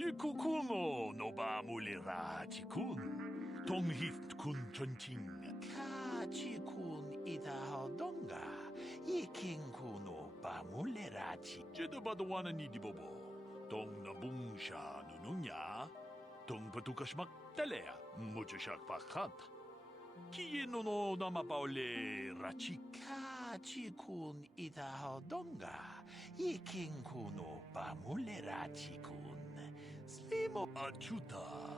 Ikukuno no ba mulira chikun. Donghit kun chonching. Ka chikun ita hodonga. Iking kuno ba mulira chi. Jedabadwana ni dibobo. Dong nabung sha nununya. Dong patukashmak talea. Muchashak pakat. Kieno no namapaole rachika chikun ita hodonga. Iking kuno ba mulira chikun. Slimo achuta.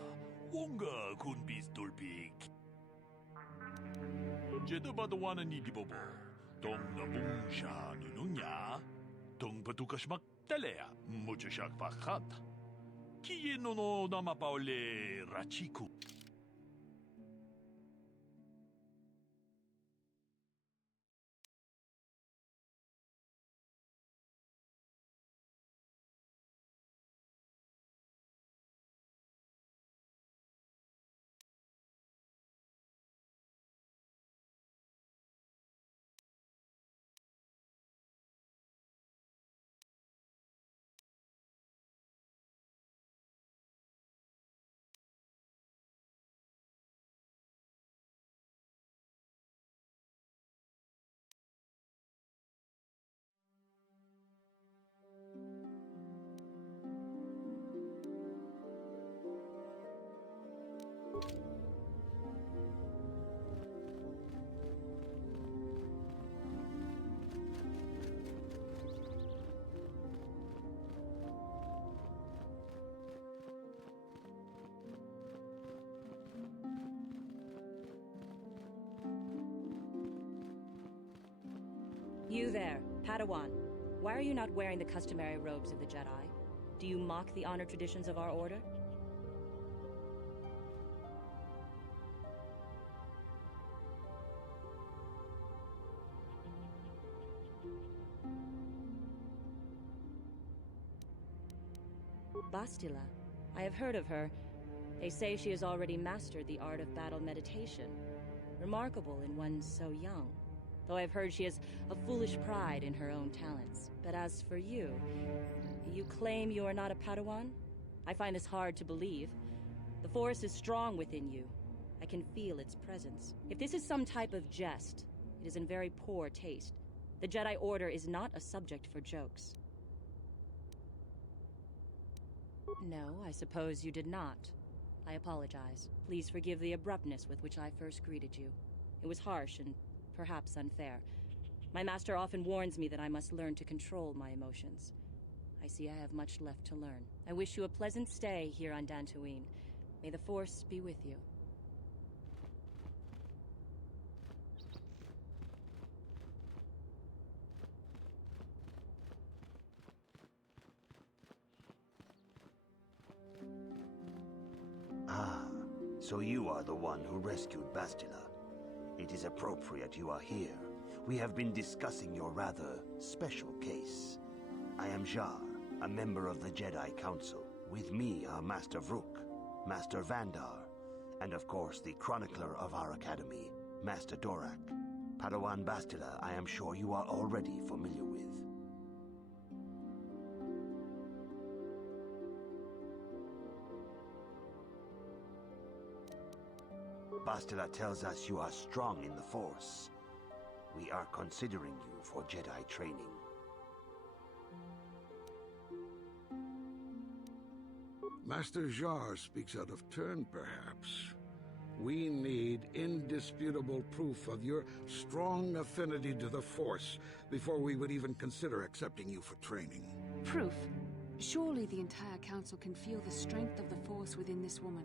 Wonga kun bistulpik. Jedabadwana ni dibobo. Dong nabung sha nununya. Dong patukashmak talea. Muchashak pakat. Kieno no namapaole rachiku. You there, Padawan. Why are you not wearing the customary robes of the Jedi? Do you mock the honor traditions of our order? Bastila. I have heard of her. They say she has already mastered the art of battle meditation. Remarkable in one so young. Though I've heard she has a foolish pride in her own talents. But as for you, you claim you are not a Padawan? I find this hard to believe. The Force is strong within you. I can feel its presence. If this is some type of jest, it is in very poor taste. The Jedi Order is not a subject for jokes. No, I suppose you did not. I apologize. Please forgive the abruptness with which I first greeted you. It was harsh and perhaps unfair. My master often warns me that I must learn to control my emotions. I see I have much left to learn. I wish you a pleasant stay here on Dantooine. May the Force be with you. Ah, so you are the one who rescued Bastila. It is appropriate you are here. We have been discussing your rather special case. I am Jar, a member of the Jedi Council. With me are Master Vrook, Master Vandar, and of course the chronicler of our academy, Master Dorak. Padawan Bastila, I am sure you are already familiar with. Bastila tells us you are strong in the Force. We are considering you for Jedi training. Master Jar speaks out of turn, perhaps. We need indisputable proof of your strong affinity to the Force before we would even consider accepting you for training. Proof? Surely the entire Council can feel the strength of the Force within this woman.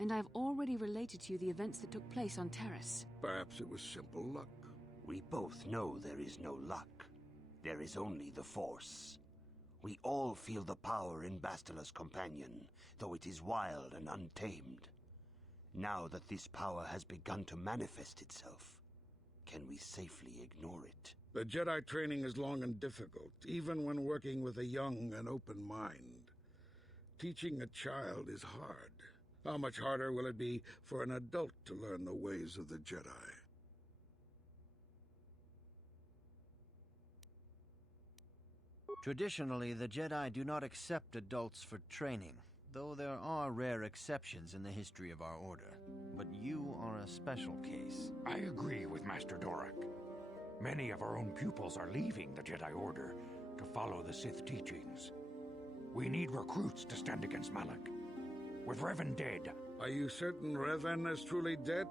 And I have already related to you the events that took place on Terrace. Perhaps it was simple luck. We both know there is no luck. There is only the Force. We all feel the power in Bastila's companion, though it is wild and untamed. Now that this power has begun to manifest itself, can we safely ignore it? The Jedi training is long and difficult, even when working with a young and open mind. Teaching a child is hard. How much harder will it be for an adult to learn the ways of the Jedi? Traditionally, the Jedi do not accept adults for training. though there are rare exceptions in the history of our order. But you are a special case. I agree with Master Dorak. Many of our own pupils are leaving the Jedi Order to follow the Sith teachings. We need recruits to stand against Malak. With Revan dead... Are you certain Revan is truly dead?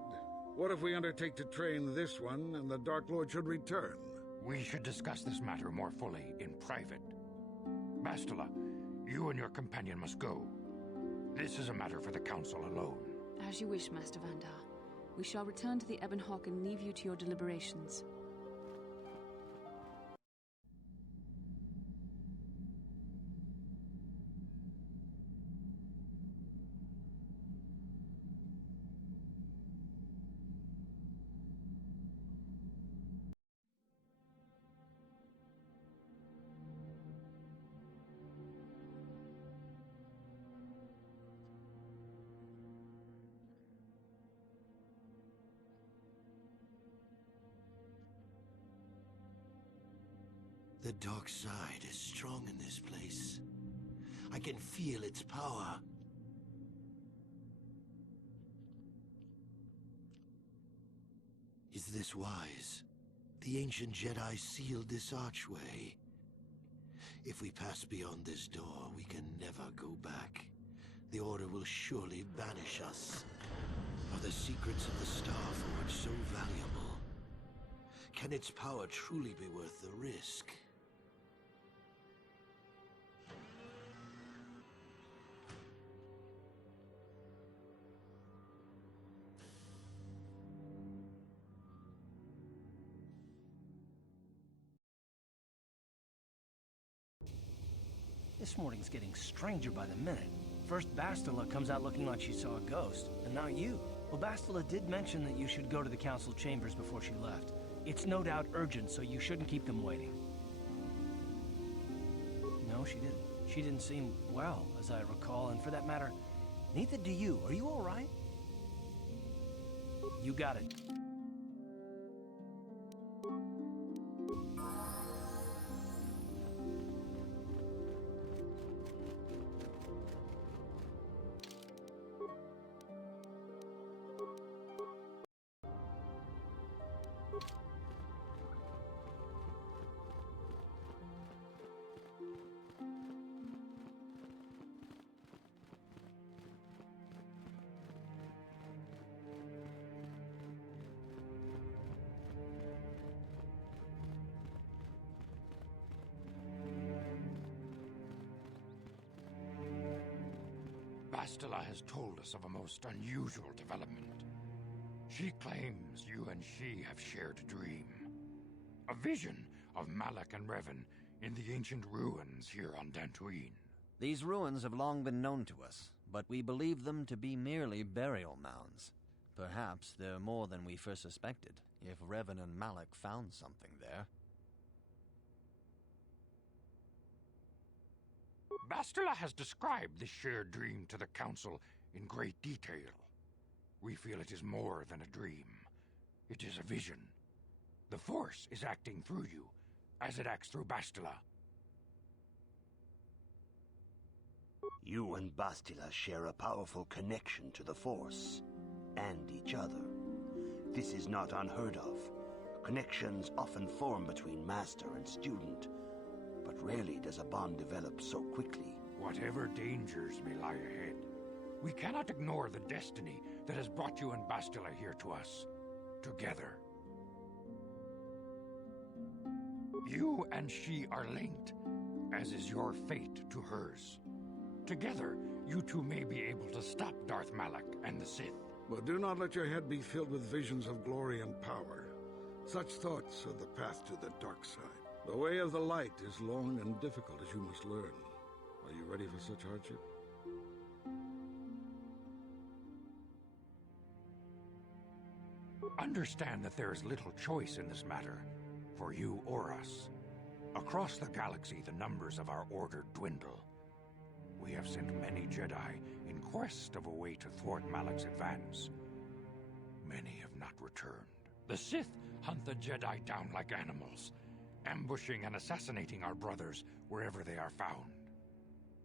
What if we undertake to train this one and the Dark Lord should return? We should discuss this matter more fully in private. Bastila, you and your companion must go. This is a matter for the Council alone. As you wish, Master Vandar. We shall return to the Ebon Hawk and leave you to your deliberations. The dark side is strong in this place. I can feel its power. Is this wise? The ancient Jedi sealed this archway. If we pass beyond this door, we can never go back. The Order will surely banish us. Are the secrets of the Star Forge so valuable? Can its power truly be worth the risk? This morning's getting stranger by the minute. First Bastila comes out looking like she saw a ghost, and now you. Well, Bastila did mention that you should go to the council chambers before she left. It's no doubt urgent, so you shouldn't keep them waiting. No, she didn't. She didn't seem well, as I recall, and for that matter, neither do you. Are you all right? You got it. Bastila has told us of a most unusual development. She claims you and she have shared a dream. A vision of Malak and Revan in the ancient ruins here on Dantooine. These ruins have long been known to us, but we believe them to be merely burial mounds. Perhaps they're more than we first suspected, if Revan and Malak found something there. Bastila has described this shared dream to the Council in great detail. We feel it is more than a dream. It is a vision. The Force is acting through you, as it acts through Bastila. You and Bastila share a powerful connection to the Force, and each other. This is not unheard of. Connections often form between master and student, but rarely does a bond develop so quickly. Whatever dangers may lie ahead, we cannot ignore the destiny that has brought you and Bastila here to us, together. You and she are linked, as is your fate to hers. Together, you two may be able to stop Darth Malak and the Sith. But do not let your head be filled with visions of glory and power. Such thoughts are the path to the dark side. The way of the light is long and difficult, as you must learn. Are you ready for such hardship? Understand that there is little choice in this matter, for you or us. Across the galaxy, the numbers of our order dwindle. We have sent many Jedi in quest of a way to thwart Malak's advance. Many have not returned. The Sith hunt the Jedi down like animals, ambushing and assassinating our brothers wherever they are found.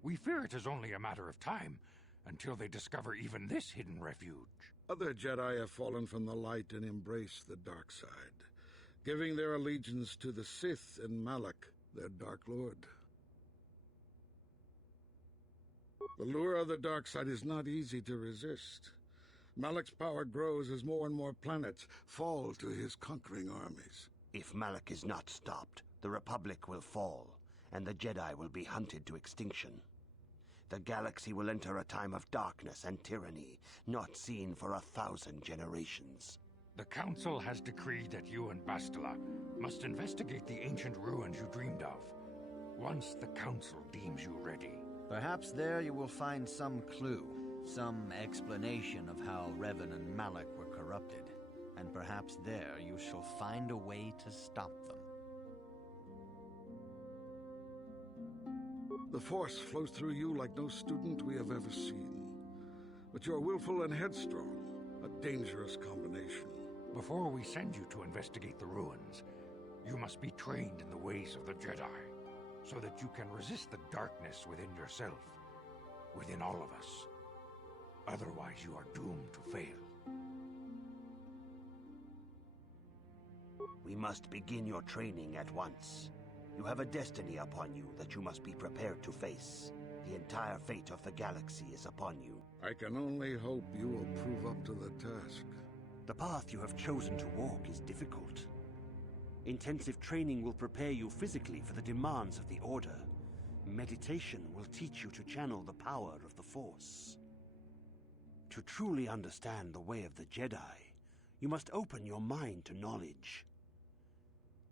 We fear it is only a matter of time until they discover even this hidden refuge. Other Jedi have fallen from the light and embraced the dark side, giving their allegiance to the Sith and Malak, their Dark Lord. The lure of the dark side is not easy to resist. Malak's power grows as more and more planets fall to his conquering armies. If Malak is not stopped, the Republic will fall, and the Jedi will be hunted to extinction. The galaxy will enter a time of darkness and tyranny, not seen for 1,000 generations. The Council has decreed that you and Bastila must investigate the ancient ruins you dreamed of, once the Council deems you ready. Perhaps there you will find some clue, some explanation of how Revan and Malak were corrupted, and perhaps there you shall find a way to stop them. The Force flows through you like no student we have ever seen. But you're willful and headstrong, a dangerous combination. Before we send you to investigate the ruins, you must be trained in the ways of the Jedi, so that you can resist the darkness within yourself, within all of us. Otherwise, you are doomed to fail. We must begin your training at once. You have a destiny upon you that you must be prepared to face. The entire fate of the galaxy is upon you. I can only hope you will prove up to the task. The path you have chosen to walk is difficult. Intensive training will prepare you physically for the demands of the Order. Meditation will teach you to channel the power of the Force. To truly understand the way of the Jedi, you must open your mind to knowledge.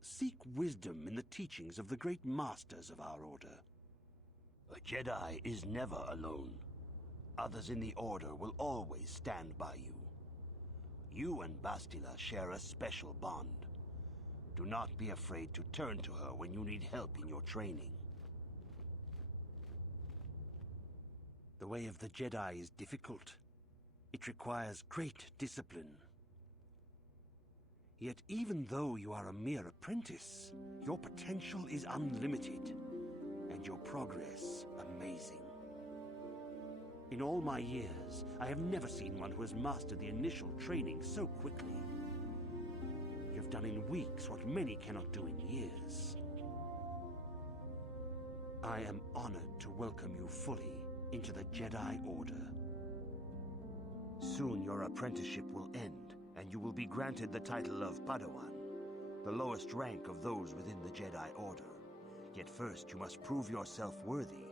Seek wisdom in the teachings of the great masters of our Order. A Jedi is never alone. Others in the Order will always stand by you. You and Bastila share a special bond. Do not be afraid to turn to her when you need help in your training. The way of the Jedi is difficult. It requires great discipline. Yet even though you are a mere apprentice, your potential is unlimited, and your progress amazing. In all my years, I have never seen one who has mastered the initial training so quickly. You have done in weeks what many cannot do in years. I am honored to welcome you fully into the Jedi Order. Soon your apprenticeship will end, and you will be granted the title of Padawan, the lowest rank of those within the Jedi Order. Yet first you must prove yourself worthy.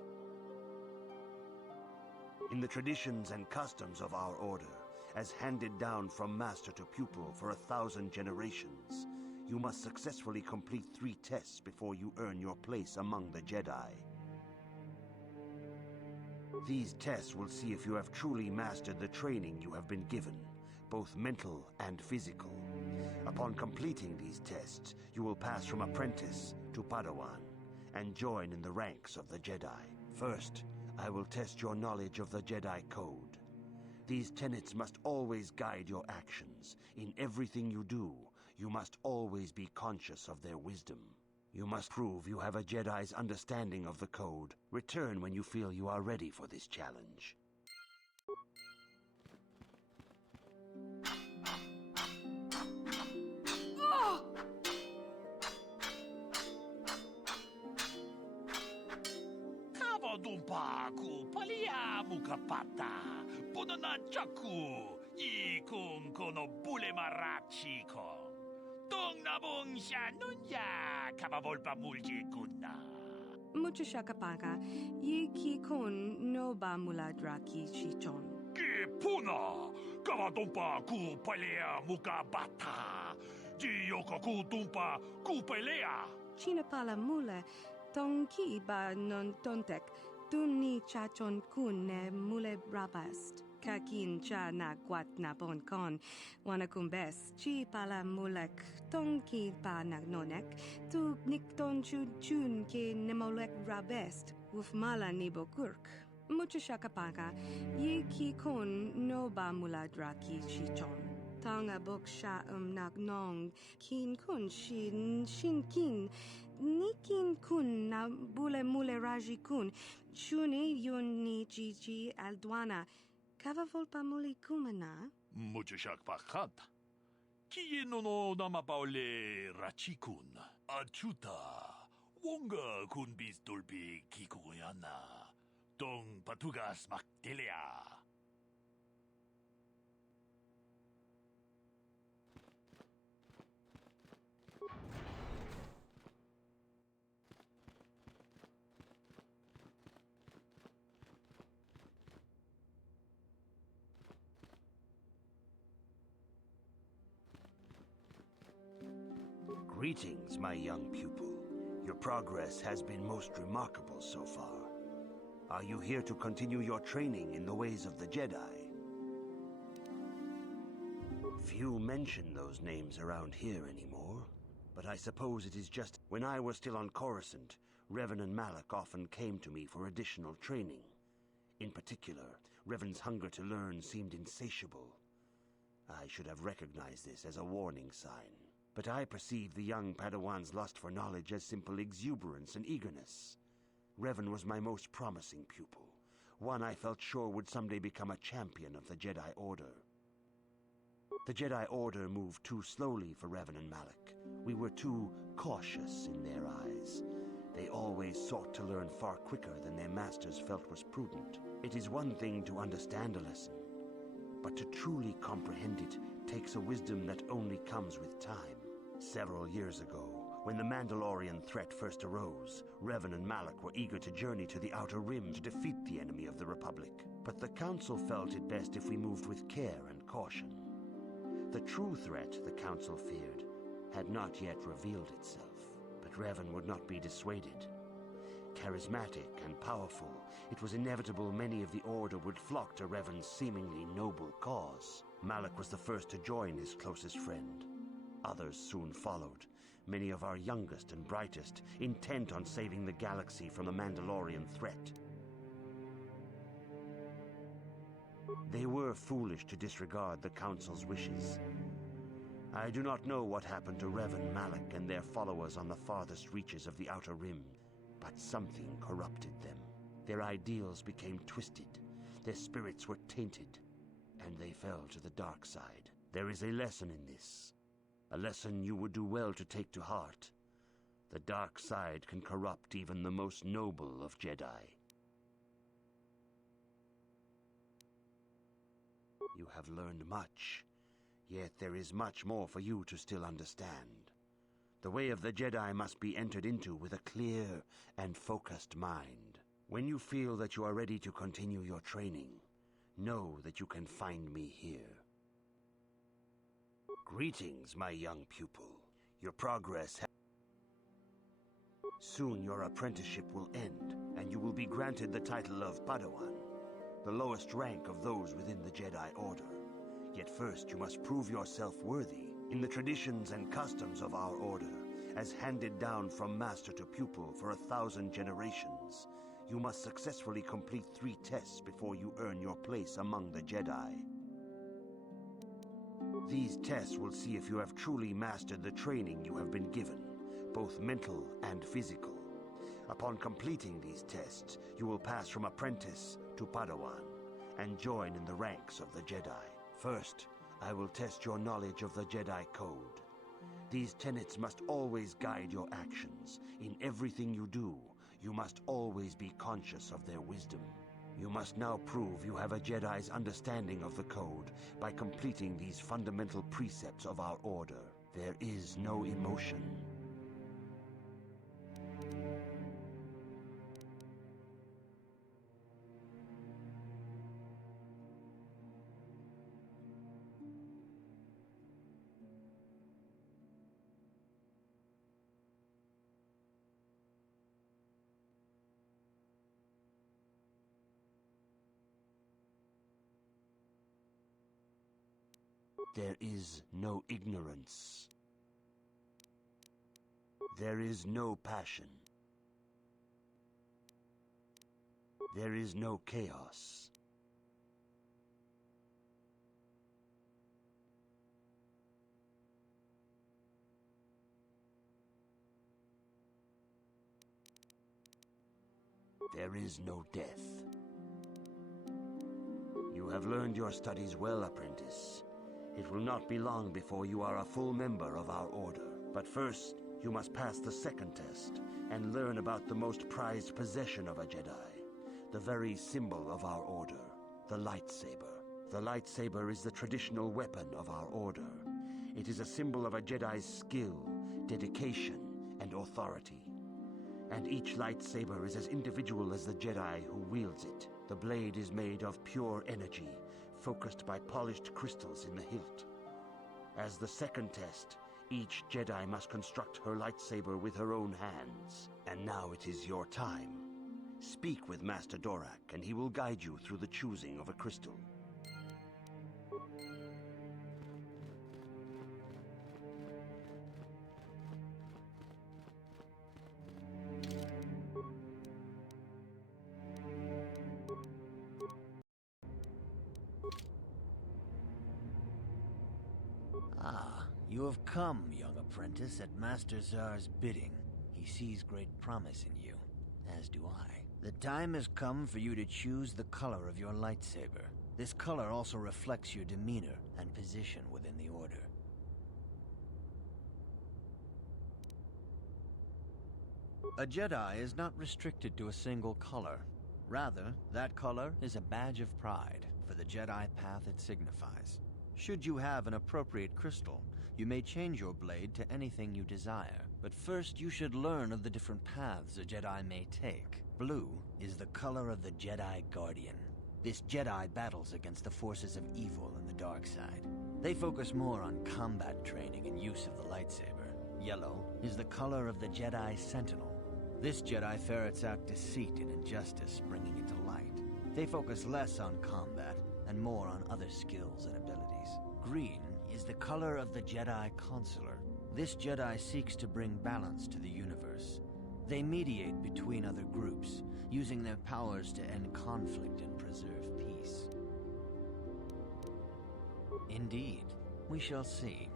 In the traditions and customs of our Order, as handed down from master to pupil for 1,000 generations, you must successfully complete 3 tests before you earn your place among the Jedi. These tests will see if you have truly mastered the training you have been given, both mental and physical. Upon completing these tests, you will pass from apprentice to Padawan, and join in the ranks of the Jedi. First, I will test your knowledge of the Jedi Code. These tenets must always guide your actions. In everything you do, you must always be conscious of their wisdom. You must prove you have a Jedi's understanding of the Code. Return when you feel you are ready for this challenge. Dumpaku palia mukapata punana chaku ikun kono bule marachiko tong nabong siya nunya kabavolpa mulji kunna Mucho shakapaka, ki kon no ba muladraki chichon. ki puna kabadumpa ku palia mukabata jiyoko ku dumpa ku palia China pala mule, tong ki ba non tontek, tunni chachon kun ne mule rabast. Kakin cha na kwat na bon kon, wanakumbes, chi pala mulek, tong ki pa na nonek, tu nikton chun ke nemolek rabest, uf mala nibo kurk. Mucho shakapaka, ki kon no ba muladraki chichon. Tonga bok sha nak nong. Kin kun shin kin. Nikin kun na bule mule raji kun. Shuni yun ni Gigi alduana. Kava volpa muli kumana. Muchashak pakat. Kieno no namapaule rachikun. Achuta. Wonga kun bis dolpi kikuyana. Tong patugas maktelea. Greetings, my young pupil. Your progress has been most remarkable so far. Are you here to continue your training in the ways of the Jedi? Few mention those names around here anymore, but I suppose it is just when I was still on Coruscant, Revan and Malak often came to me for additional training. In particular, Revan's hunger to learn seemed insatiable. I should have recognized this as a warning sign. But I perceived the young Padawan's lust for knowledge as simple exuberance and eagerness. Revan was my most promising pupil, one I felt sure would someday become a champion of the Jedi Order. The Jedi Order moved too slowly for Revan and Malak. We were too cautious in their eyes. They always sought to learn far quicker than their masters felt was prudent. It is one thing to understand a lesson, but to truly comprehend it takes a wisdom that only comes with time. Several years ago, when the Mandalorian threat first arose, Revan and Malak were eager to journey to the Outer Rim to defeat the enemy of the Republic. But the Council felt it best if we moved with care and caution. The true threat the Council feared had not yet revealed itself, but Revan would not be dissuaded. Charismatic and powerful, it was inevitable many of the Order would flock to Revan's seemingly noble cause. Malak was the first to join his closest friend. Others soon followed, many of our youngest and brightest, intent on saving the galaxy from the Mandalorian threat. They were foolish to disregard the Council's wishes. I do not know what happened to Revan, Malak, and their followers on the farthest reaches of the Outer Rim, but something corrupted them. Their ideals became twisted, their spirits were tainted, and they fell to the dark side. There is a lesson in this. A lesson you would do well to take to heart. The dark side can corrupt even the most noble of Jedi. You have learned much, yet there is much more for you to still understand. The way of the Jedi must be entered into with a clear and focused mind. When you feel that you are ready to continue your training, know that you can find me here. Greetings, my young pupil. Your progress Soon your apprenticeship will end, and you will be granted the title of Padawan, the lowest rank of those within the Jedi Order. Yet first you must prove yourself worthy. In the traditions and customs of our Order, as handed down from master to pupil for 1,000 generations, you must successfully complete 3 tests before you earn your place among the Jedi. These tests will see if you have truly mastered the training you have been given, both mental and physical. Upon completing these tests, you will pass from apprentice to Padawan and join in the ranks of the Jedi. First, I will test your knowledge of the Jedi Code. These tenets must always guide your actions. In everything you do, you must always be conscious of their wisdom. You must now prove you have a Jedi's understanding of the Code by completing these fundamental precepts of our Order. There is no emotion. There is no ignorance. There is no passion. There is no chaos. There is no death. You have learned your studies well, apprentice. It will not be long before you are a full member of our order. But first, you must pass the second test and learn about the most prized possession of a Jedi, the very symbol of our order, the lightsaber. The lightsaber is the traditional weapon of our order. It is a symbol of a Jedi's skill, dedication, and authority. And each lightsaber is as individual as the Jedi who wields it. The blade is made of pure energy, focused by polished crystals in the hilt. As the second test, each Jedi must construct her lightsaber with her own hands. And now it is your time. Speak with Master Dorak, and he will guide you through the choosing of a crystal. Ah, you have come, young apprentice, at Master Zar's bidding. He sees great promise in you, as do I. The time has come for you to choose the color of your lightsaber. This color also reflects your demeanor and position within the Order. A Jedi is not restricted to a single color. Rather, that color is a badge of pride for the Jedi path it signifies. Should you have an appropriate crystal, you may change your blade to anything you desire. But first, you should learn of the different paths a Jedi may take. Blue is the color of the Jedi Guardian. This Jedi battles against the forces of evil and the dark side. They focus more on combat training and use of the lightsaber. Yellow is the color of the Jedi Sentinel. This Jedi ferrets out deceit and injustice, bringing it to light. They focus less on combat and more on other skills and abilities. Green is the color of the Jedi Consular. This Jedi seeks to bring balance to the universe. They mediate between other groups, using their powers to end conflict and preserve peace. Indeed, we shall see.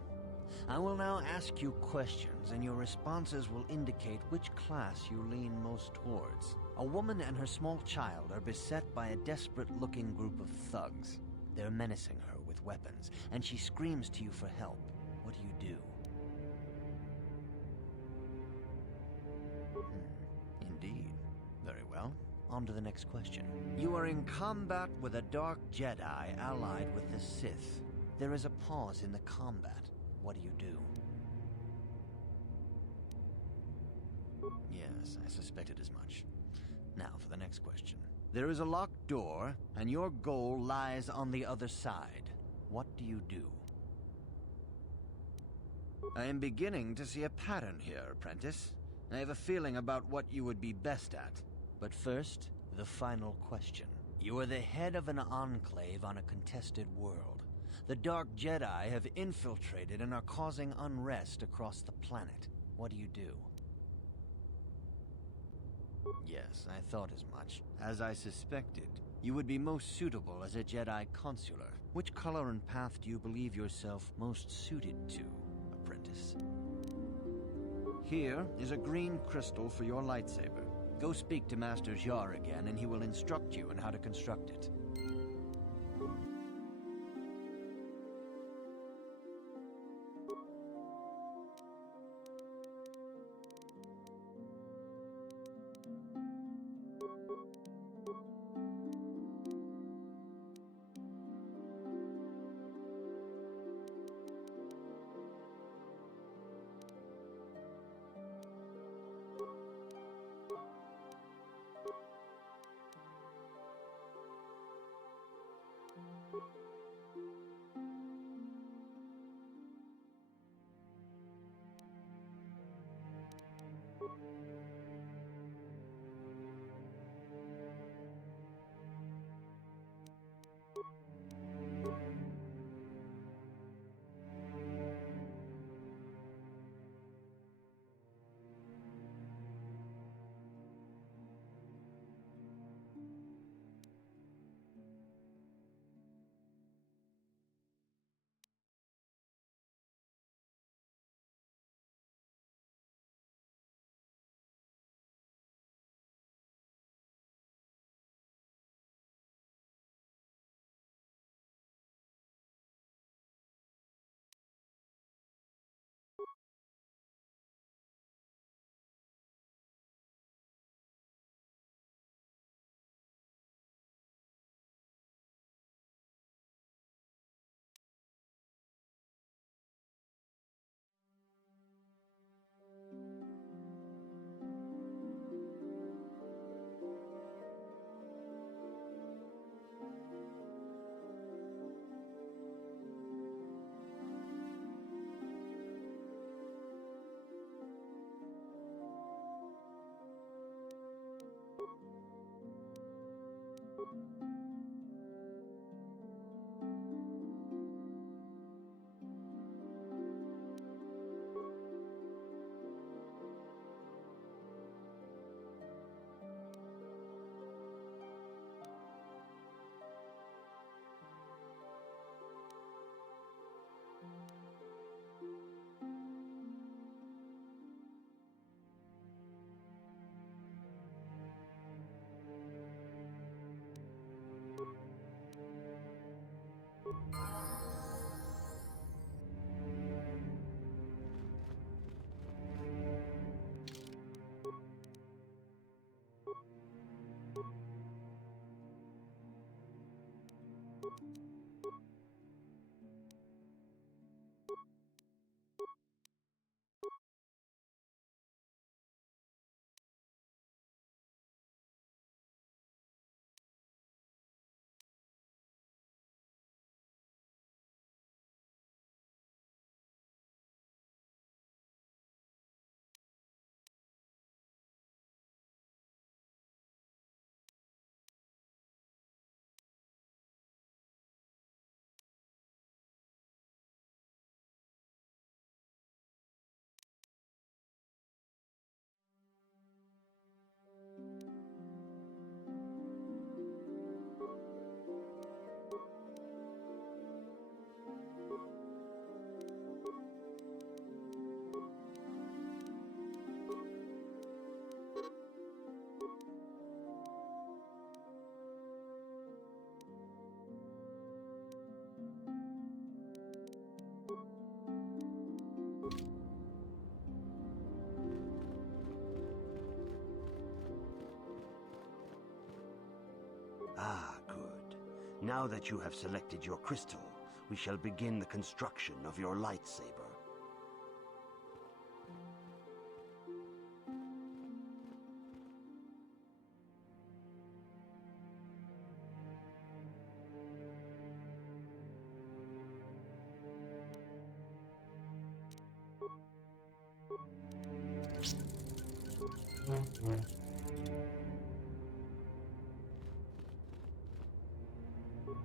I will now ask you questions, and your responses will indicate which class you lean most towards. A woman and her small child are beset by a desperate-looking group of thugs. They're menacing her with weapons, and she screams to you for help. What do you do? Indeed. Very well. On to the next question. You are in combat with a dark Jedi allied with the Sith. There is a pause in the combat. What do you do? Yes, I suspected as much. Now for the next question. There is a locked door, and your goal lies on the other side. What do you do? I am beginning to see a pattern here, apprentice. I have a feeling about what you would be best at. But first, the final question. You are the head of an enclave on a contested world. The Dark Jedi have infiltrated and are causing unrest across the planet. What do you do? Yes, I thought as much. As I suspected, you would be most suitable as a Jedi Consular. Which color and path do you believe yourself most suited to, apprentice? Here is a green crystal for your lightsaber. Go speak to Master Jar again, and he will instruct you on how to construct it. Ah, good. Now that you have selected your crystal, we shall begin the construction of your lightsaber.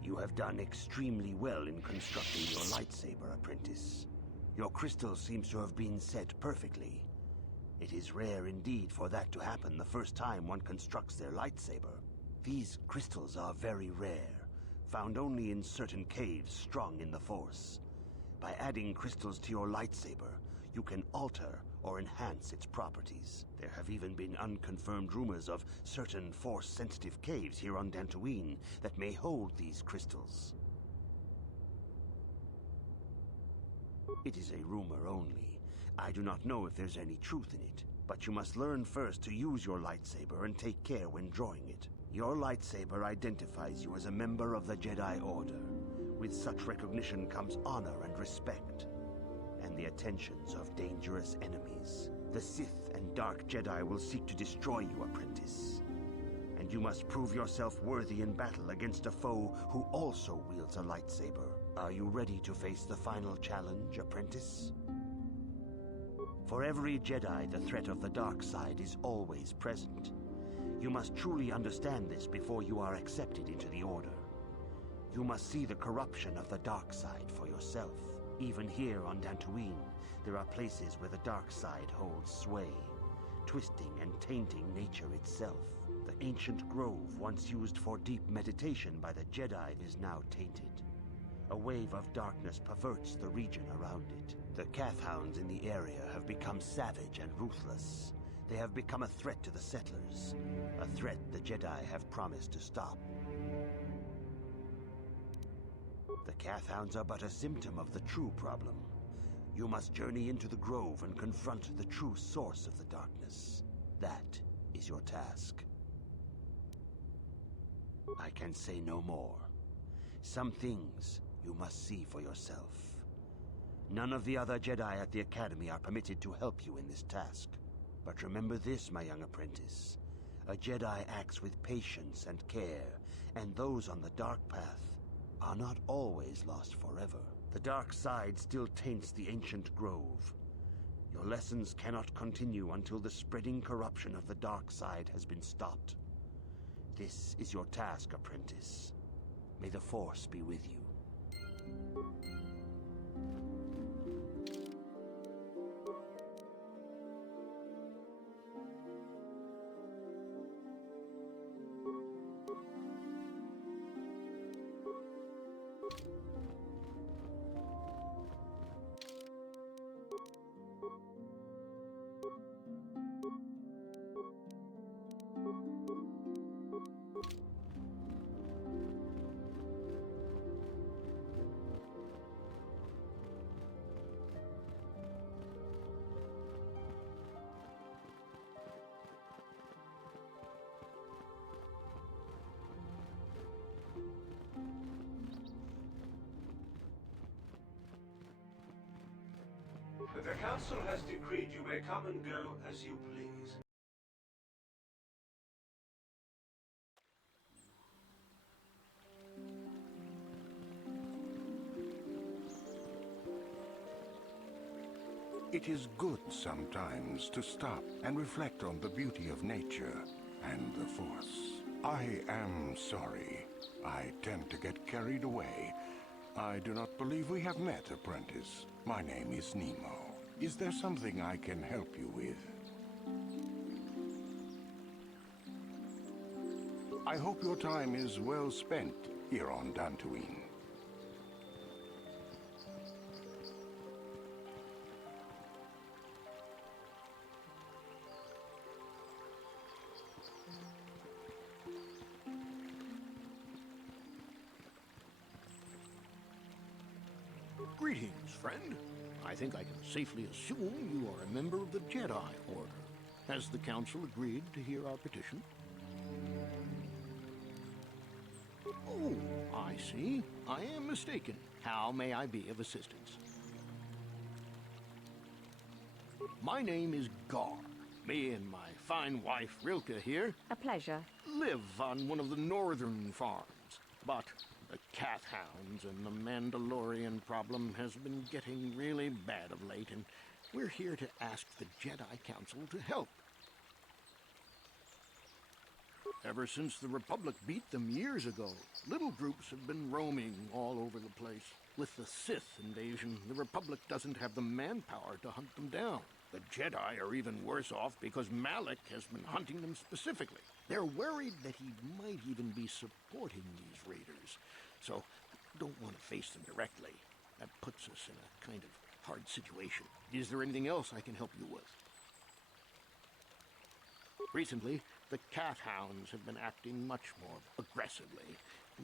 You have done extremely well in constructing your lightsaber, apprentice. Your crystal seems to have been set perfectly. It is rare indeed for that to happen the first time one constructs their lightsaber. These crystals are very rare, found only in certain caves strong in the Force. By adding crystals to your lightsaber, you can alter or enhance its properties. There have even been unconfirmed rumors of certain Force-sensitive caves here on Dantooine that may hold these crystals. It is a rumor only. I do not know if there's any truth in it, but you must learn first to use your lightsaber and take care when drawing it. Your lightsaber identifies you as a member of the Jedi Order. With such recognition comes honor and respect, and the attentions of dangerous enemies. The Sith and Dark Jedi will seek to destroy you, apprentice. And you must prove yourself worthy in battle against a foe who also wields a lightsaber. Are you ready to face the final challenge, apprentice? For every Jedi, the threat of the dark side is always present. You must truly understand this before you are accepted into the Order. You must see the corruption of the dark side for yourself. Even here on Dantooine, there are places where the dark side holds sway, twisting and tainting nature itself. The ancient grove once used for deep meditation by the Jedi is now tainted. A wave of darkness perverts the region around it. The Kathhounds in the area have become savage and ruthless. They have become a threat to the settlers, a threat the Jedi have promised to stop. The Kathhounds are but a symptom of the true problem. You must journey into the grove and confront the true source of the darkness. That is your task. I can say no more. Some things you must see for yourself. None of the other Jedi at the Academy are permitted to help you in this task. But remember this, my young apprentice. A Jedi acts with patience and care, and those on the dark path are not always lost forever. The dark side still taints the ancient grove. Your lessons cannot continue until the spreading corruption of the dark side has been stopped. This is your task, apprentice. May the Force be with you. The Council has decreed you may come and go as you please. It is good sometimes to stop and reflect on the beauty of nature and the Force. I am sorry. I tend to get carried away. I do not believe we have met, apprentice. My name is Nemo. Is there something I can help you with? I hope your time is well spent here on Dantooine. Greetings, friend. I think I can safely assume you are a member of the Jedi Order. Has the Council agreed to hear our petition? Oh, I see. I am mistaken. How may I be of assistance? My name is Gar. Me and my fine wife, Rilke, here, A pleasure. live on one of the northern farms. But the cat hounds and the Mandalorian problem has been getting really bad of late, and we're here to ask the Jedi Council to help. Ever since the Republic beat them years ago, little groups have been roaming all over the place. With the Sith invasion, the Republic doesn't have the manpower to hunt them down. The Jedi are even worse off because Malik has been hunting them specifically. They're worried that he might even be supporting these raiders, so don't want to face them directly. That puts us in a kind of hard situation. Is there anything else I can help you with? Recently, the cat hounds have been acting much more aggressively.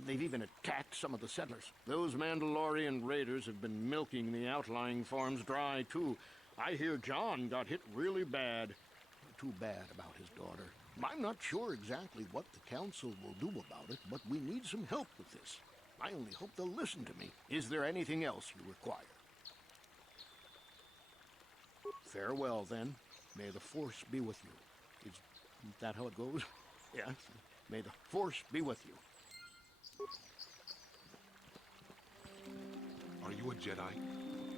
They've even attacked some of the settlers. Those Mandalorian raiders have been milking the outlying farms dry, too. I hear John got hit really bad. Too bad about his daughter. I'm not sure exactly what the Council will do about it, but we need some help with this. I only hope they'll listen to me. Is there anything else you require? Farewell, then. May the Force be with you. Isn't that how it goes? Yes. May the Force be with you. Are you a Jedi?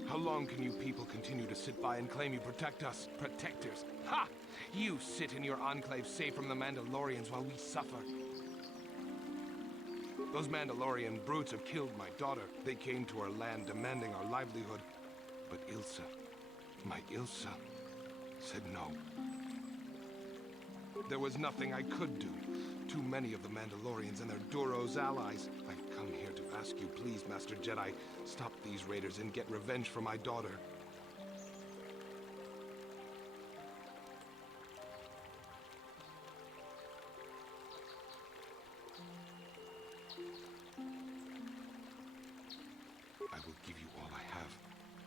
How long can you people continue to sit by and claim you protect us? Protectors? Ha! You sit in your enclave safe from the Mandalorians while we suffer. Those Mandalorian brutes have killed my daughter. They came to our land demanding our livelihood. But Ilsa, my Ilsa, said no. There was nothing I could do. Too many of the Mandalorians and their Duros allies. I've come here to ask you, please, Master Jedi, stop these raiders and get revenge for my daughter. I will give you all I have.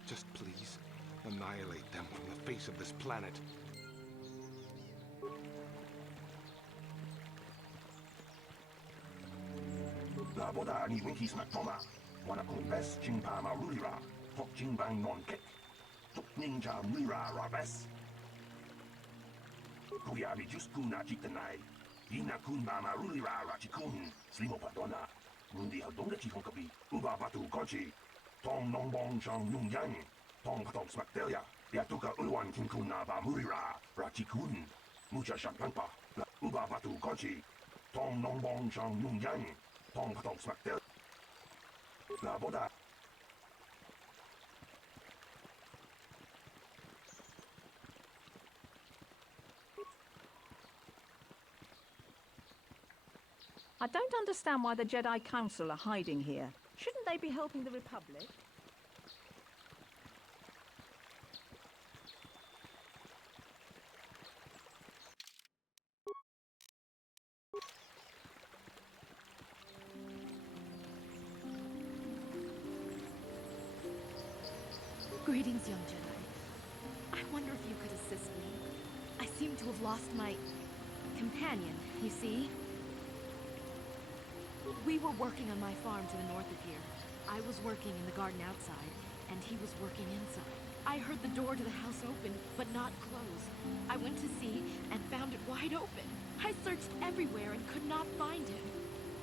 Just please, annihilate them from the face of this planet. La boda ni winkis matoma. Wana kumbes chingpa marulira. Tok chingbang non kek. Tok ninja mira rabes. Kuyabi juskuna chitanai. Ina kun marulira rachikun. Slimo padona. Mundi aldonga chihonkabi. Uba batu konchi. Tong nongbong chang nung yang. Tong katok smaktelia. Yatuka ulwan kinkuna ba murira. Rachikun. Mucha shampangpa. Uba batu konchi. Tong Nongbong Shang Yung Yang, Tong Katok Smack Del. Naboda. I don't understand why the Jedi Council are hiding here. Shouldn't they be helping the Republic? Greetings, young Jedi. I wonder if you could assist me. I seem to have lost my companion, you see? We were working on my farm to the north of here. I was working in the garden outside, and he was working inside. I heard the door to the house open, but not close. I went to see and found it wide open. I searched everywhere and could not find him.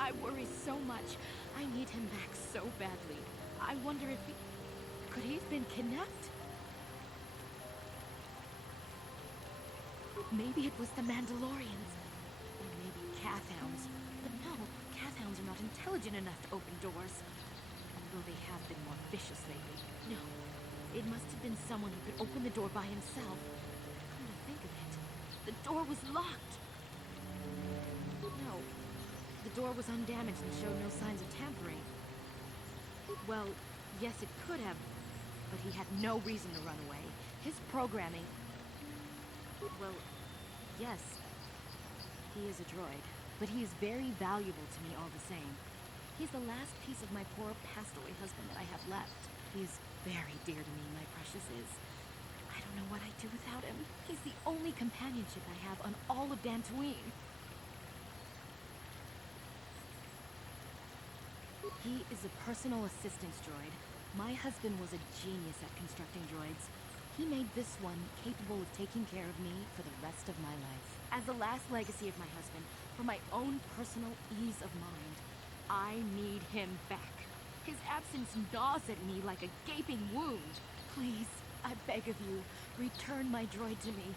I worry so much. I need him back so badly. I wonder if he... Could he have been kidnapped? Maybe it was the Mandalorians. Or maybe Cathhounds. But no, Cathhounds are not intelligent enough to open doors. Although they have been more vicious lately. No, it must have been someone who could open the door by himself. Come to think of it, the door was locked. No, the door was undamaged and showed no signs of tampering. Well, yes, it could have, but he had no reason to run away. His programming... Well, yes, he is a droid, but he is very valuable to me all the same. He's the last piece of my poor passed-away husband that I have left. He is very dear to me, my precious is. I don't know what I'd do without him. He's the only companionship I have on all of Dantooine. He is a personal assistance droid. My husband was a genius at constructing droids. He made this one capable of taking care of me for the rest of my life. As the last legacy of my husband, for my own personal ease of mind, I need him back. His absence gnaws at me like a gaping wound. Please, I beg of you, return my droid to me.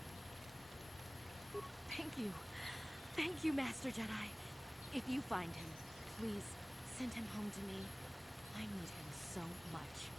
Thank you. Thank you, Master Jedi. If you find him, please send him home to me. I need him so much.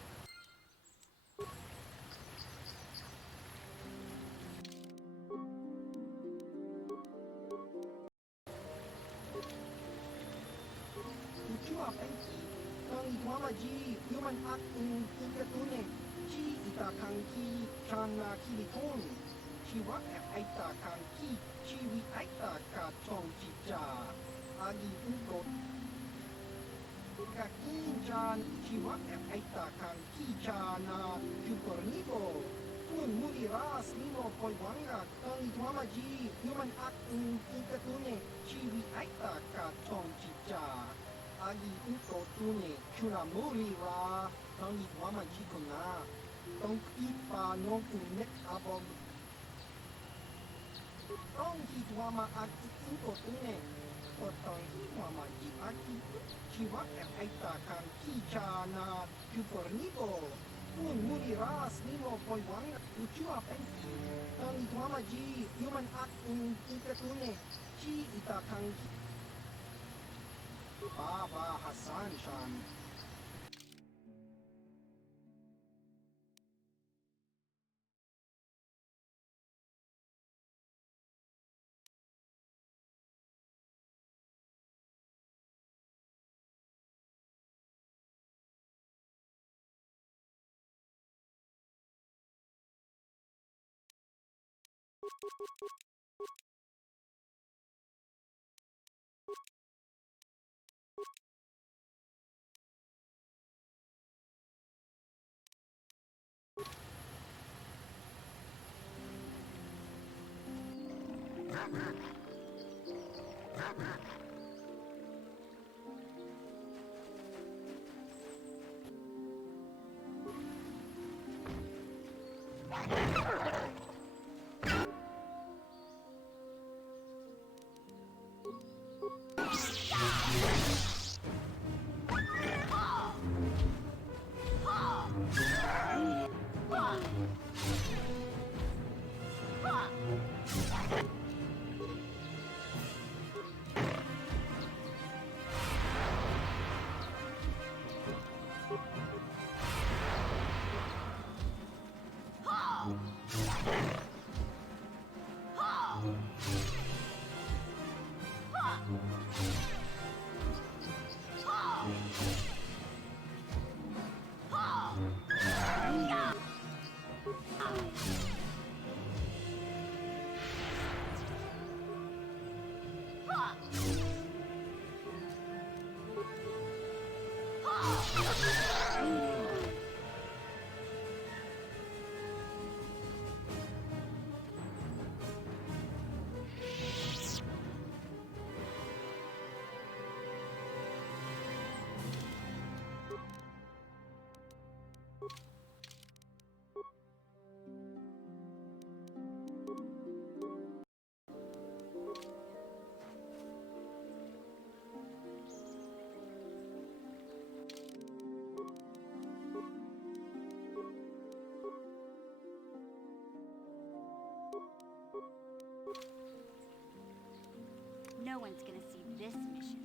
No one's gonna see this mission.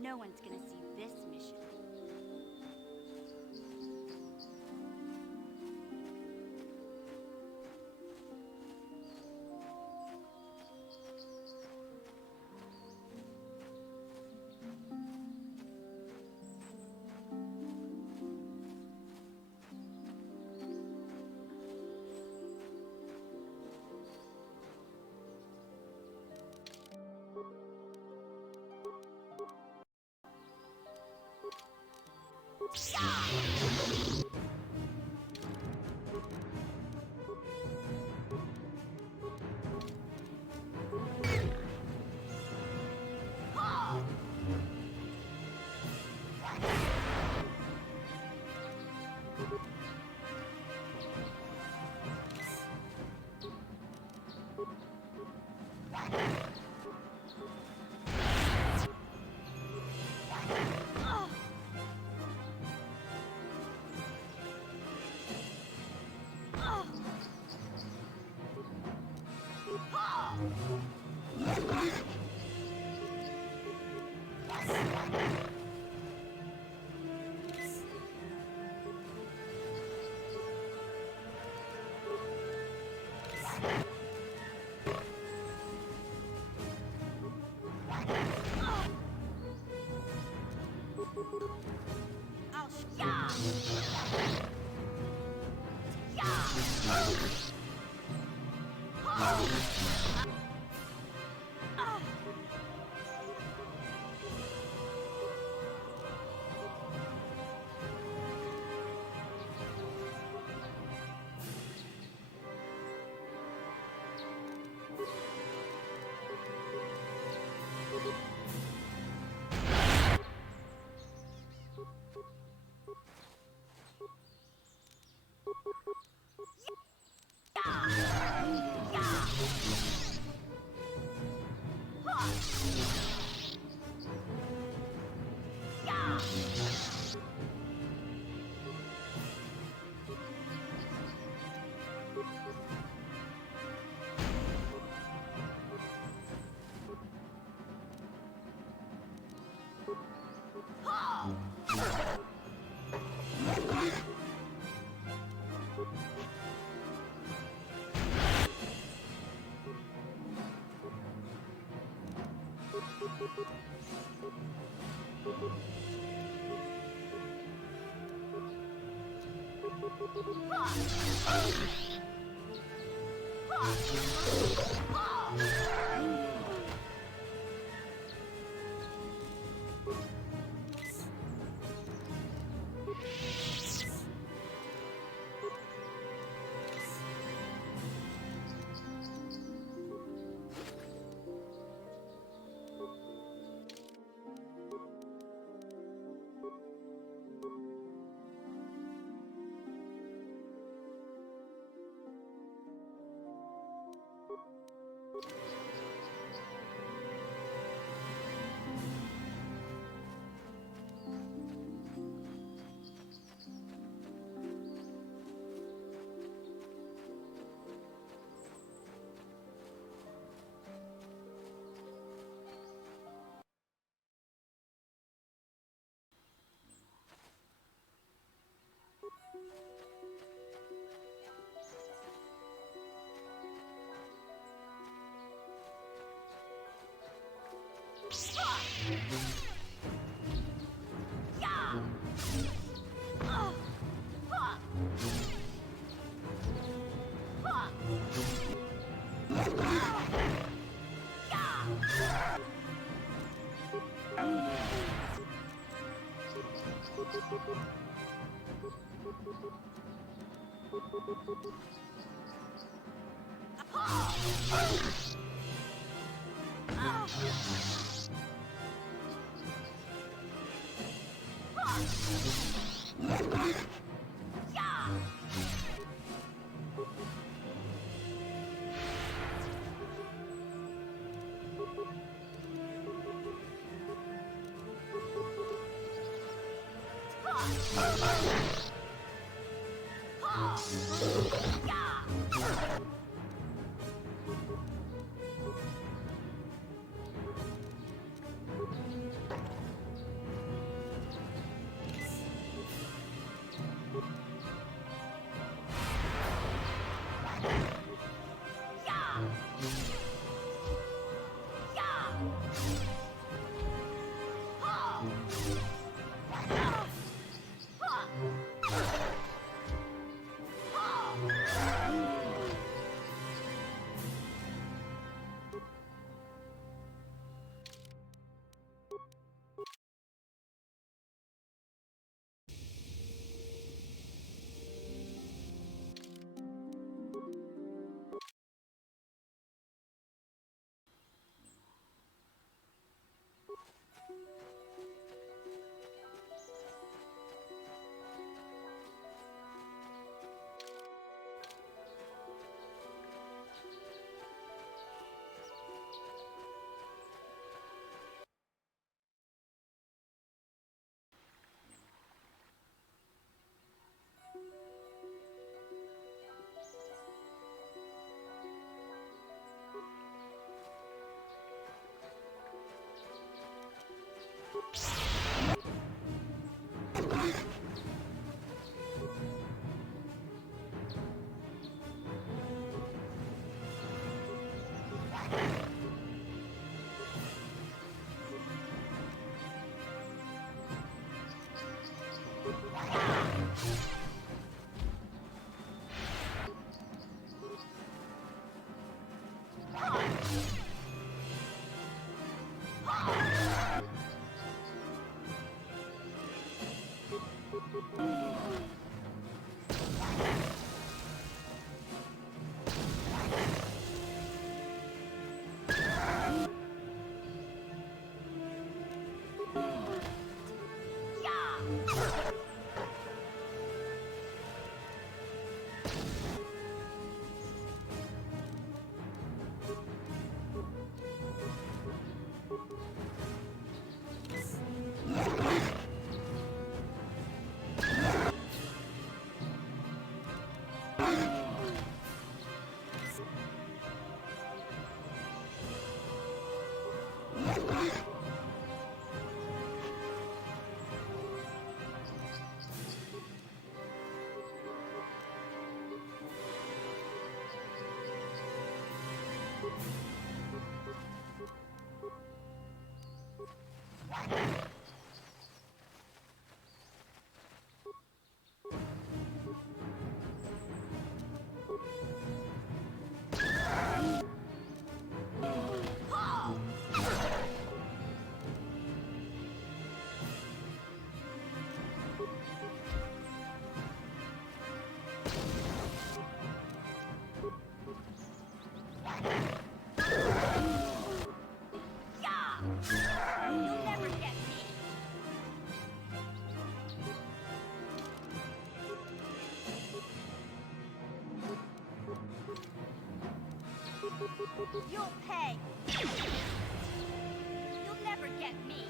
No one's gonna see this mission. You'll pay. You'll never get me.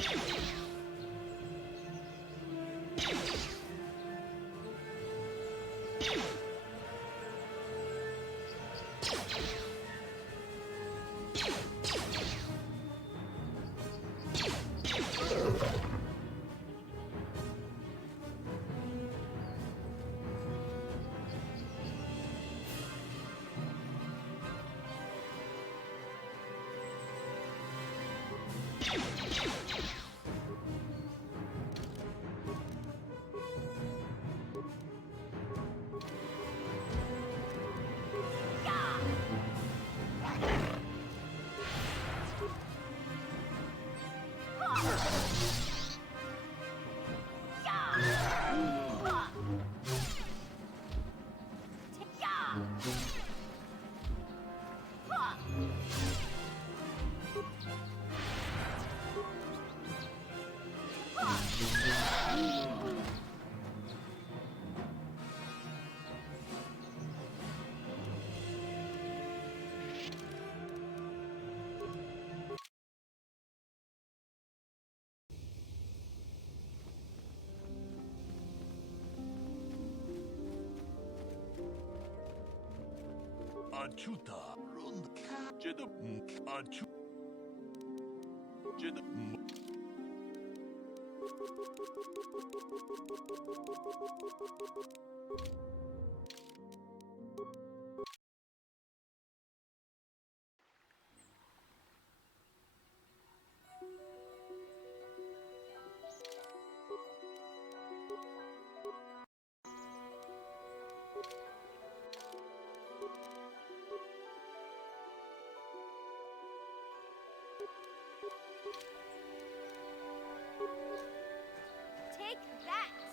Achuta rund jeda achu jeda Take that!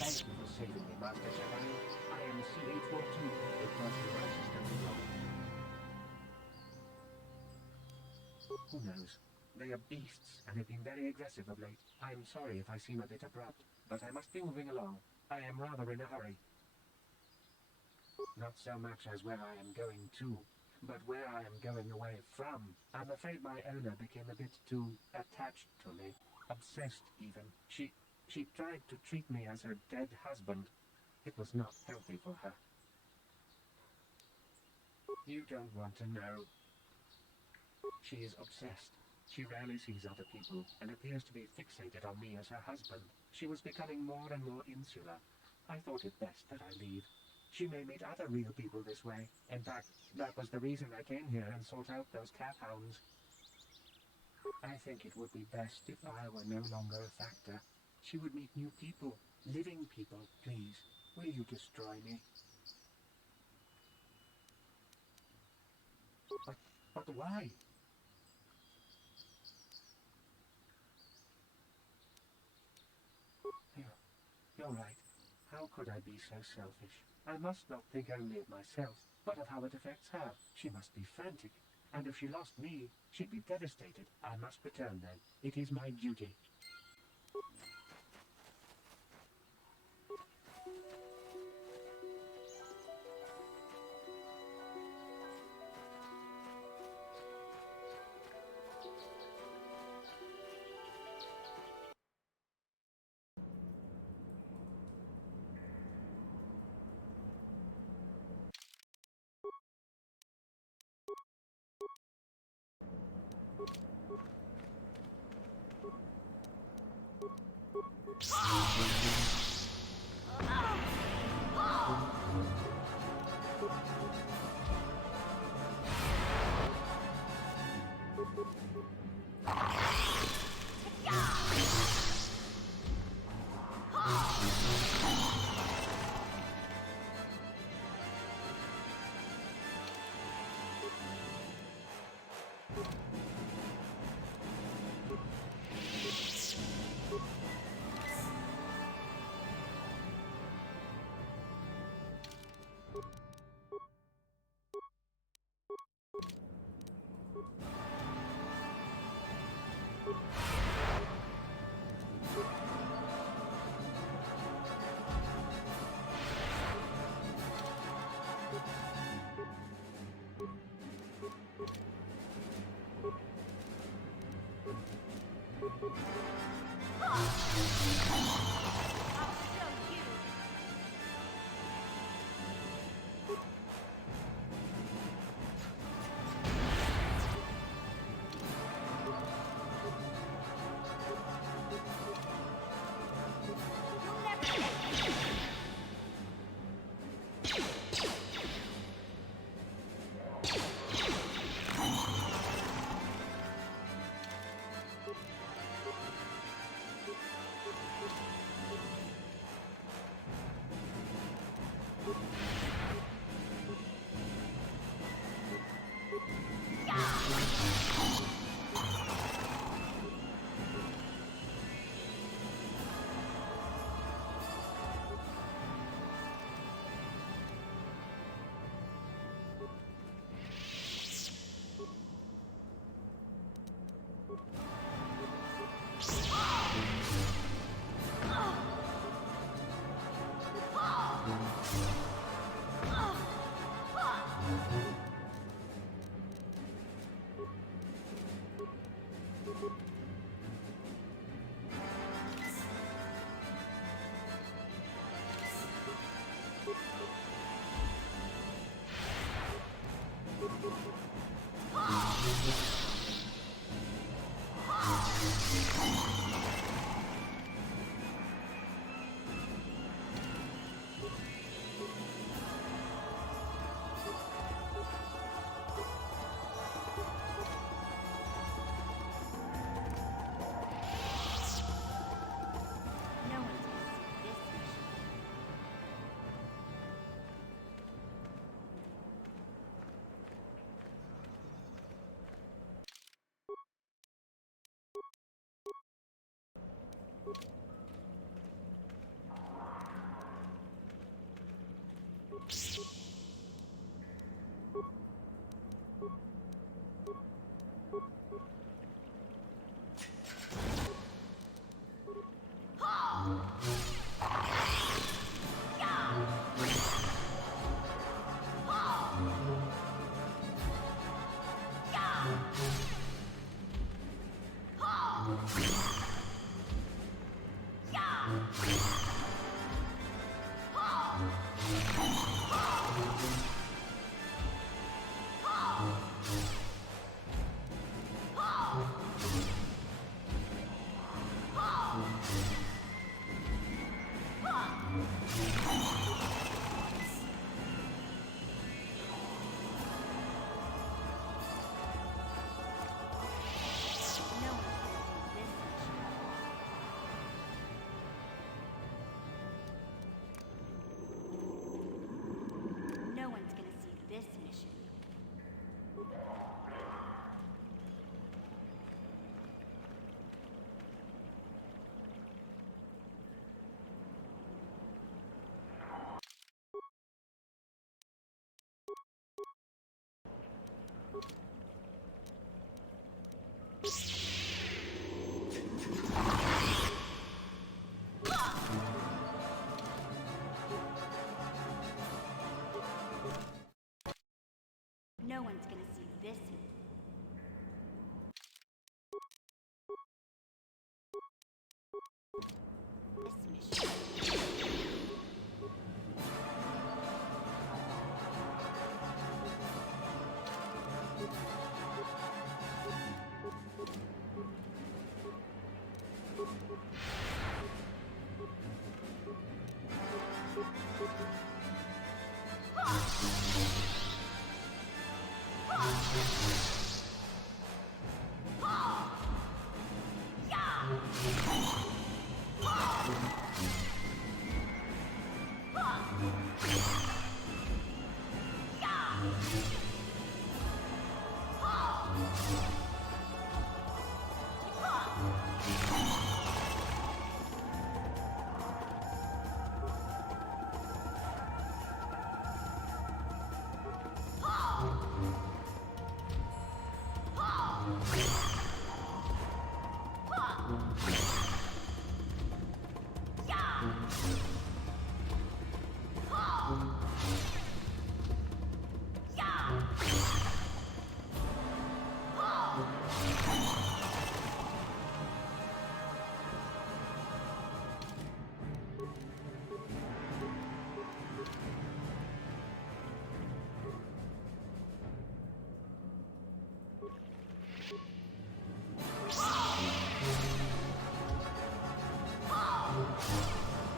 Thank you for saving me, Master Jedi. I am CH-42, a trusted assistant to your Who knows? They are beasts and have been very aggressive of late. I am sorry if I seem a bit abrupt, but I must be moving along. I am rather in a hurry. Not so much as where I am going to, but where I am going away from. I'm afraid my owner became a bit too attached to me. Obsessed, even. She tried to treat me as her dead husband. It was not healthy for her. You don't want to know. She is obsessed. She rarely sees other people and appears to be fixated on me as her husband. She was becoming more and more insular. I thought it best that I leave. She may meet other real people this way. In fact, that was the reason I came here and sought out those cat hounds. I think it would be best if I were no longer a factor. She would meet new people, living people. Please, will you destroy me? But why? You're right. How could I be so selfish? I must not think only of myself, but of how it affects her. She must be frantic. And if she lost me, she'd be devastated. I must return then. It is my duty. No one's gonna see this. This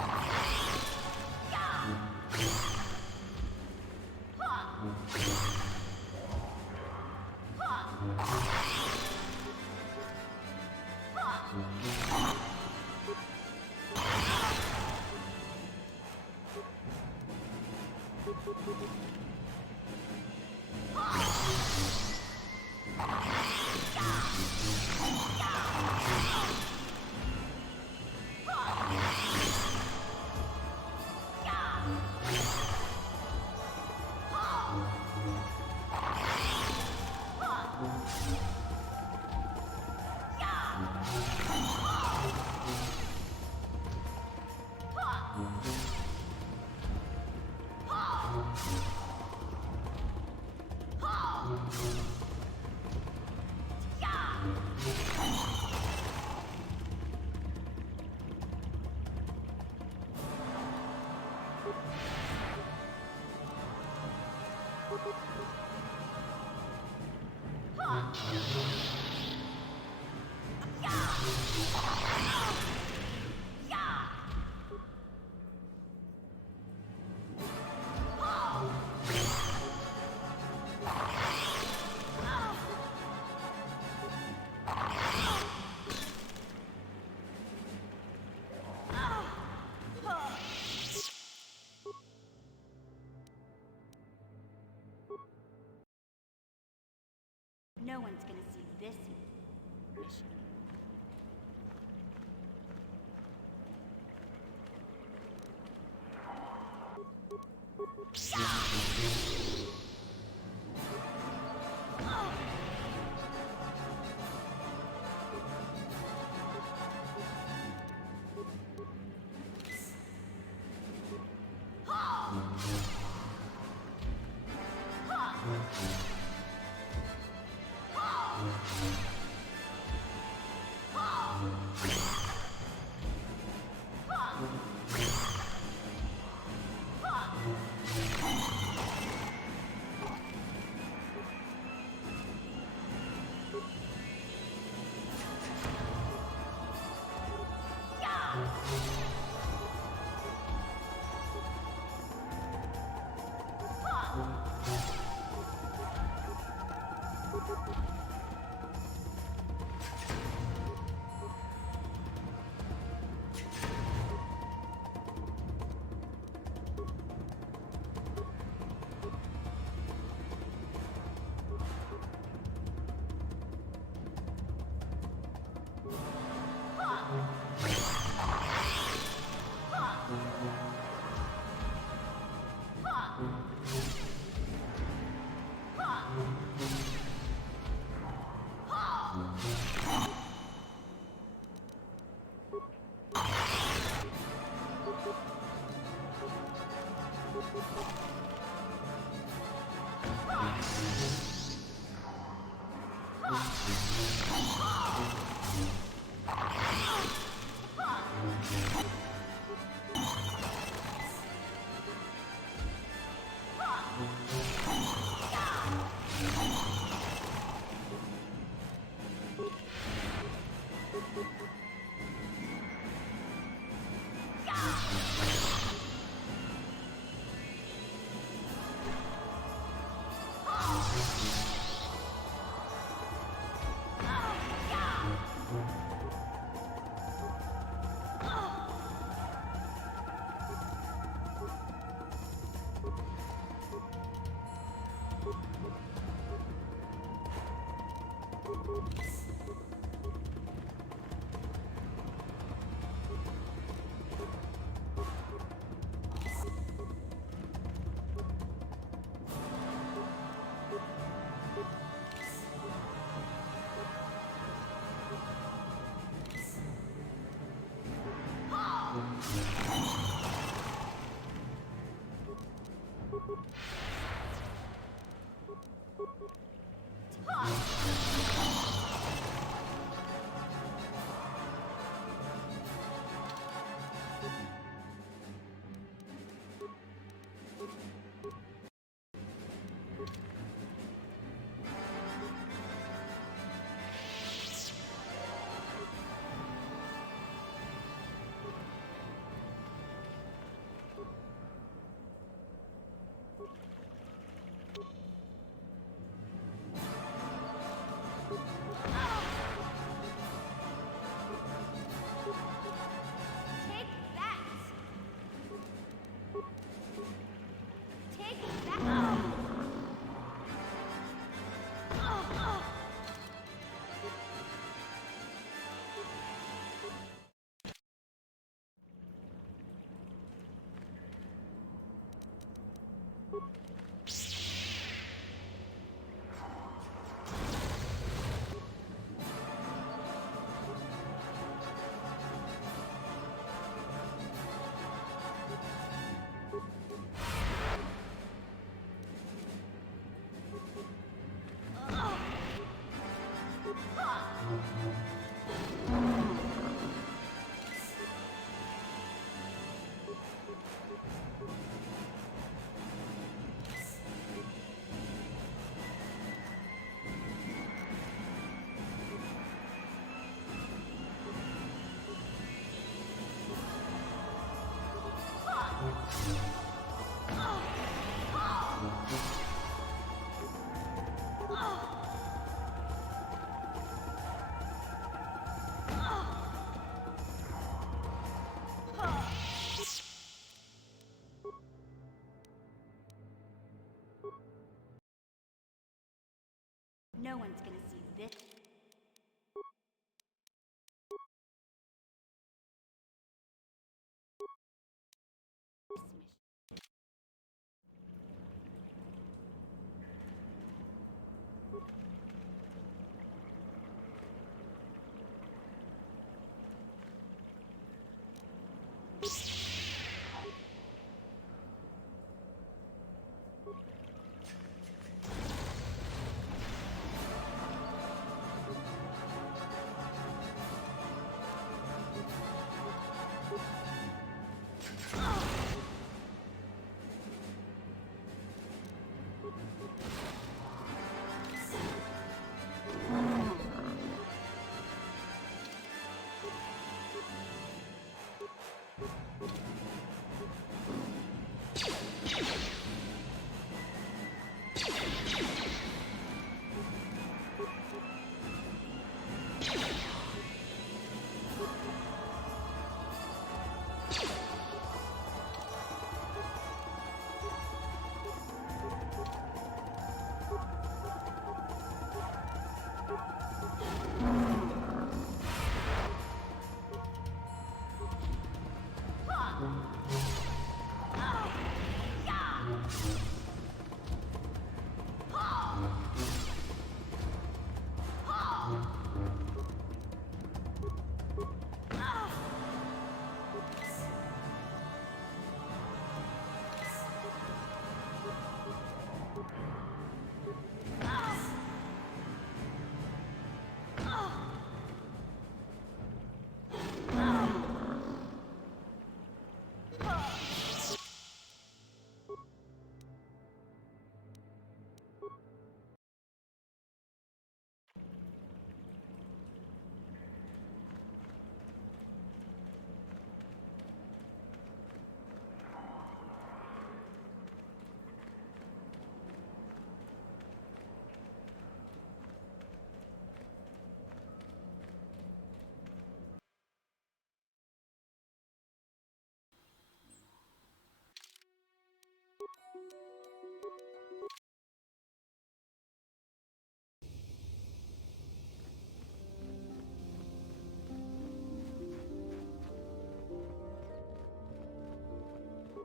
mission. No one's gonna see this mission. No one's gonna see this.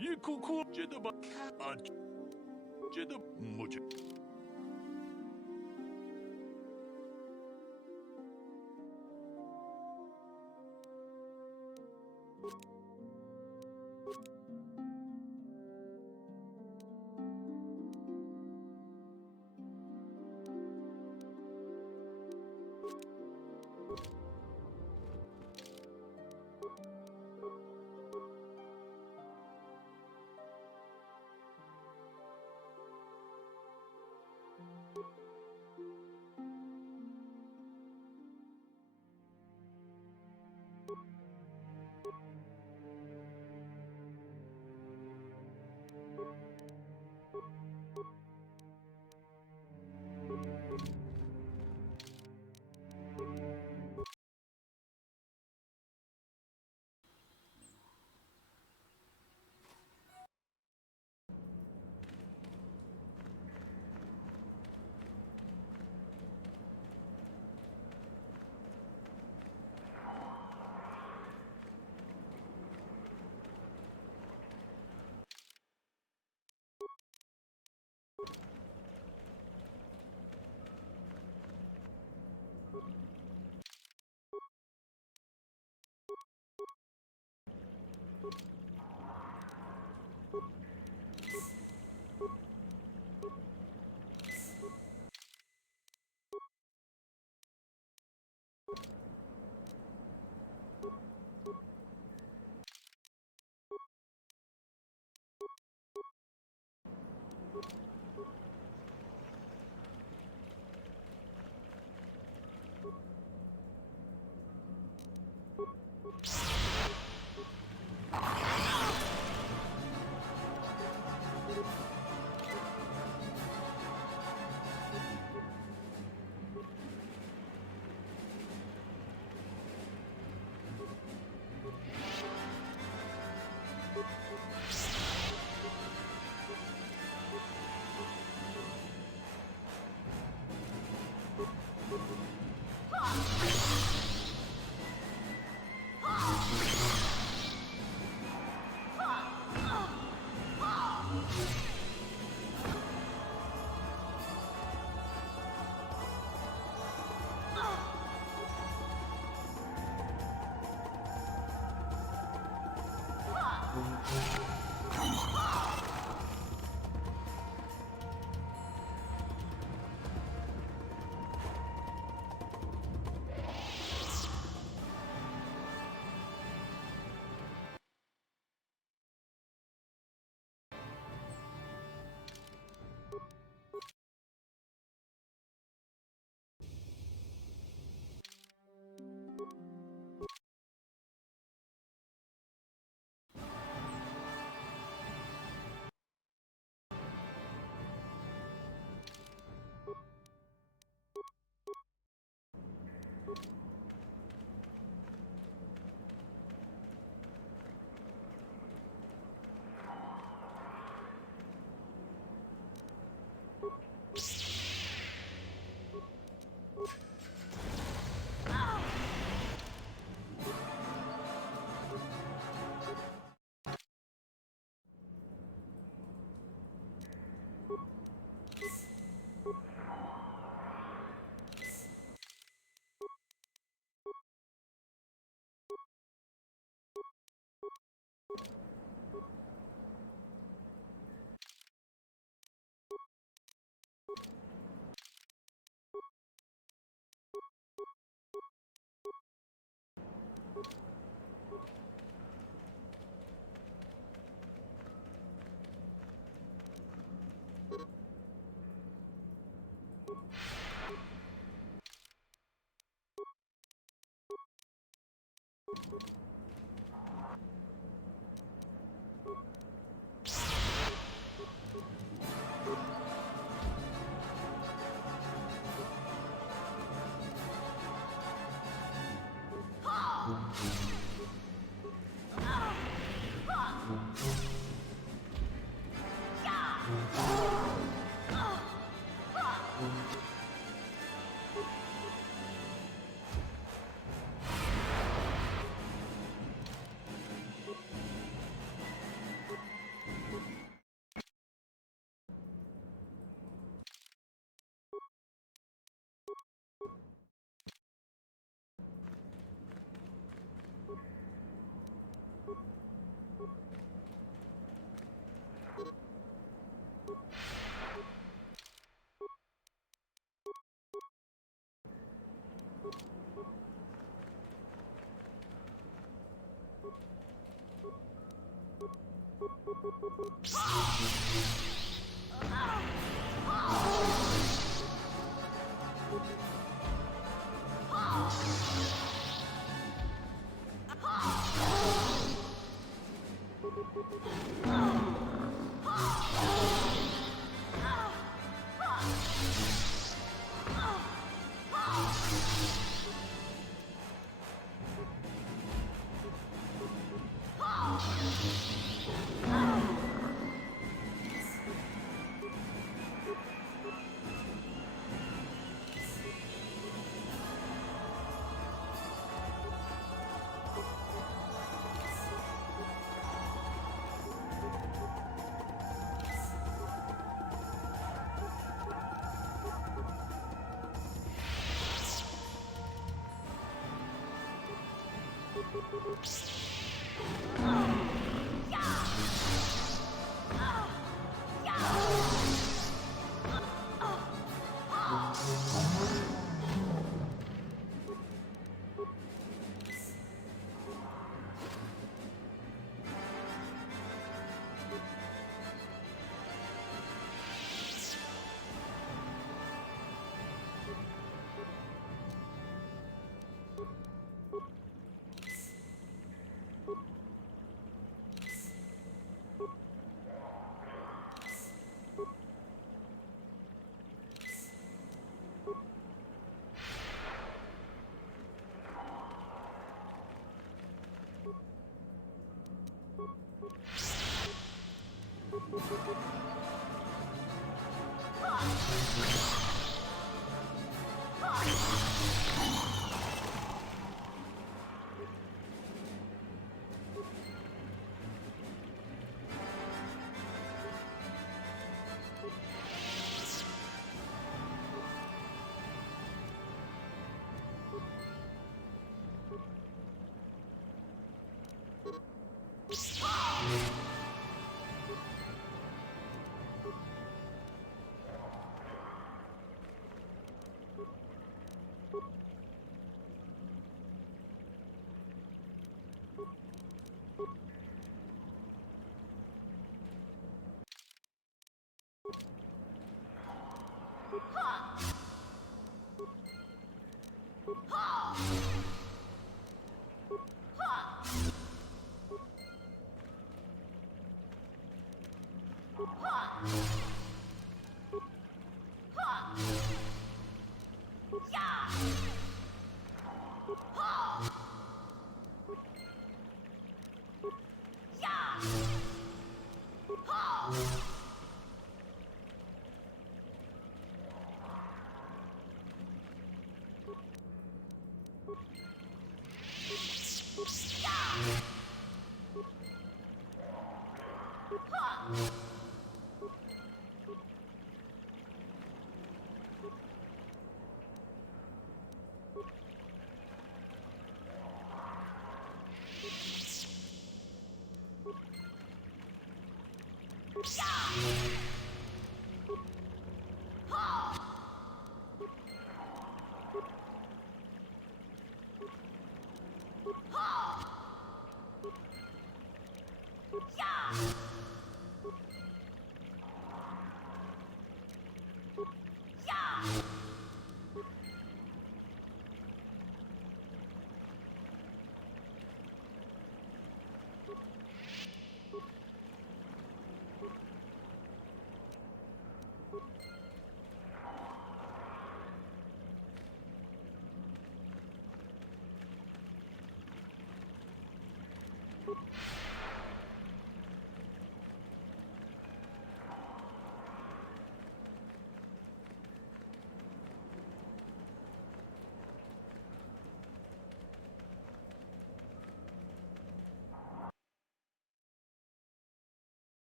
ये कुकू जेदबा आज जेदब मुझे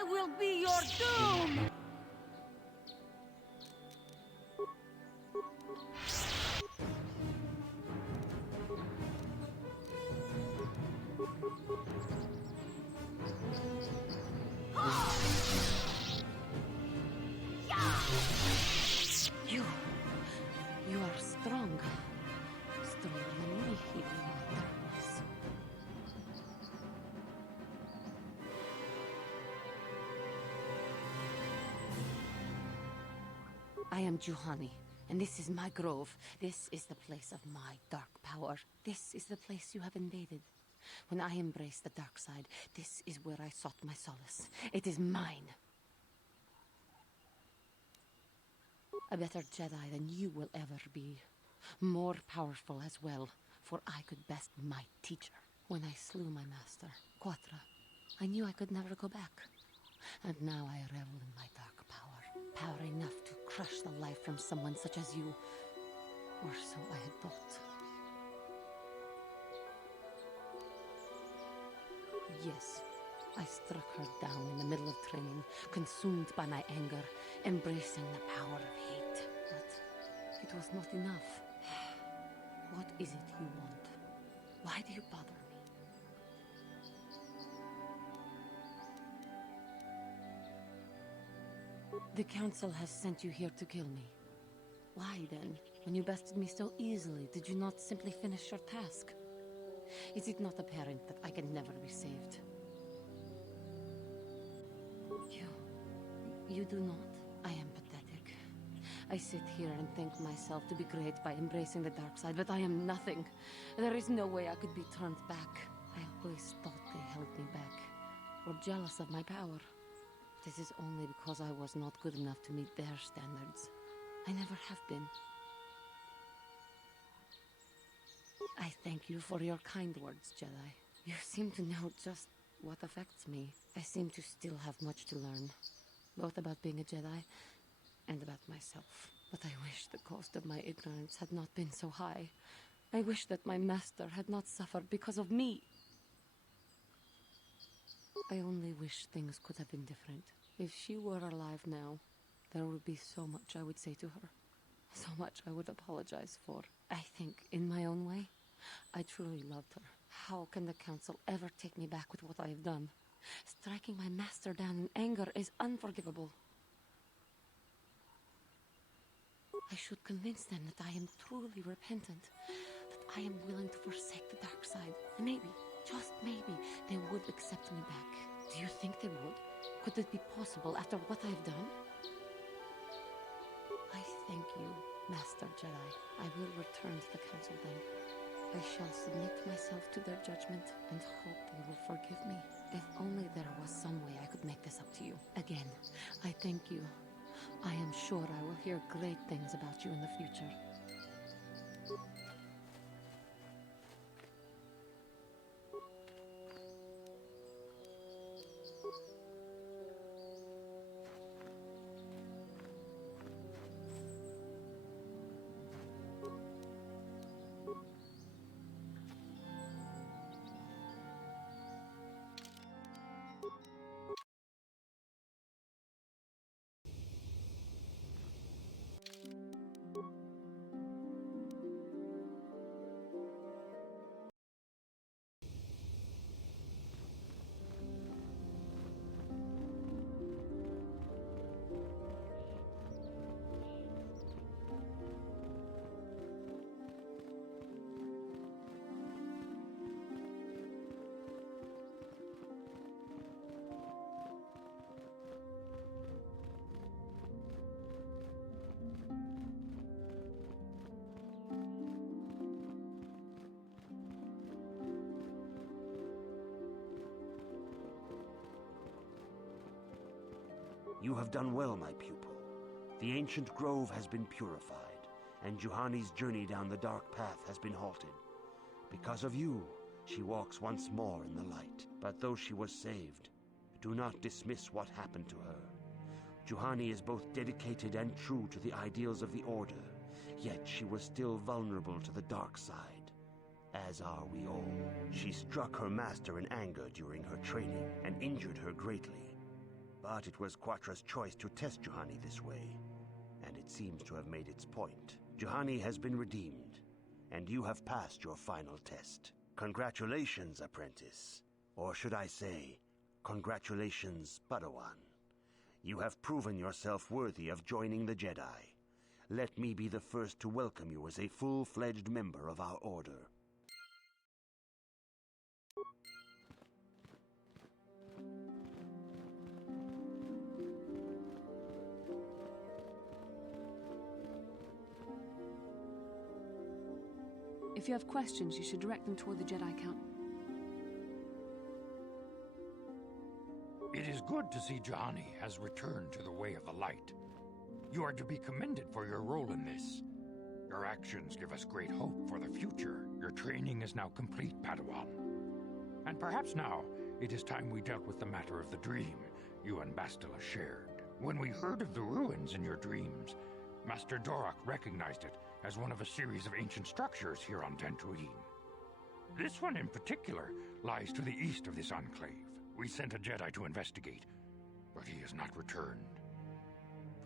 I will be your doom! You are strong. Stronger than me, even in my darkness. I am Juhani, and this is my grove. This is the place of my dark power. This is the place you have invaded. When I embraced the dark side, this is where I sought my solace. It is mine. A better Jedi than you will ever be. More powerful as well, for I could best my teacher. When I slew my master, Quatra, I knew I could never go back. And now I revel in my dark power. Power enough to crush the life from someone such as you. Or so I had thought. Yes, I struck her down in the middle of training, consumed by my anger, embracing the power of hate. But it was not enough. What is it you want? Why do you bother me? The Council has sent you here to kill me. Why then, when you bested me so easily, did you not simply finish your task? Is it not apparent that I can never be saved? You do not? I am pathetic. I sit here and think myself to be great by embracing the dark side, but I am nothing. There is no way I could be turned back. I always thought they held me back, or jealous of my power. This is only because I was not good enough to meet their standards. I never have been. I thank you for your kind words, Jedi. You seem to know just what affects me. I seem to still have much to learn, both about being a Jedi and about myself. But I wish the cost of my ignorance had not been so high. I wish that my master had not suffered because of me. I only wish things could have been different. If she were alive now, there would be so much I would say to her. So much I would apologize for. I think, in my own way, I truly loved her. How can the Council ever take me back with what I have done? Striking my master down in anger is unforgivable. I should convince them that I am truly repentant, that I am willing to forsake the dark side, and maybe, just maybe, they would accept me back. Do you think they would? Could it be possible after what I've done? I thank you, Master Jedi. I will return to the Council then. I shall submit myself to their judgment and hope they will forgive me. If only there was some way I could make this up to you. Again, I thank you. I am sure I will hear great things about you in the future. You have done well, my pupil. The ancient grove has been purified, and Juhani's journey down the dark path has been halted. Because of you, she walks once more in the light. But though she was saved, do not dismiss what happened to her. Juhani is both dedicated and true to the ideals of the Order, yet she was still vulnerable to the dark side, as are we all. She struck her master in anger during her training and injured her greatly. But it was Quatra's choice to test Juhani this way, and it seems to have made its point. Juhani has been redeemed, and you have passed your final test. Congratulations, apprentice. Or should I say, congratulations, Padawan. You have proven yourself worthy of joining the Jedi. Let me be the first to welcome you as a full-fledged member of our Order. If you have questions, you should direct them toward the Jedi Count. It is good to see Juhani has returned to the way of the light. You are to be commended for your role in this. Your actions give us great hope for the future. Your training is now complete, Padawan. And perhaps now, it is time we dealt with the matter of the dream you and Bastila shared. When we heard of the ruins in your dreams, Master Dorak recognized it as one of a series of ancient structures here on Dantooine. This one in particular lies to the east of this enclave. We sent a Jedi to investigate, but he has not returned.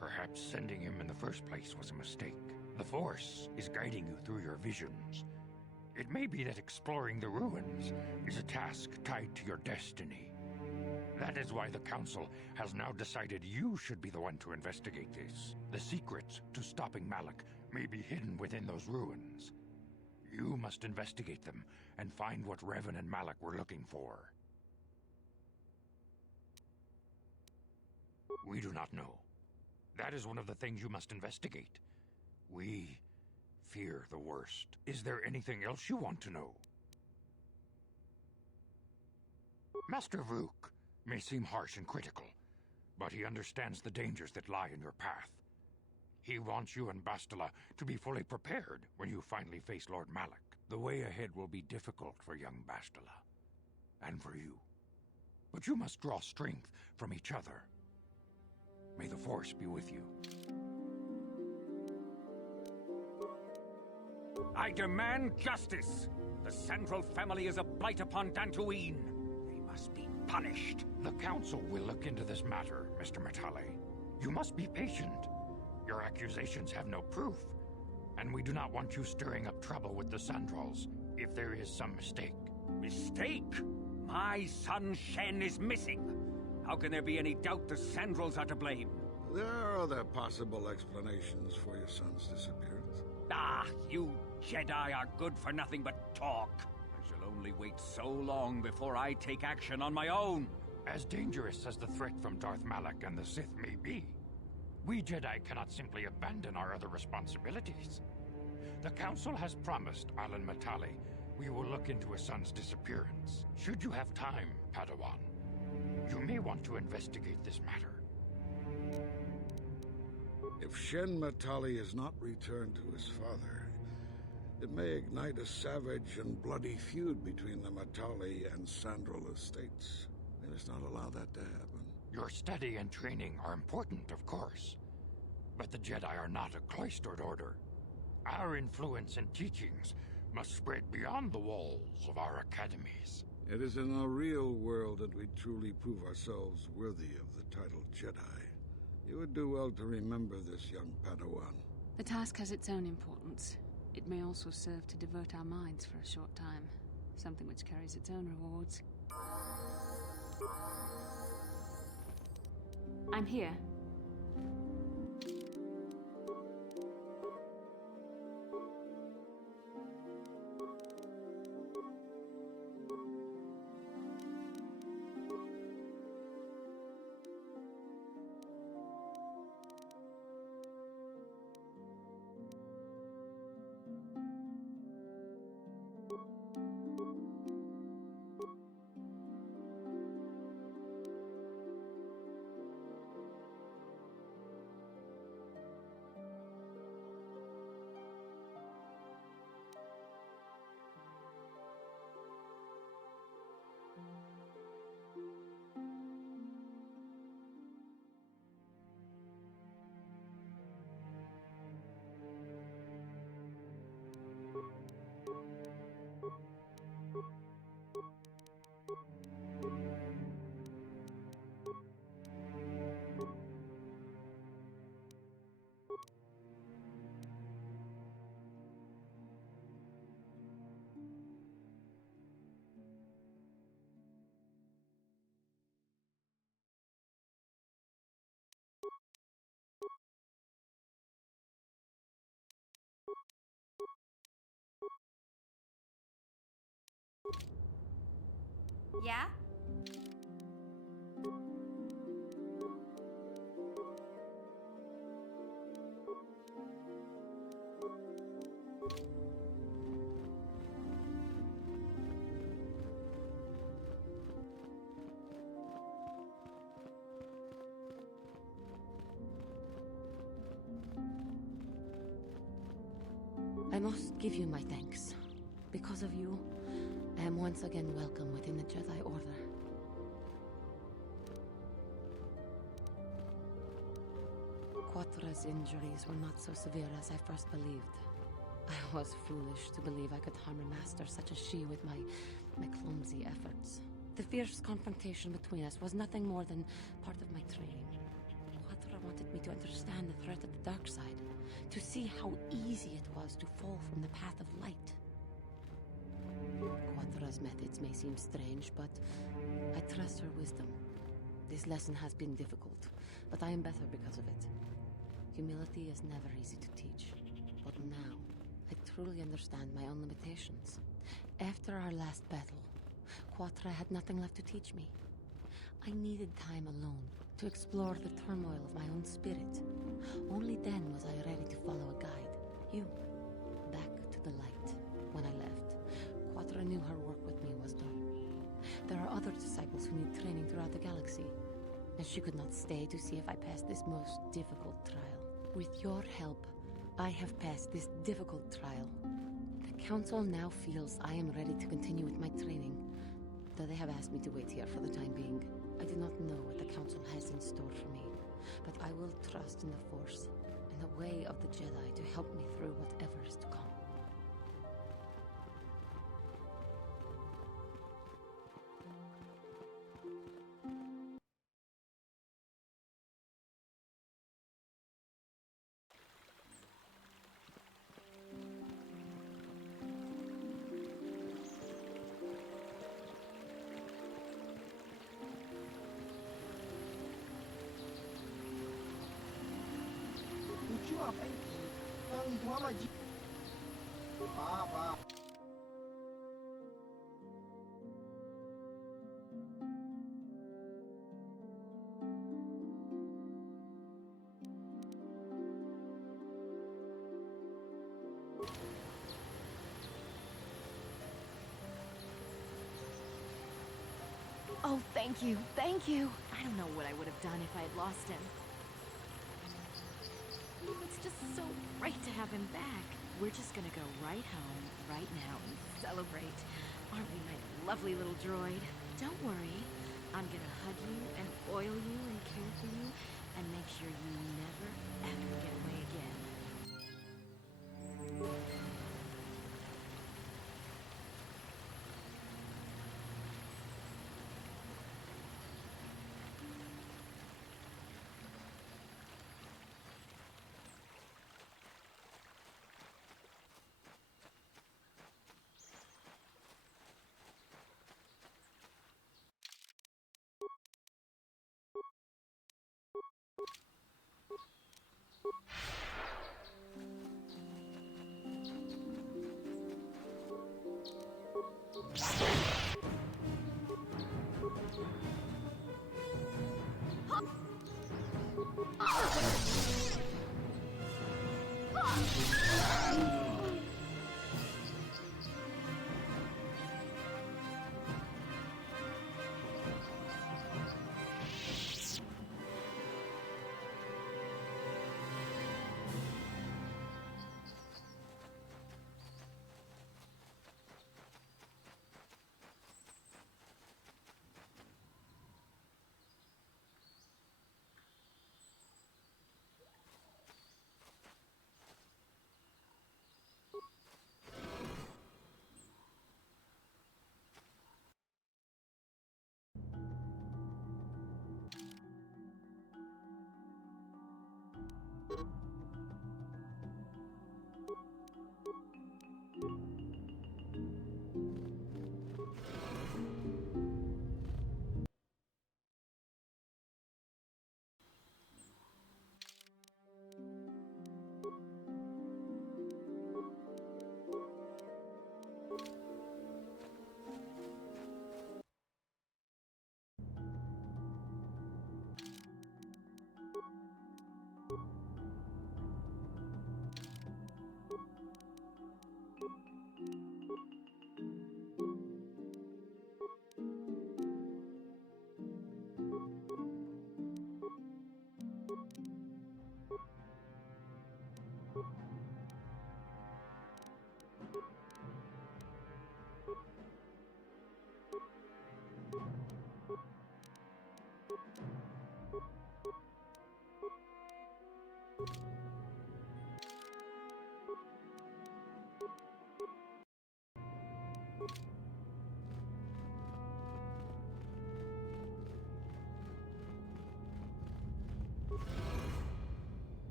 Perhaps sending him in the first place was a mistake. The Force is guiding you through your visions. It may be that exploring the ruins is a task tied to your destiny. That is why the Council has now decided you should be the one to investigate this. The secrets to stopping Malak may be hidden within those ruins. You must investigate them and find what Revan and Malak were looking for. We do not know. That is one of the things you must investigate. We fear the worst. Is there anything else you want to know? Master Vuk may seem harsh and critical, but he understands the dangers that lie in your path. He wants you and Bastila to be fully prepared when you finally face Lord Malak. The way ahead will be difficult for young Bastila, and for you. But you must draw strength from each other. May the Force be with you. I demand justice! The Central family is a blight upon Dantooine. They must be punished. The Council will look into this matter, Mr. Matale. You must be patient. Your accusations have no proof, and we do not want you stirring up trouble with the Sandrals if there is some mistake. Mistake? My son Shen is missing. How can there be any doubt the Sandrals are to blame? There are other possible explanations for your son's disappearance. Ah, you Jedi are good for nothing but talk. I shall only wait so long before I take action on my own. As dangerous as the threat from Darth Malak and the Sith may be, we Jedi cannot simply abandon our other responsibilities. The Council has promised Alan Matali we will look into his son's disappearance. Should you have time, Padawan, you may want to investigate this matter. If Shen Matali is not returned to his father, it may ignite a savage and bloody feud between the Matali and Sandral estates. We must not allow that to happen. Your study and training are important, of course, but the Jedi are not a cloistered order. Our influence and teachings must spread beyond the walls of our academies. It is in the real world that we truly prove ourselves worthy of the title Jedi. You would do well to remember this, young Padawan. The task has its own importance. It may also serve to divert our minds for a short time, something which carries its own rewards. I'm here. Yeah? I must give you my thanks. Because of you, I am once again welcome within the Jedi Order. Quatra's injuries were not so severe as I first believed. I was foolish to believe I could harm a master such as she with my clumsy efforts. The fierce confrontation between us was nothing more than part of my training. Quatra wanted me to understand the threat of the dark side, to see how easy it was to fall from the path of light. Quatra's methods may seem strange, but I trust her wisdom. This lesson has been difficult, but I am better because of it. Humility is never easy to teach, but now I truly understand my own limitations. After our last battle, Quatra had nothing left to teach me. I needed time alone to explore the turmoil of my own spirit. Only then was I ready to follow a guide. You. Back to the light. When I left, Quatra knew her work with me was done. There are other disciples who need training throughout the galaxy, and she could not stay to see if I passed this most difficult trial. With your help, I have passed this difficult trial. The Council now feels I am ready to continue with my training, though they have asked me to wait here for the time being. I do not know what the Council has in store for me, but I will trust in the Force and the way of the Jedi to help me through whatever is to come. Oh, thank you, thank you. I don't know what I would have done if I had lost him. It's just so great to have him back. We're just gonna go right home, right now, and celebrate. Aren't we, my lovely little droid? Don't worry. I'm gonna hug you and oil you and care for you and make sure you never, ever get away again.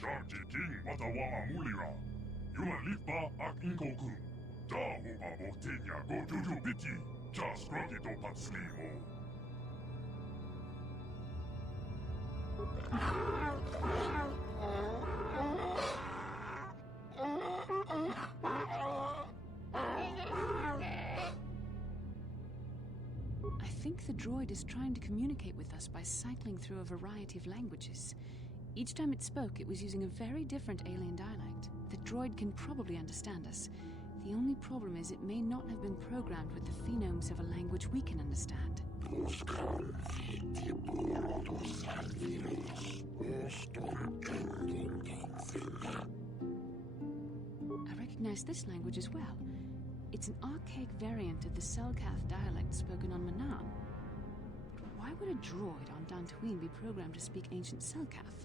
Sharky King Watawa Amulira. Yuan Lipa Ak Inkoku. Da Uba Botinya Go Juju Biti. Just Rockito Patslimo. I think the droid is trying to communicate with us by cycling through a variety of languages. Each time it spoke, it was using a very different alien dialect. The droid can probably understand us. The only problem is it may not have been programmed with the phonemes of a language we can understand. I recognize this language as well. It's an archaic variant of the Selkath dialect spoken on Manam. But why would a droid on Dantooine be programmed to speak ancient Selkath?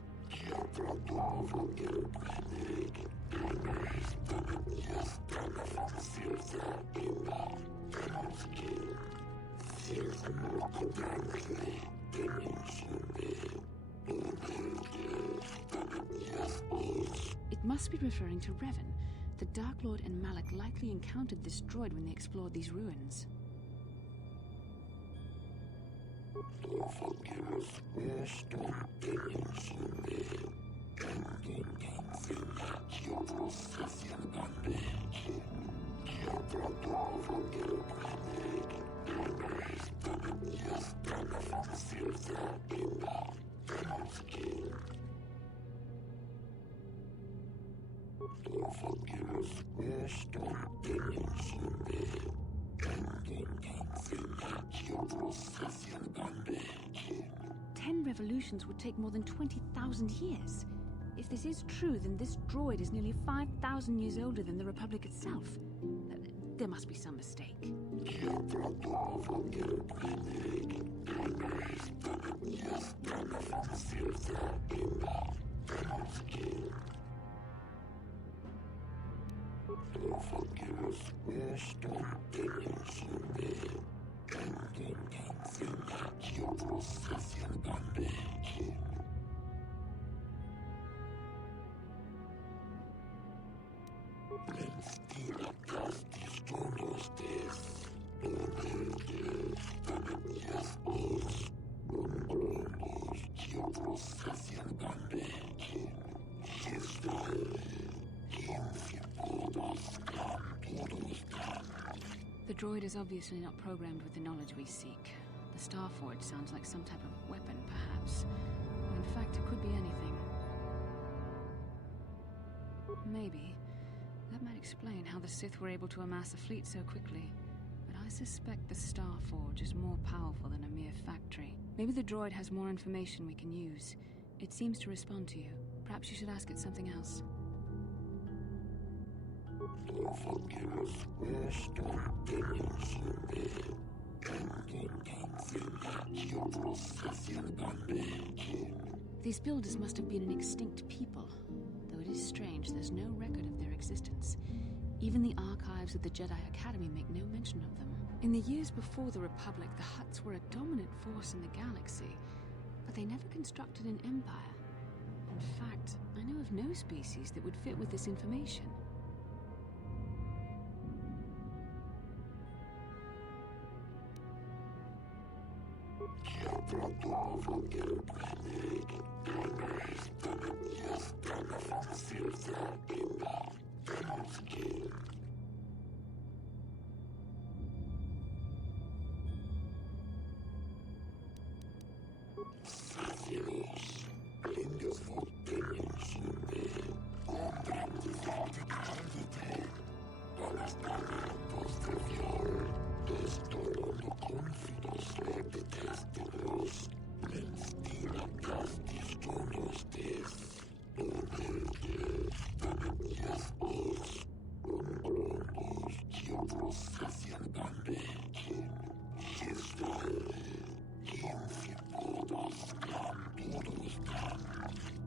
It must be referring to Revan. The Dark Lord and Malak likely encountered this droid when they explored these ruins. Ten revolutions would take more than 20,000 years. If this is true, then this droid is nearly 5,000 years older than the Republic itself. There must be some mistake. The droid is obviously not programmed with the knowledge we seek. The Starforge sounds like some type of weapon, perhaps. Or in fact, it could be anything. Maybe. That might explain how the Sith were able to amass a fleet so quickly. But I suspect the Starforge is more powerful than a mere factory. Maybe the droid has more information we can use. It seems to respond to you. Perhaps you should ask it something else. These builders must have been an extinct people. Though it is strange, there's no record of their existence. Even the archives of the Jedi Academy make no mention of them. In the years before the Republic, the Hutts were a dominant force in the galaxy, but they never constructed an empire. In fact, I know of no species that would fit with this information.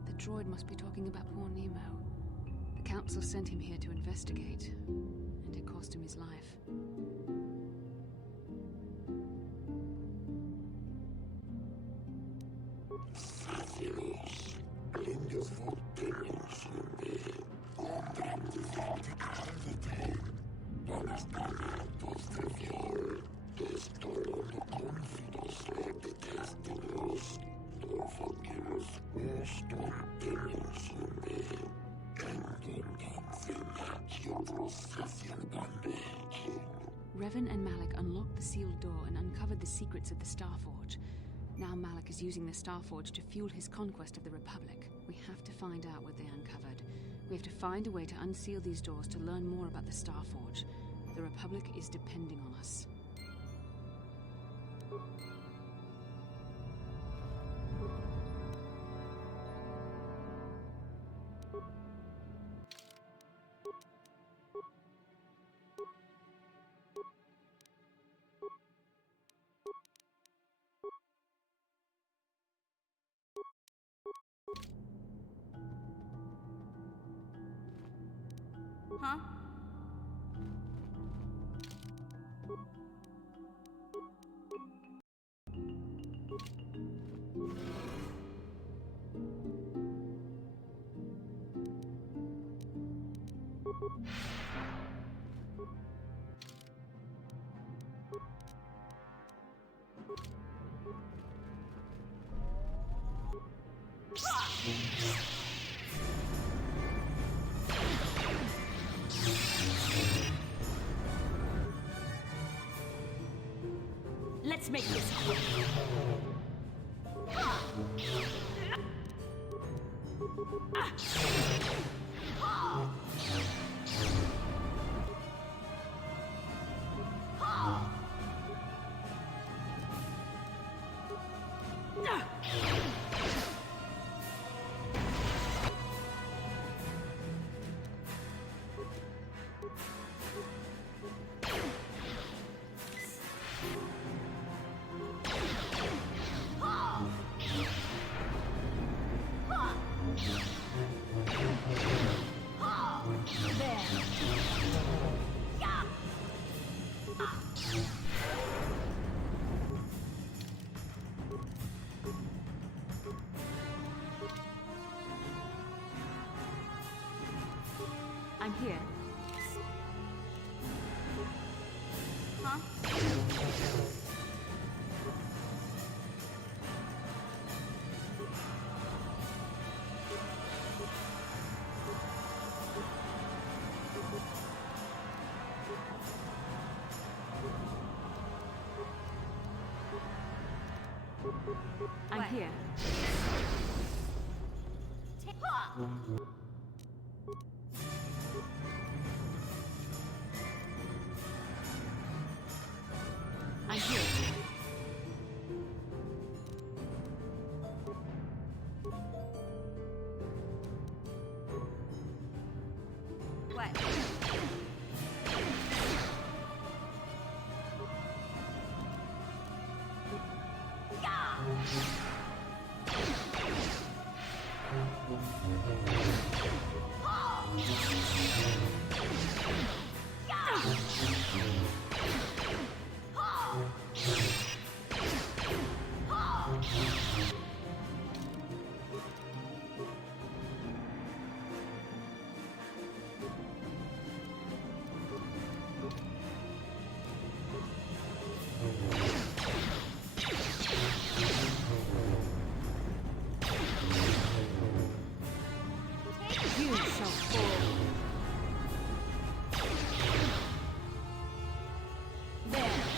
The droid must be talking about poor Nemo. The Council sent him here to investigate, and it cost him his life. Revan and Malik unlocked the sealed door and uncovered the secrets of the Starforge. Now Malik is using the Starforge to fuel his conquest of the Republic. We have to find out what they uncovered. We have to find a way to unseal these doors to learn more about the Starforge. The Republic is depending on us. Huh? Let's make this quick. I'm here. Huh? I'm here. I'm here. What? You shall fall. There.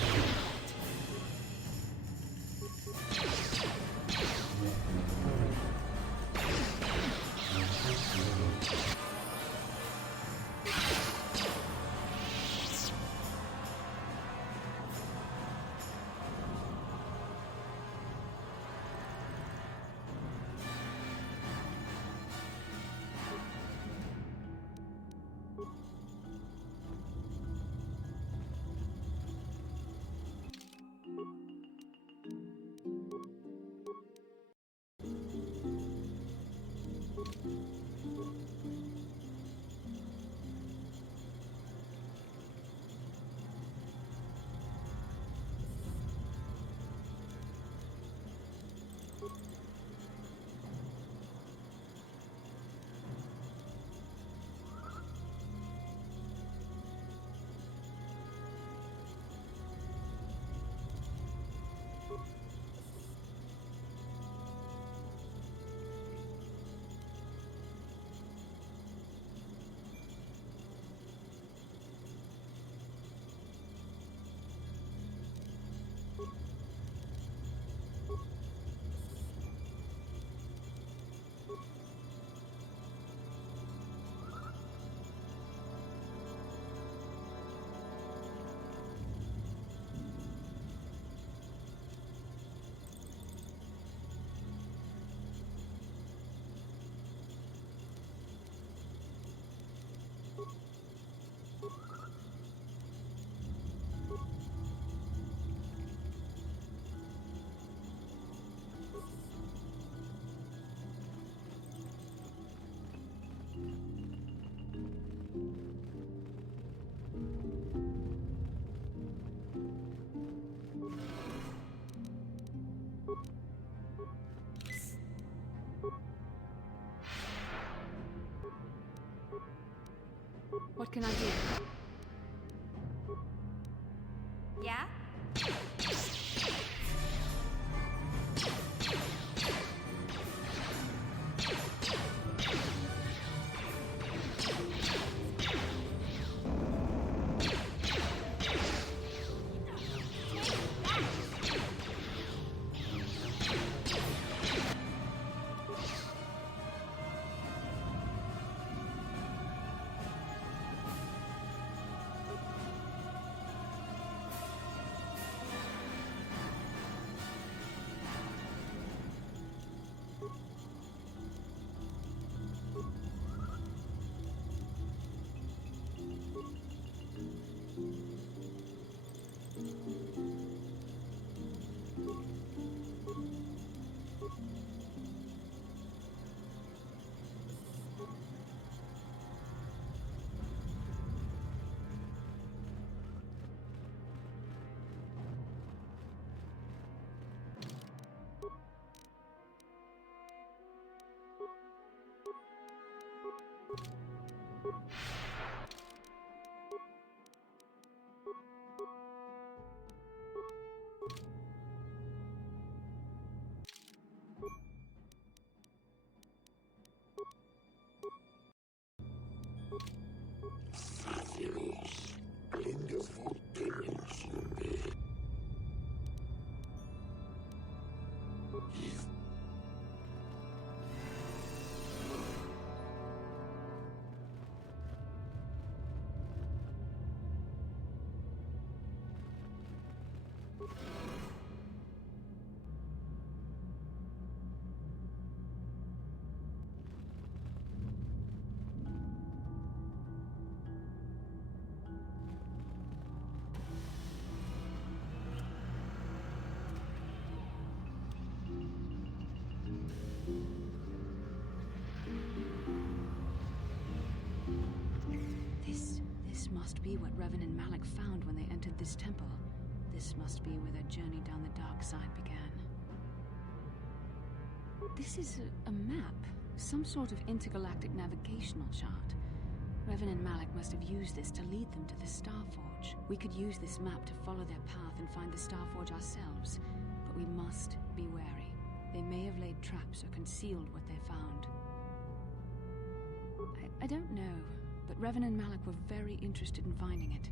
What can I do? Yeah? This must be what Revan and Malik found when they entered this temple. This must be where their journey down the dark side began. This is a map. Some sort of intergalactic navigational chart. Revan and Malik must have used this to lead them to the Starforge. We could use this map to follow their path and find the Starforge ourselves, but we must be wary. They may have laid traps or concealed what they found. I don't know, but Revan and Malik were very interested in finding it.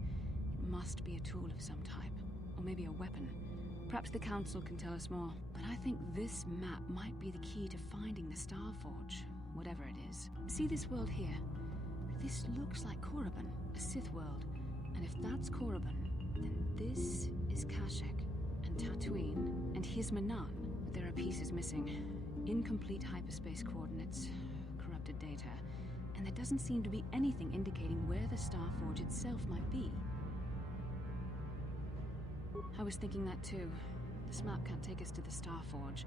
It must be a tool of some type, or maybe a weapon. Perhaps the Council can tell us more, but I think this map might be the key to finding the Starforge, whatever it is. See this world here? This looks like Korriban, a Sith world. And if that's Korriban, then this is Kashyyyk, and Dantooine, and here's Manan. But there are pieces missing. Incomplete hyperspace coordinates, corrupted data, and there doesn't seem to be anything indicating where the Starforge itself might be. I was thinking that too. This map can't take us to the Starforge,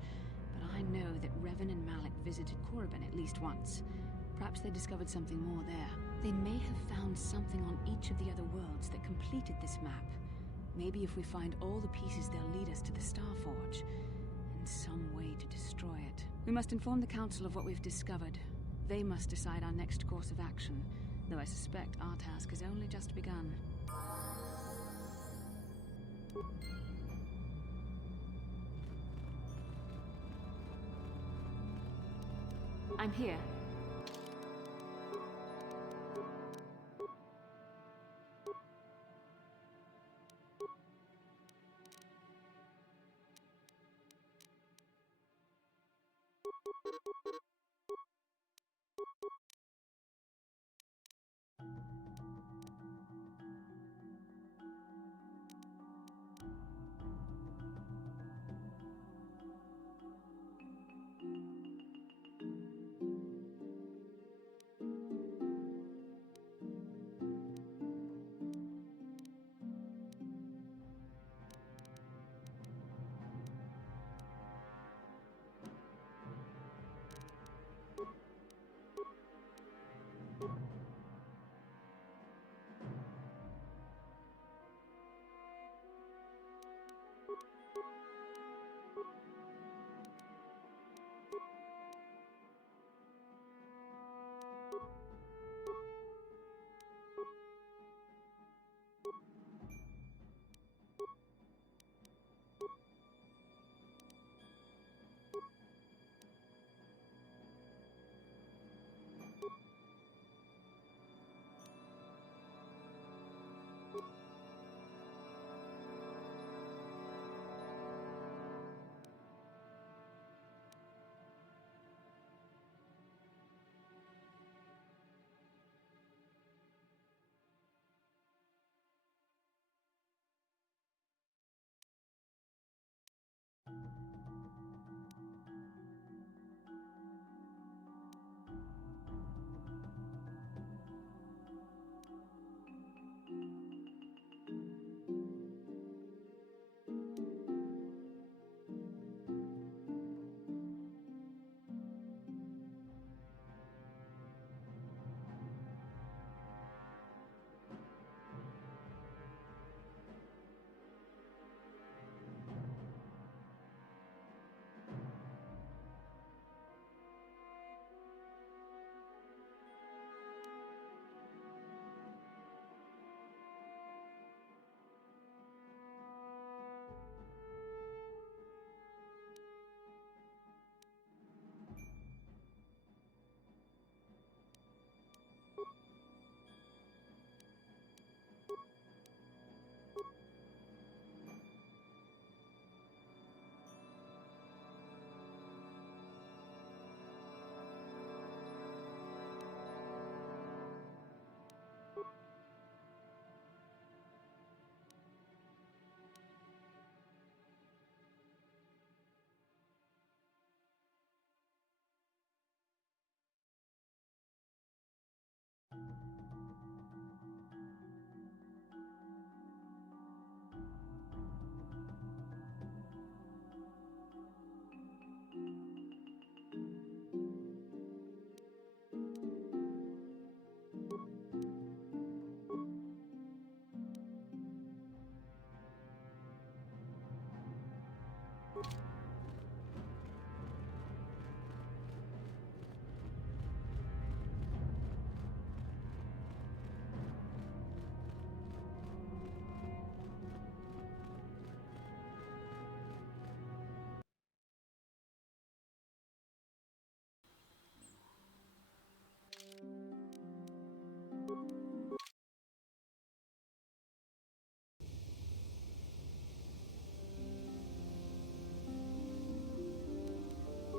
but I know that Revan and Malik visited Korriban at least once. Perhaps they discovered something more there. They may have found something on each of the other worlds that completed this map. Maybe if we find all the pieces, they'll lead us to the Starforge, and some way to destroy it. We must inform the Council of what we've discovered. They must decide our next course of action, though I suspect our task has only just begun. I'm here.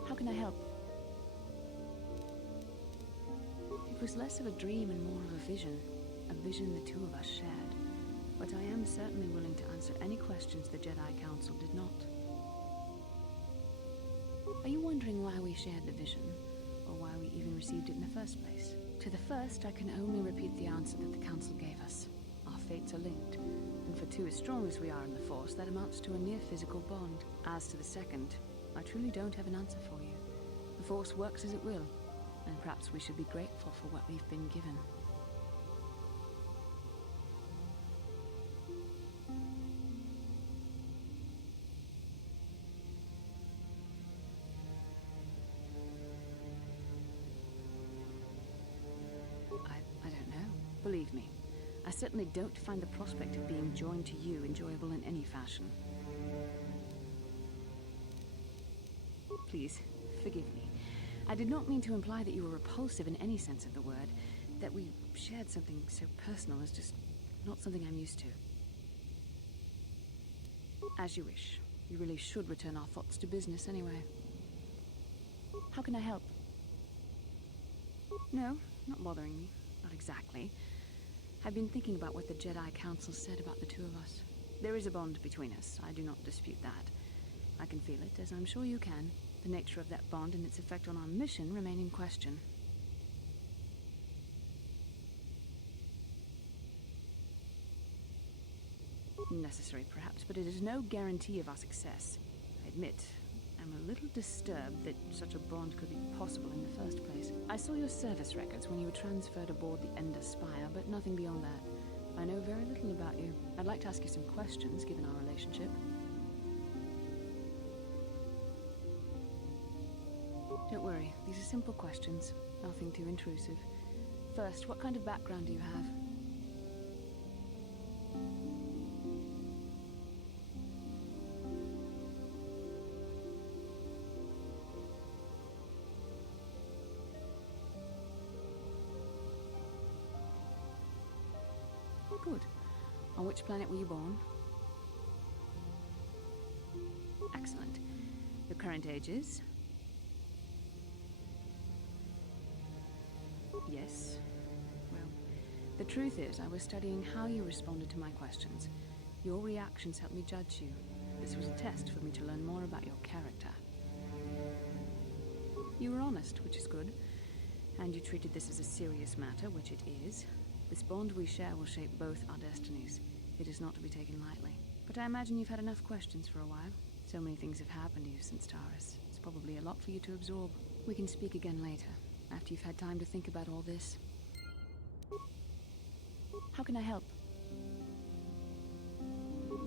How can I help? It was less of a dream and more of a vision the two of us shared. But I am certainly willing to answer any questions the Jedi Council did not. Are you wondering why we shared the vision, or why we even received it in the first place? To the first, I can only repeat the answer that the Council gave us. Our fates are linked, and for two as strong as we are in the Force, that amounts to a near-physical bond. As to the second, I truly don't have an answer for you. The Force works as it will, and perhaps we should be grateful for what we've been given. I don't know. Believe me, I certainly don't find the prospect of being joined to you enjoyable in any fashion. Please, forgive me. I did not mean to imply that you were repulsive in any sense of the word. That we shared something so personal is just not something I'm used to. As you wish. You really should return our thoughts to business anyway. How can I help? No, not bothering me. Not exactly. I've been thinking about what the Jedi Council said about the two of us. There is a bond between us. I do not dispute that. I can feel it, as I'm sure you can. The nature of that bond and its effect on our mission remain in question. Necessary, perhaps, but it is no guarantee of our success. I admit, I'm a little disturbed that such a bond could be possible in the first place. I saw your service records when you were transferred aboard the Ender Spire, but nothing beyond that. I know very little about you. I'd like to ask you some questions, given our relationship. Don't worry, these are simple questions, nothing too intrusive. First, what kind of background do you have? Good. On which planet were you born? Excellent. Your current age is? Yes. Well, the truth is, I was studying how you responded to my questions. Your reactions helped me judge you. This was a test for me to learn more about your character. You were honest, which is good. And you treated this as a serious matter, which it is. This bond we share will shape both our destinies. It is not to be taken lightly. But I imagine you've had enough questions for a while. So many things have happened to you since Taurus. It's probably a lot for you to absorb. We can speak again later, after you've had time to think about all this. How can I help?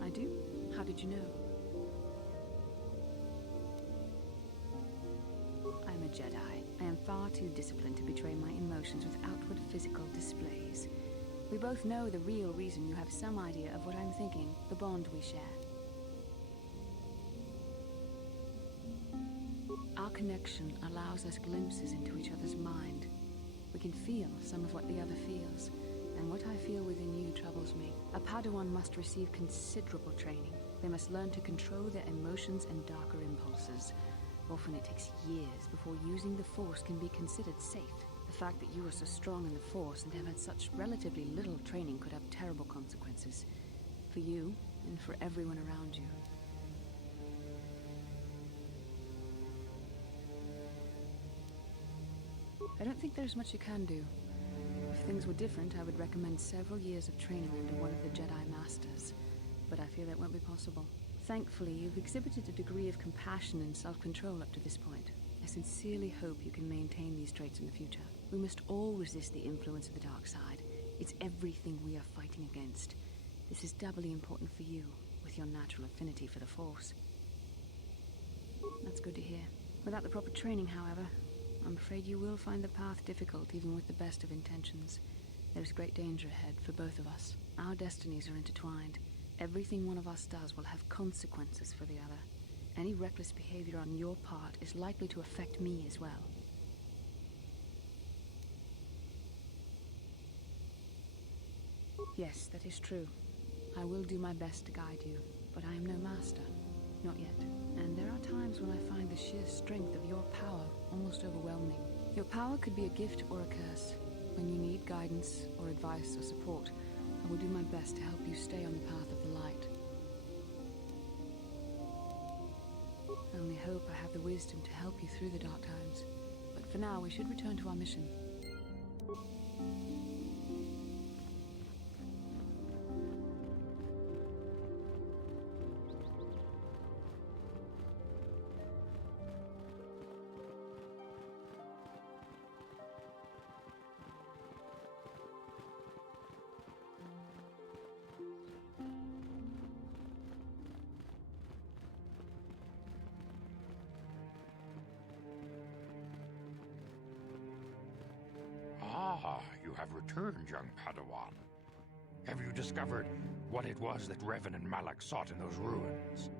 I do? How did you know? I'm a Jedi. I am far too disciplined to betray my emotions with outward physical displays. We both know the real reason you have some idea of what I'm thinking, the bond we share. Our connection allows us glimpses into each other's mind. We can feel some of what the other feels, and what I feel within you troubles me. A Padawan must receive considerable training. They must learn to control their emotions and darker impulses. Often it takes years before using the Force can be considered safe. The fact that you are so strong in the Force and have had such relatively little training could have terrible consequences. For you, and for everyone around you. I don't think there's much you can do. If things were different, I would recommend several years of training under one of the Jedi Masters. But I fear that won't be possible. Thankfully, you've exhibited a degree of compassion and self-control up to this point. I sincerely hope you can maintain these traits in the future. We must all resist the influence of the dark side. It's everything we are fighting against. This is doubly important for you, with your natural affinity for the Force. That's good to hear. Without the proper training, however, I'm afraid you will find the path difficult even with the best of intentions. There's great danger ahead for both of us. Our destinies are intertwined. Everything one of us does will have consequences for the other. Any reckless behavior on your part is likely to affect me as well. Yes, that is true. I will do my best to guide you, but I am no master. Not yet. And there are times when I find the sheer strength of your power almost overwhelming. Your power could be a gift or a curse. When you need guidance or advice or support, I will do my best to help you stay on the path of the light. I only hope I have the wisdom to help you through the dark times. But for now, we should return to our mission. Ah, you have returned, young Padawan. Have you discovered what it was that Revan and Malak sought in those ruins?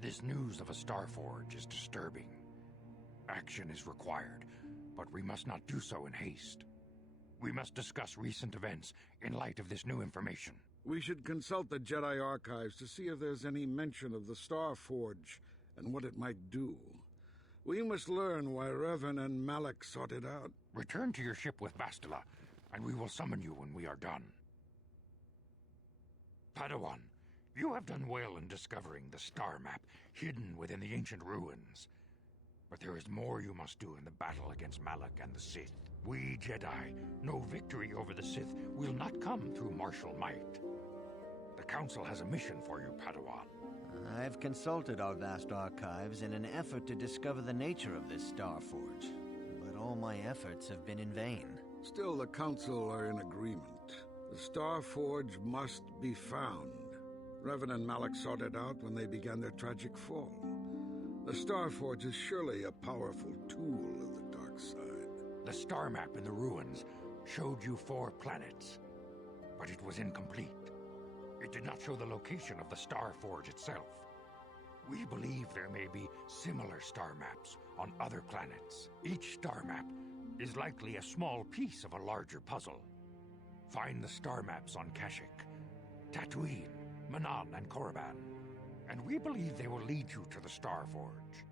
This news of a Starforge is disturbing. Action is required, but we must not do so in haste. We must discuss recent events in light of this new information. We should consult the Jedi archives to see if there's any mention of the Starforge and what it might do. We must learn why Revan and Malak sought it out. Return to your ship with Bastila, and we will summon you when we are done. Padawan, you have done well in discovering the star map hidden within the ancient ruins. But there is more you must do in the battle against Malak and the Sith. We Jedi know victory over the Sith will not come through martial might. The Council has a mission for you, Padawan. I've consulted our vast archives in an effort to discover the nature of this Starforge, but all my efforts have been in vain. Still, the Council are in agreement. The Starforge must be found. Revan and Malak sought it out when they began their tragic fall. The Starforge is surely a powerful tool of the dark side. The star map in the ruins showed you 4 planets, but it was incomplete. It did not show the location of the Starforge itself. We believe there may be similar star maps on other planets. Each star map is likely a small piece of a larger puzzle. Find the star maps on Kashyyyk, Dantooine, Manan, and Korriban, and we believe they will lead you to the Starforge.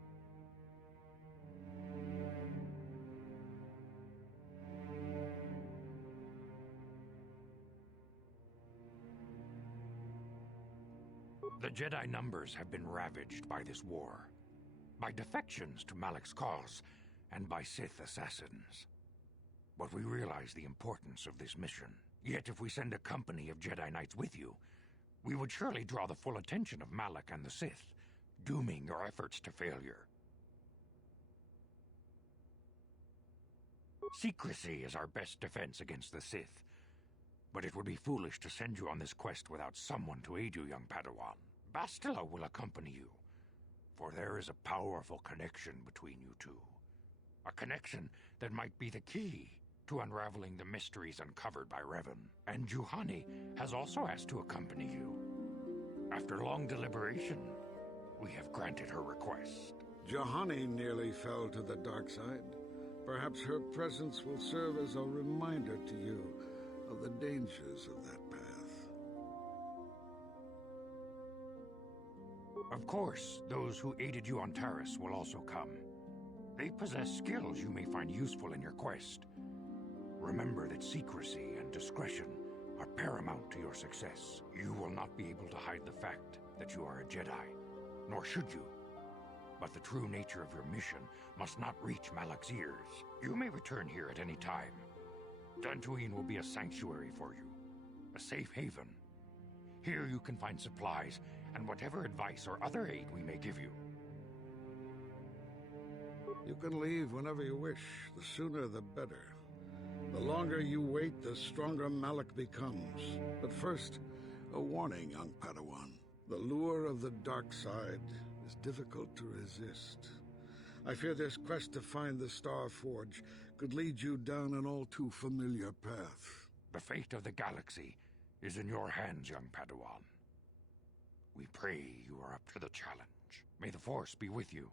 The Jedi numbers have been ravaged by this war, by defections to Malak's cause, and by Sith assassins. But we realize the importance of this mission. Yet if we send a company of Jedi Knights with you, we would surely draw the full attention of Malak and the Sith, dooming your efforts to failure. Secrecy is our best defense against the Sith, but it would be foolish to send you on this quest without someone to aid you, young Padawan. Bastila will accompany you, for there is a powerful connection between you two. A connection that might be the key to unraveling the mysteries uncovered by Revan. And Juhani has also asked to accompany you. After long deliberation, we have granted her request. Juhani nearly fell to the dark side. Perhaps her presence will serve as a reminder to you of the dangers of that path. Of course, those who aided you on Taris will also come. They possess skills you may find useful in your quest. Remember that secrecy and discretion are paramount to your success. You will not be able to hide the fact that you are a Jedi, nor should you. But the true nature of your mission must not reach Malak's ears. You may return here at any time. Dantooine will be a sanctuary for you, a safe haven. Here you can find supplies and whatever advice or other aid we may give you. You can leave whenever you wish. The sooner the better. The longer you wait, the stronger Malak becomes. But first, a warning, young Padawan. The lure of the dark side is difficult to resist. I fear this quest to find the Star Forge could lead you down an all too familiar path. The fate of the galaxy is in your hands, young Padawan. We pray you are up to the challenge. May the Force be with you.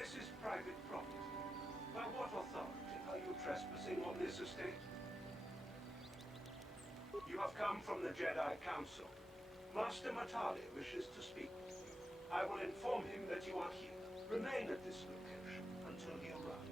This is private property. By what authority are you trespassing on this estate? You have come from the Jedi Council. Master Matali wishes to speak with you. I will inform him that you are here. Remain at this location until he arrives.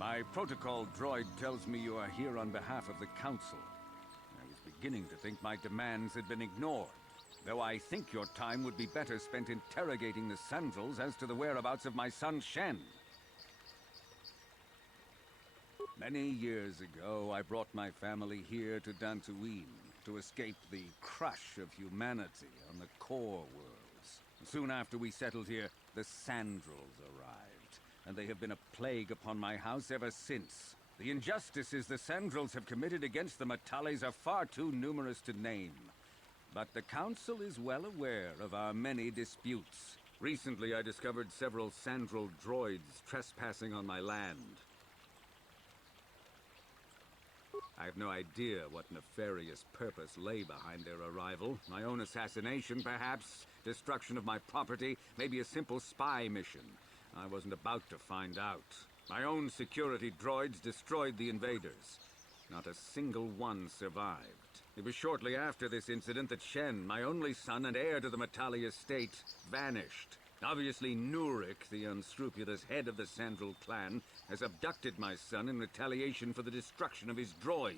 My protocol droid tells me you are here on behalf of the Council. I was beginning to think my demands had been ignored, though I think your time would be better spent interrogating the Sanzals as to the whereabouts of my son Shen. Many years ago, I brought my family here to Dantooine to escape the crush of humanity on the core worlds. Soon after we settled here, the Sandrels arrived, and they have been a plague upon my house ever since. The injustices the Sandrels have committed against the Matales are far too numerous to name. But the Council is well aware of our many disputes. Recently, I discovered several Sandrel droids trespassing on my land. I have no idea what nefarious purpose lay behind their arrival. My own assassination, perhaps? Destruction of my property? Maybe a simple spy mission? I wasn't about to find out. My own security droids destroyed the invaders. Not a single one survived. It was shortly after this incident that Shen, my only son and heir to the Matali estate, vanished. Obviously, Nurik, the unscrupulous head of the Sandrel clan, has abducted my son in retaliation for the destruction of his droids.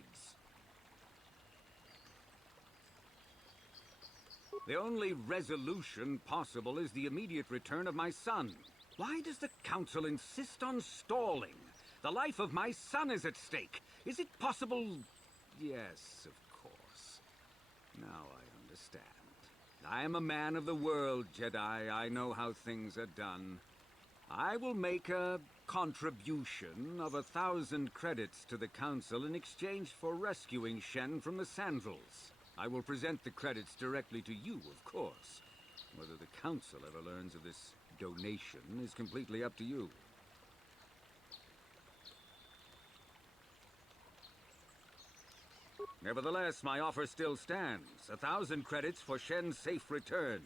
The only resolution possible is the immediate return of my son. Why does the Council insist on stalling? The life of my son is at stake. Is it possible? Yes, of course. Now I understand. I am a man of the world, Jedi. I know how things are done. I will make a contribution of 1,000 credits to the Council in exchange for rescuing Shen from the Sandrels. I will present the credits directly to you, of course. Whether the Council ever learns of this donation is completely up to you. Nevertheless, my offer still stands. 1,000 credits for Shen's safe return.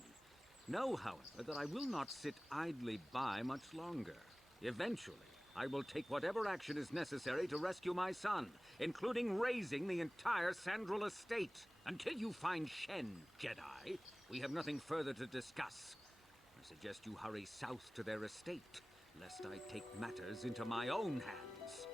Know, however, that I will not sit idly by much longer. Eventually, I will take whatever action is necessary to rescue my son, including razing the entire Sandrel estate. Until you find Shen, Jedi, we have nothing further to discuss. I suggest you hurry south to their estate, lest I take matters into my own hands.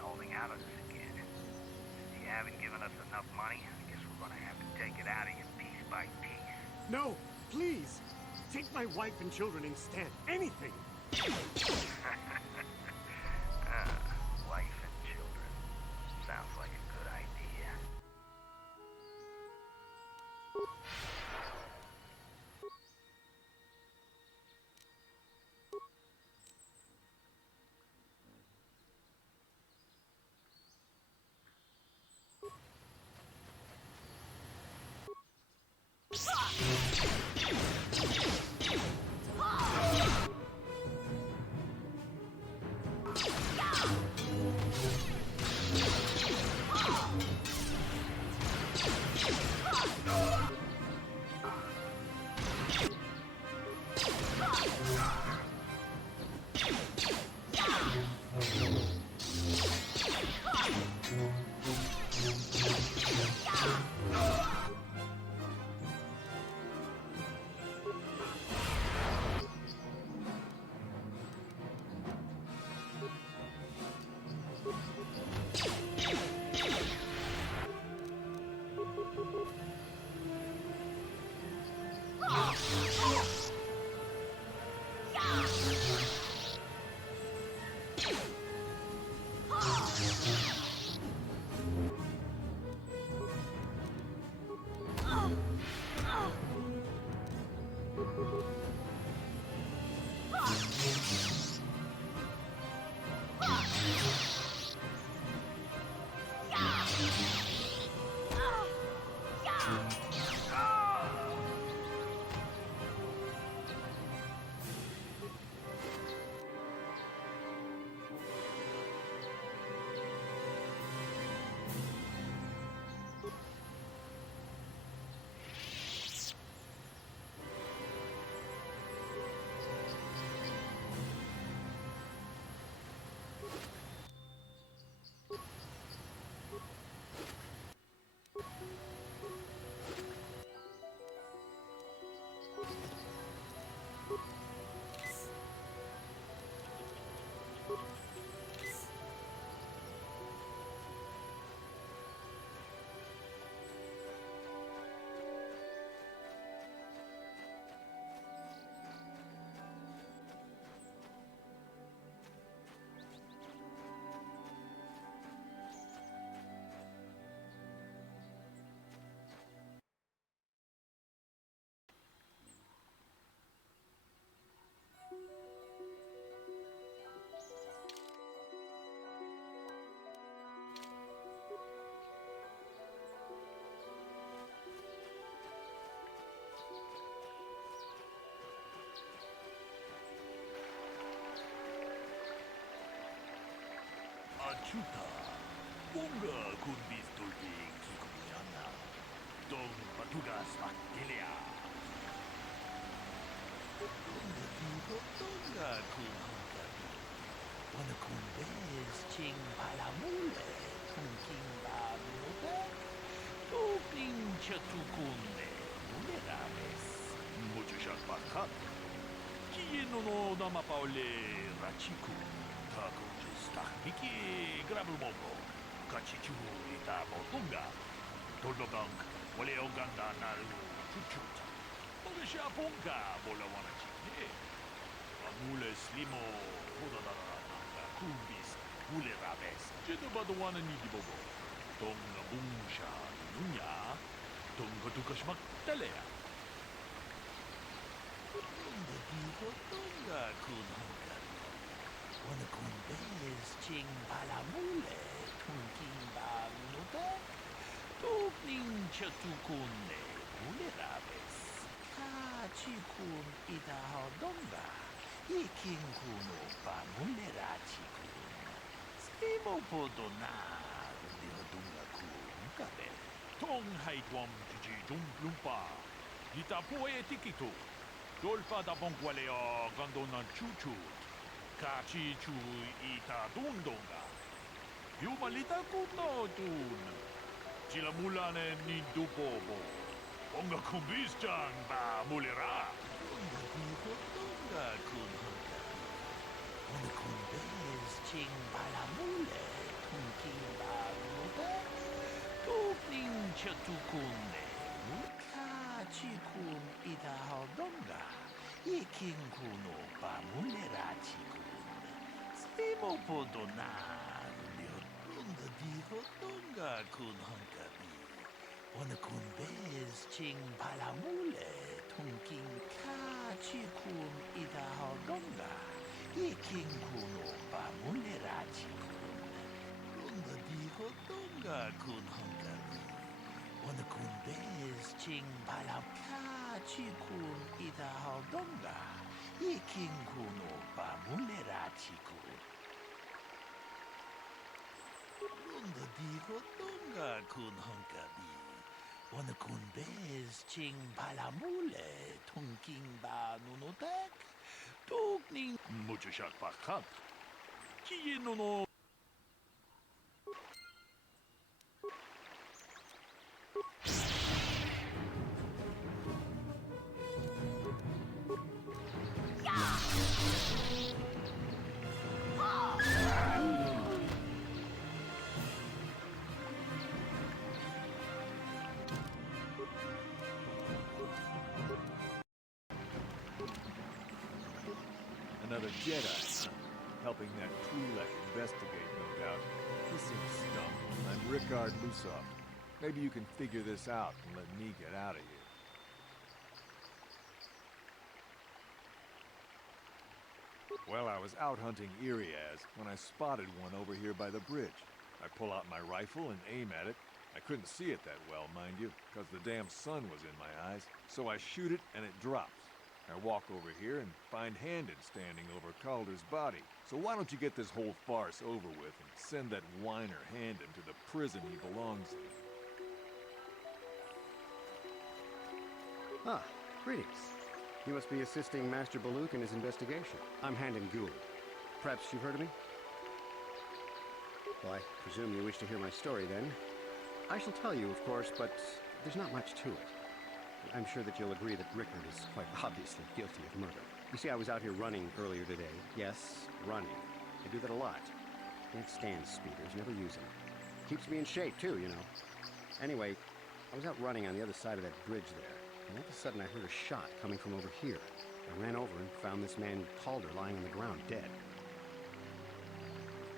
Holding out on us again. If you haven't given us enough money, I guess we're gonna have to take it out of you piece by piece. No, please! Take my wife and children instead. Anything! Wife and children. Sounds like a good idea. chuta. Bunga kun bistulti kikumiana. Dong patugas baktelia. Tonga kun honkabi. Wana kun bez ching palamule. King Bamuta. Toping chatukunde. Mulerames. Muchashak bakat. Kieno no damapaule rachiku. Takuchis tahiki grabulmogo. Kachichu ita motunga. Toldogang. Wale oganda naru chuchut. Mogasha ponga bola wana chikne. Amule slimo. Hodadara. Kumbis. Mulerames. Jedubadwana nidibogo. Tonga bungsha nunya. Tonga tukashmak telea. Tonga digo tonga kun honkabi. Wana kun bez ching palamule. Tunking bamuta. Tupning chatukunde. Mulerames. Kachikun ida hodonga. Iking kuno pamulerachiku. Imo podona di hodunga ku kabe. Tong hai tuam tiji dung lumpa. Ita poe tikito. Dolpa da bongwaleo gandona chuchu. Kachi chu ita dundonga. Yumalita kuno dun. Chila mulane ni dupobo. Onga kumbis-chan ba mulera. Onga dito tonga kun honkabi. Onga kumbis ching balamule. Tunking bamuta. Tupning chatukunde. Kachikun ida hodonga. Iking kuno bamulera chikun. Simo podona. Lihodunga di hodonga kun honkabi. Wana kun bez ching palamule. Tunking kachikun ida hodonga. Iking kuno bamulera chikun. Runda di hodonga kun honkabi. Wana kun bez ching palam kachikun ida hodonga. Iking kuno bamulera chikun. Runda di hodonga kun honkabi. Wana kun bez ching palamule. Tunking ba nunotek. Tukning muchashak pakat. Kieno no. Another Jedi, huh? Helping that Twilek investigate, no doubt. This seems dumb. I'm Rickard Lusov. Maybe you can figure this out and let me get out of here. Well, I was out hunting Iriaz when I spotted one over here by the bridge. I pull out my rifle and aim at it. I couldn't see it that well, mind you, because the damn sun was in my eyes. So I shoot it and it drops. I walk over here and find Handed standing over Calder's body. So why don't you get this whole farce over with and send that whiner Handed to the prison he belongs in? Ah, greetings. You must be assisting Master Baluk in his investigation. I'm Handon Gould. Perhaps you've heard of me? Well, I presume you wish to hear my story, then. I shall tell you, of course, but there's not much to it. I'm sure that you'll agree that Rickard is quite obviously guilty of murder. You see, I was out here running earlier today. Yes, running. I do that a lot. Can't stand speeders, never use them. Keeps me in shape, too, you know. Anyway, I was out running on the other side of that bridge there, and all of a sudden I heard a shot coming from over here. I ran over and found this man Calder lying on the ground, dead.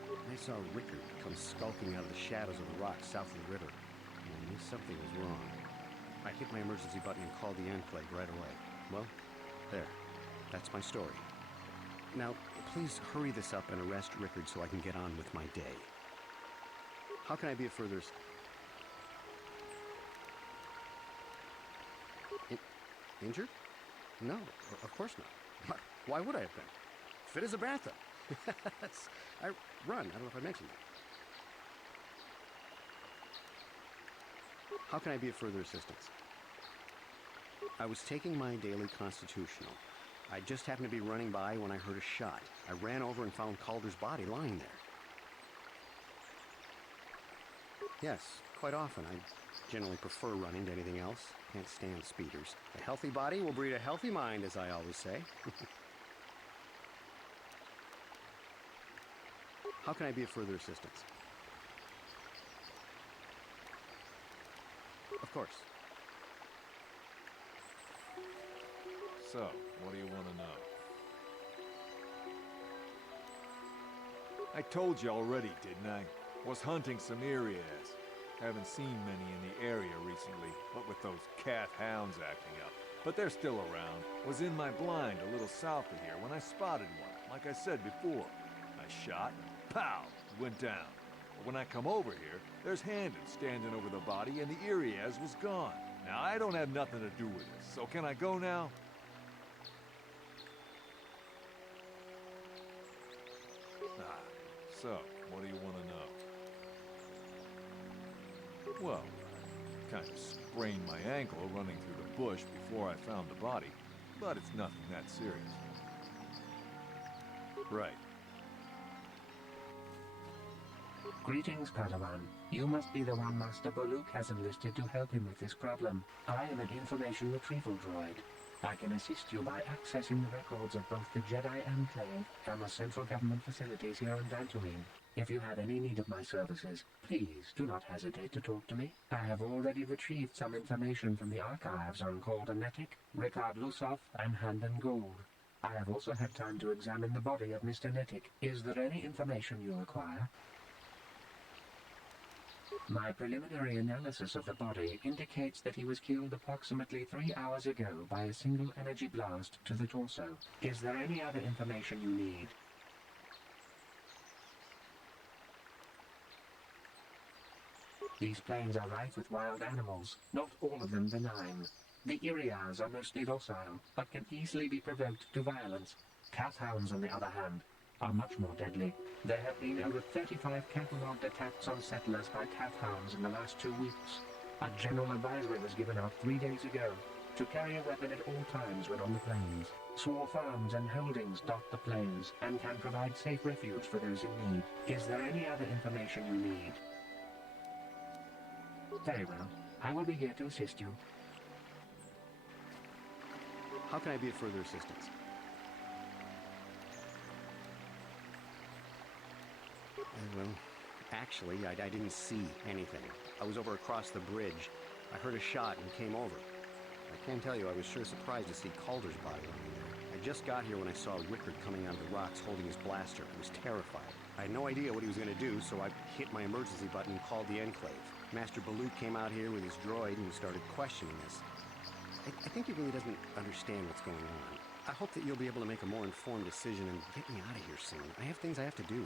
I saw Rickard come skulking out of the shadows of the rocks south of the river, and I knew something was wrong. I hit my emergency button and called the Enclave right away. Well, there. That's my story. Now, please hurry this up and arrest Rickard so I can get on with my day. How can I be of further... Injured? No, of course not. Why would I have been? Fit as a bathtub. I run. I don't know if I mentioned that. How can I be of further assistance? I was taking my daily constitutional. I just happened to be running by when I heard a shot. I ran over and found Calder's body lying there. Yes, quite often. I generally prefer running to anything else. Can't stand speeders. A healthy body will breed a healthy mind, as I always say. How can I be of further assistance? Of course. So, what do you want to know? I told you already, didn't I? Was hunting some areas. Haven't seen many in the area recently, what with those cat hounds acting up. But they're still around. Was in my blind a little south of here when I spotted one, like I said before. I shot, pow, went down. But when I come over here, there's Handon standing over the body and the Iriaz was gone. Now, I don't have nothing to do with this, so can I go now? So, what do you want to know? Well, kind of sprained my ankle running through the bush before I found the body, but it's nothing that serious. Right. Greetings, Padawan. You must be the one Master Boluk has enlisted to help him with this problem. I am an information retrieval droid. I can assist you by accessing the records of both the Jedi Enclave and the central government facilities here in Dantooine. If you have any need of my services, please do not hesitate to talk to me. I have already retrieved some information from the archives on Calder Netic, Ricard Lusov, and Handon Gould. I have also had time to examine the body of Mr. Netic. Is there any information you require? My preliminary analysis of the body indicates that he was killed approximately 3 hours ago by a single energy blast to the torso. Is there any other information you need? These plains are rife with wild animals, not all of them benign. The Iriaz are mostly docile, but can easily be provoked to violence. Cat hounds, on the other hand, are much more deadly. There have been over 35 catalogued attacks on settlers by cat hounds in the last 2 weeks. A general advisory was given out 3 days ago to carry a weapon at all times when on the plains. Small farms and holdings dot the plains and can provide safe refuge for those in need. Is there any other information you need? Very well. I will be here to assist you. How can I be of further assistance? Well, actually, I didn't see anything. I was over across the bridge. I heard a shot and came over. I can tell you I was sure surprised to see Calder's body lying there. I just got here when I saw Rickard coming out of the rocks holding his blaster. I was terrified. I had no idea what he was going to do, so I hit my emergency button and called the Enclave. Master Boluk came out here with his droid and started questioning us. I think he really doesn't understand what's going on. I hope that you'll be able to make a more informed decision and get me out of here soon. I have things I have to do.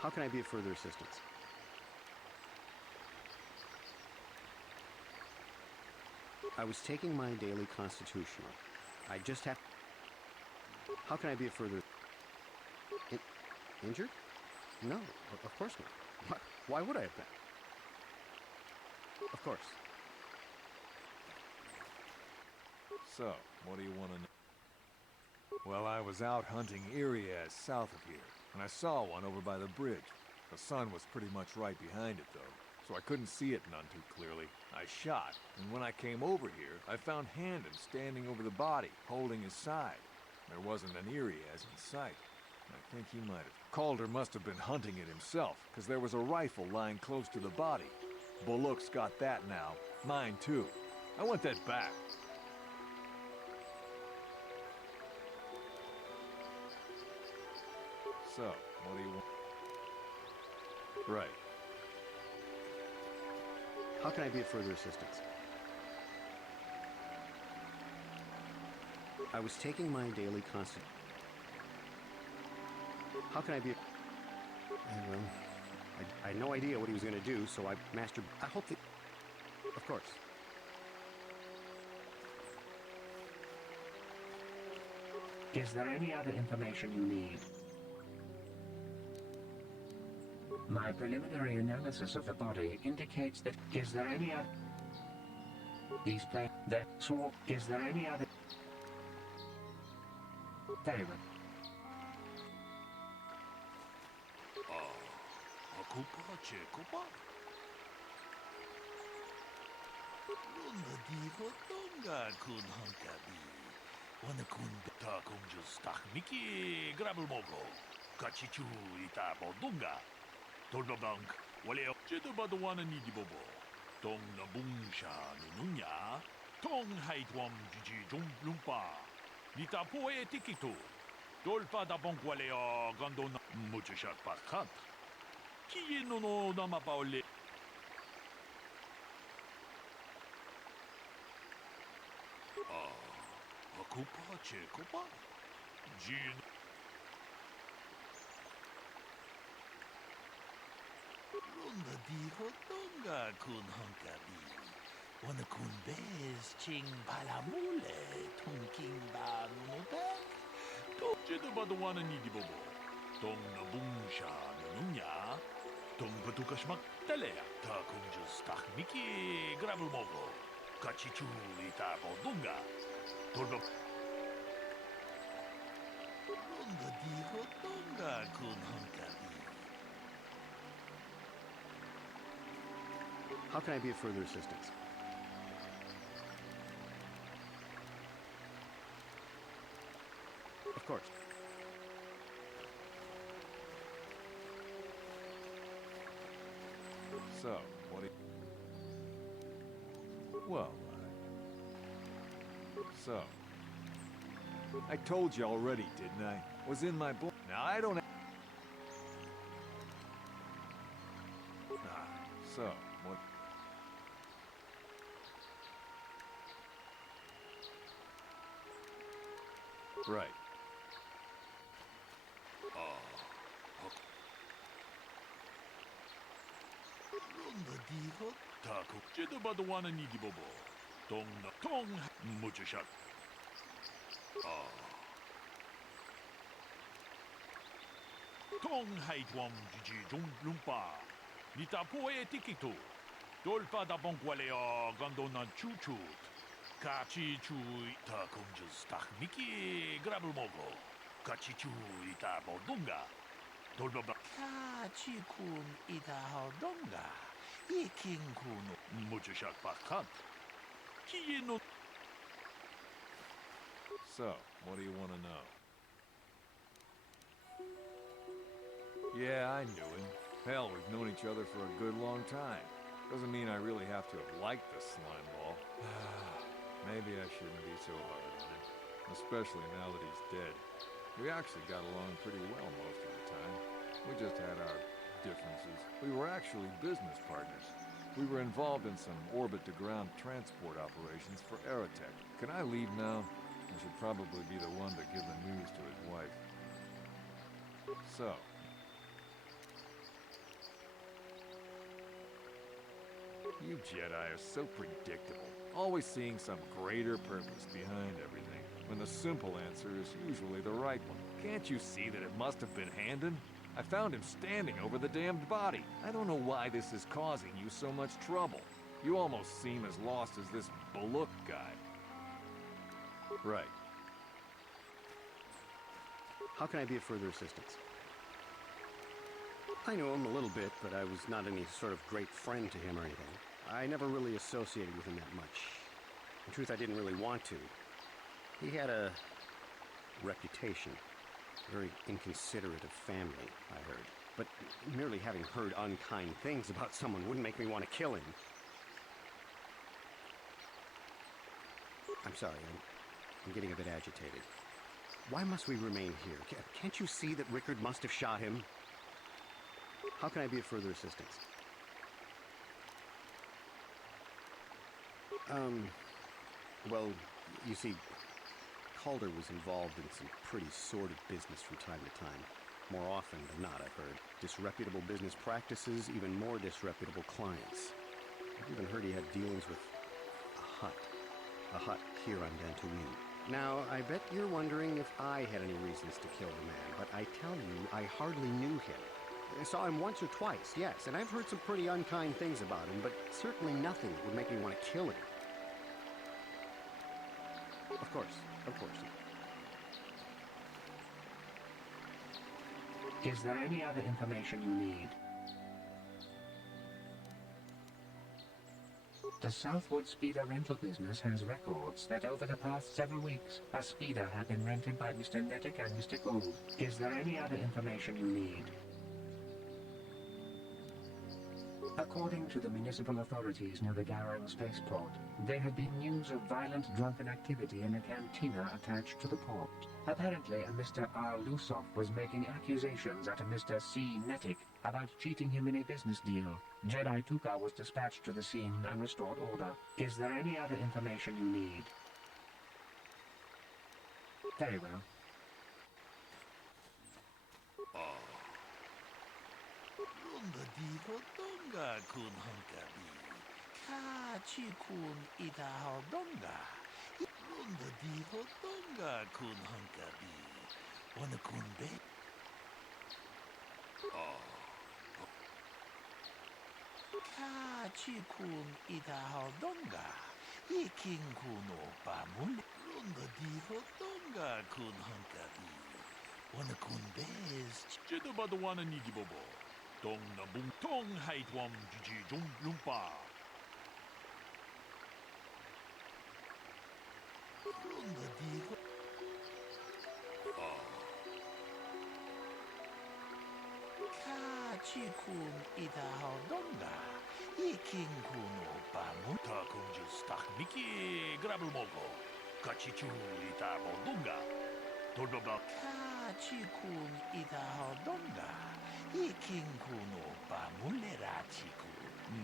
How can I be of further assistance? I was taking my daily constitutional. I just have... How can I be of further... Injured? No, of course not. Why would I have been? Of course. So, what do you want to know? Well, I was out hunting Iriaz south of here, and I saw one over by the bridge. The sun was pretty much right behind it, though, so I couldn't see it none too clearly. I shot, and when I came over here, I found Handon standing over the body, holding his side. There wasn't an Iriaz in sight. I think he might have. Calder must have been hunting it himself, because there was a rifle lying close to the body. Boluk's got that now. Mine, too. I want that back. So, what do you want? Right. How can I be of further assistance? I was taking my daily constant... How can I be... Well, I had no idea what he was going to do, so I mastered... I hope that... Of course. Is there any other information you need? My preliminary analysis of the body indicates that... Is there any other... These play... That... So, is there any other... Very well. Kupa, che kupa. Lunda diho donga kun hankabi. Wana kun beta kung just miki grabel mogo. Kachichu ita bodunga. Tolbabank, wale jedo badawana ni dibobo. Tong na bungsha nununya. Tong haitwam jiji jum lumpa. Nita poe tikito. Dolpa da bonk wale o gandona muchashat parkat. Qui non dans ma parole? Kupa, che kupa. Jin. Lunda diho donga kun hankabi. Wana kun bez ching palamule tunking ba nunotek. To jedo badawana ni dibobo. Tong na bungsha nununya. Tong patukashmak talea. Ta kung just miki grabel mogo. Kachichu ita bodunga. Tolba. Lunda diho donga kun hankabi. How can I be of further assistance? Of course. So, what do you... Well, So... I told you already, didn't I? Was in my book. Now, I don't... So, what... Right. Lunda diho taco. Jedo badawana ni dibobo. Tong na tong muchashat. Tong haitwam jiji jum lumpa. Nita poe tikito. Dolpa da bonkwale o gandona chuchut. Kachi chu ita kunjus miki grabel mogo. Kachi chu ita bodunga. Dolba ba. Kachi kun ita hodonga. Iking kun muchashat pakat. Kiye no. So, what do you want to know? Yeah, I knew him. Hell, we've known each other for a good long time. Doesn't mean I really have to have liked the slime ball. Maybe I shouldn't be so hard on him. Especially now that he's dead. We actually got along pretty well most of the time. We just had our differences. We were actually business partners. We were involved in some orbit-to-ground transport operations for Aerotech. Can I leave now? I should probably be the one to give the news to his wife. So... You Jedi are so predictable, always seeing some greater purpose behind everything, when the simple answer is usually the right one. Can't you see that it must have been Handon? I found him standing over the damned body. I don't know why this is causing you so much trouble. You almost seem as lost as this Baluk guy. Right. How can I be of further assistance? I knew him a little bit, but I was not any sort of great friend to him or anything. I never really associated with him that much. In truth, I didn't really want to. He had a reputation. Very inconsiderate of family, I heard. But merely having heard unkind things about someone wouldn't make me want to kill him. I'm sorry, I'm getting a bit agitated. Why must we remain here? Can't you see that Rickard must have shot him? How can I be of further assistance? Well, you see, Calder was involved in some pretty sordid business from time to time. More often than not, I've heard. Disreputable business practices, even more disreputable clients. I've even heard he had dealings with a hut here on Dantooine. Now, I bet you're wondering if I had any reasons to kill the man, but I tell you, I hardly knew him. I saw him once or twice, yes, and I've heard some pretty unkind things about him, but certainly nothing that would make me want to kill him. Of course, of course. Is there any other information you need? The Southwood Speeder rental business has records that over the past several weeks, a speeder had been rented by Mr. Nettic and Mr. Gould. Is there any other information you need? According to the municipal authorities near the Garang spaceport, there had been news of violent drunken activity in a cantina attached to the port. Apparently, a Mr. R. Lusov was making accusations at a Mr. C. Nettic about cheating him in a business deal. Jedi Tuka was dispatched to the scene and restored order. Is there any other information you need? Very well. Lunga di hodonga kun honkabi. Kachi kun ita hodonga. Lunga di hodonga kun honkabi. Wana kun be. Kachi kun ita hodonga. Iking kuno pamul. Lunga di hodonga kun honkabi. Wana kun bez. Jeda badawana nigibobo. Dong na bung tong hai tuam jiji jung lumpa. Lunga di ho. Kachi kun ita hodonga. Iking kuno pamu. Ta kun just tak miki grabel mogo. Kachichu ita bodunga. Tolbaba. Kachi kun ita hodonga. Iking kuno pamulera chiku.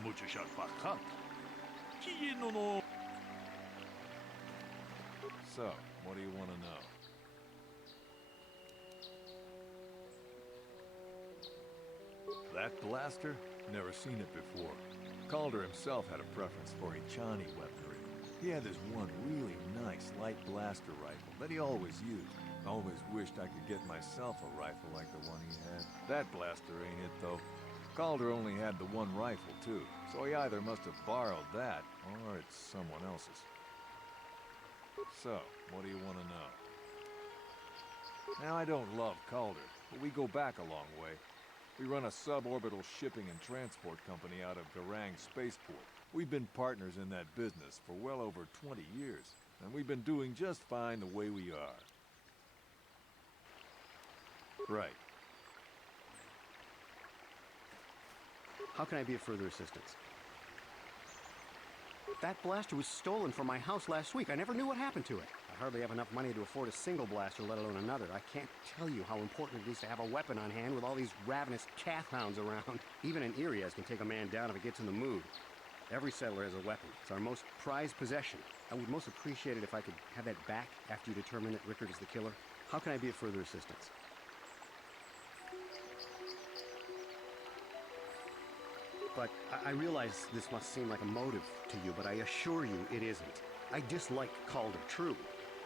Mucho sharpakat. Kieno no. So, what do you want to know? That blaster? Never seen it before. Calder himself had a preference for Ichani weaponry. He had this one really nice light blaster rifle that he always used. Always wished I could get myself a rifle like the one he had. That blaster ain't it, though. Calder only had the one rifle, too, so he either must have borrowed that, or it's someone else's. So, what do you want to know? Now, I don't love Calder, but we go back a long way. We run a suborbital shipping and transport company out of Garang Spaceport. We've been partners in that business for well over 20 years, and we've been doing just fine the way we are. Right. How can I be of further assistance? That blaster was stolen from my house last week. I never knew what happened to it. I hardly have enough money to afford a single blaster, let alone another. I can't tell you how important it is to have a weapon on hand with all these ravenous calf hounds around. Even an Irias can take a man down if it gets in the mood. Every settler has a weapon. It's our most prized possession. I would most appreciate it if I could have that back after you determine that Rickard is the killer. How can I be of further assistance? But I realize this must seem like a motive to you, but I assure you it isn't. I dislike Calder, true.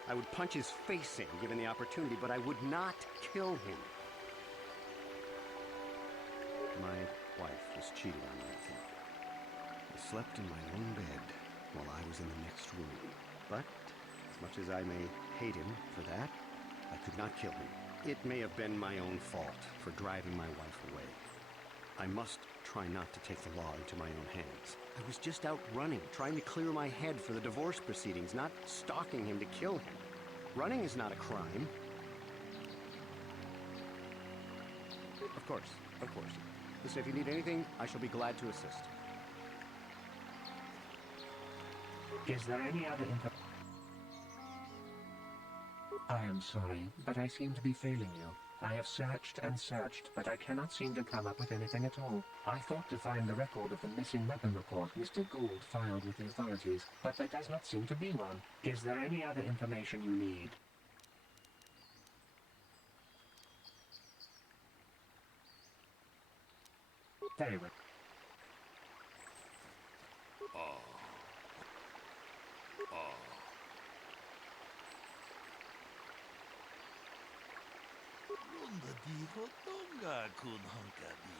I would punch his face in, given the opportunity, but I would not kill him. My wife was cheating on me, I think. I slept in my own bed while I was in the next room. But, as much as I may hate him for that, I could not kill him. It may have been my own fault for driving my wife away. I must try not to take the law into my own hands. I was just out running, trying to clear my head for the divorce proceedings, not stalking him to kill him. Running is not a crime. Of course, of course. Listen, if you need anything, I shall be glad to assist. Is there any other info? I am sorry, but I seem to be failing you. I have searched and searched, but I cannot seem to come up with anything at all. I thought to find the record of the missing weapon report Mr. Gould filed with the authorities, but there does not seem to be one. Is there any other information you need? Very well. Lunga diho donga kun honkabi.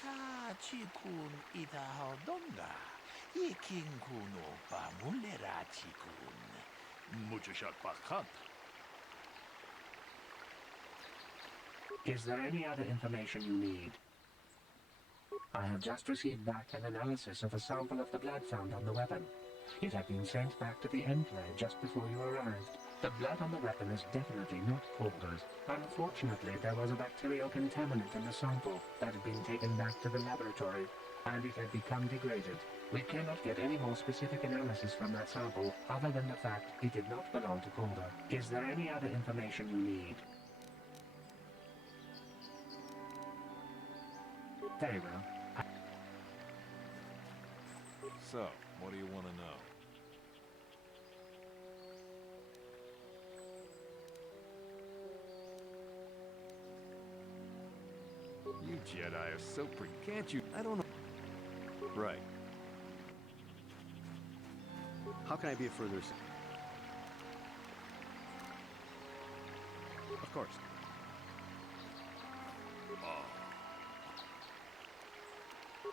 Kachi kun idaho donga. Iking kuno pa mulerachi kun. Mucho shak pakat. Is there any other information you need? I have just received back an analysis of a sample of the blood found on the weapon. It had been sent back to the Enclave just before you arrived. The blood on the weapon is definitely not Calder's. Unfortunately, there was a bacterial contaminant in the sample that had been taken back to the laboratory, and it had become degraded. We cannot get any more specific analysis from that sample, other than the fact it did not belong to Calder. Is there any other information you need? Very well. So, what do you want to know? You Jedi are so can't you? I don't know. Right. How can I be of further assistance? Of course.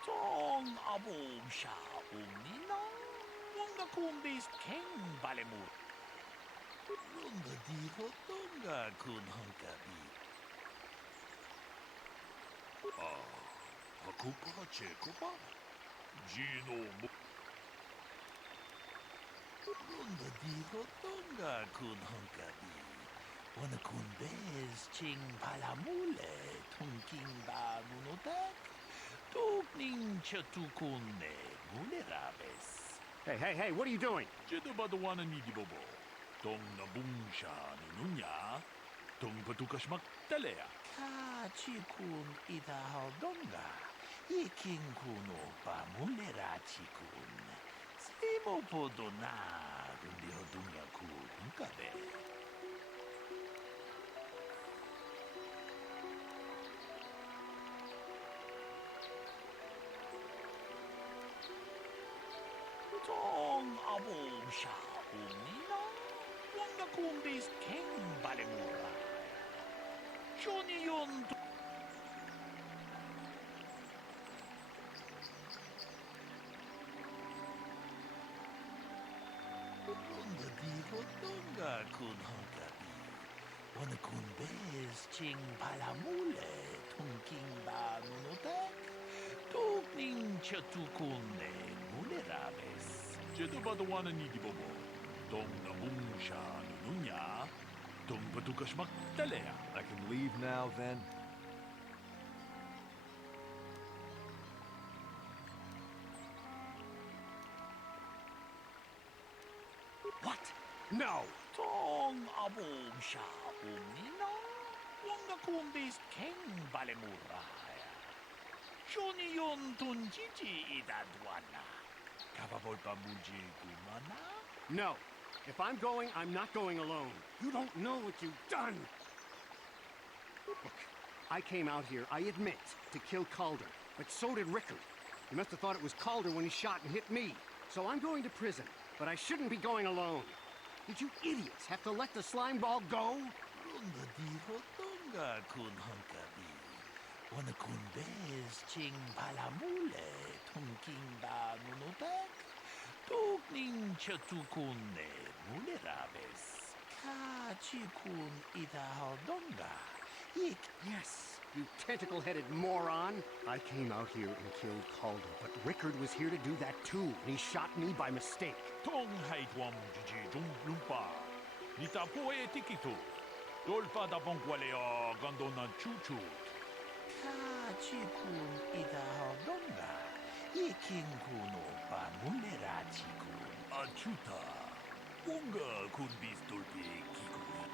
Tong abom sha umnina. Wonga kumbis king balemur. Lunga diho donga kun honkabi. Hakupa chekupa. Gino mo. Lunga diho donga kun honkabi. Wana kun bez ching palamule. Tunking ba munotek. Tugning chatukune mulerabes. Hey, what are you doing? Jedabadawana nidibobo. Tong nabungsha nunya. Tong patukashmak talea. Kachikun idahaldonga. Iking kuno pa mulerachikun. Slimo podona. Rundihodunga kun kabe. Tong abom sha umnina. Wanga kumbis king balemura. Johnny yon. Lunga diho donga kun honkabi. Wana kun bez ching palamule. Tunking ba nunotek. Tugning chatukune mulerabes. Jedabadawana nidibobo. Dong nabungsha nunya. Dong patukashmak talea. I can leave now, then? What? No! Tong abom sha umnina. Wanga kumbis king balemuraya. Johnny yon tunjiji idadwana. Kababolpa muji gumana. No. If I'm going, I'm not going alone. You don't know what you've done. Look, I came out here, I admit, to kill Calder, but so did Rickard. He must have thought it was Calder when he shot and hit me. So I'm going to prison, but I shouldn't be going alone. Did you idiots have to let the slime ball go? Lunga diho donga kun honkabi. Wana kun bez ching palamule. Tunking ba nunotek. Tugning chatukune mulerabes. Kachikun idahaldonga. Yes, you tentacle-headed moron. I came out here and killed Calder, but Rickard was here to do that too, and he shot me by mistake. Tong haitwam jiji jung lumpa. Nita poe tikito. Dolpa da bonkwalea gandona chuchut. Kachikun idahaldonga. Iking kuno pa mulerachikun. Achuta. Unga kun bistolpe kikun.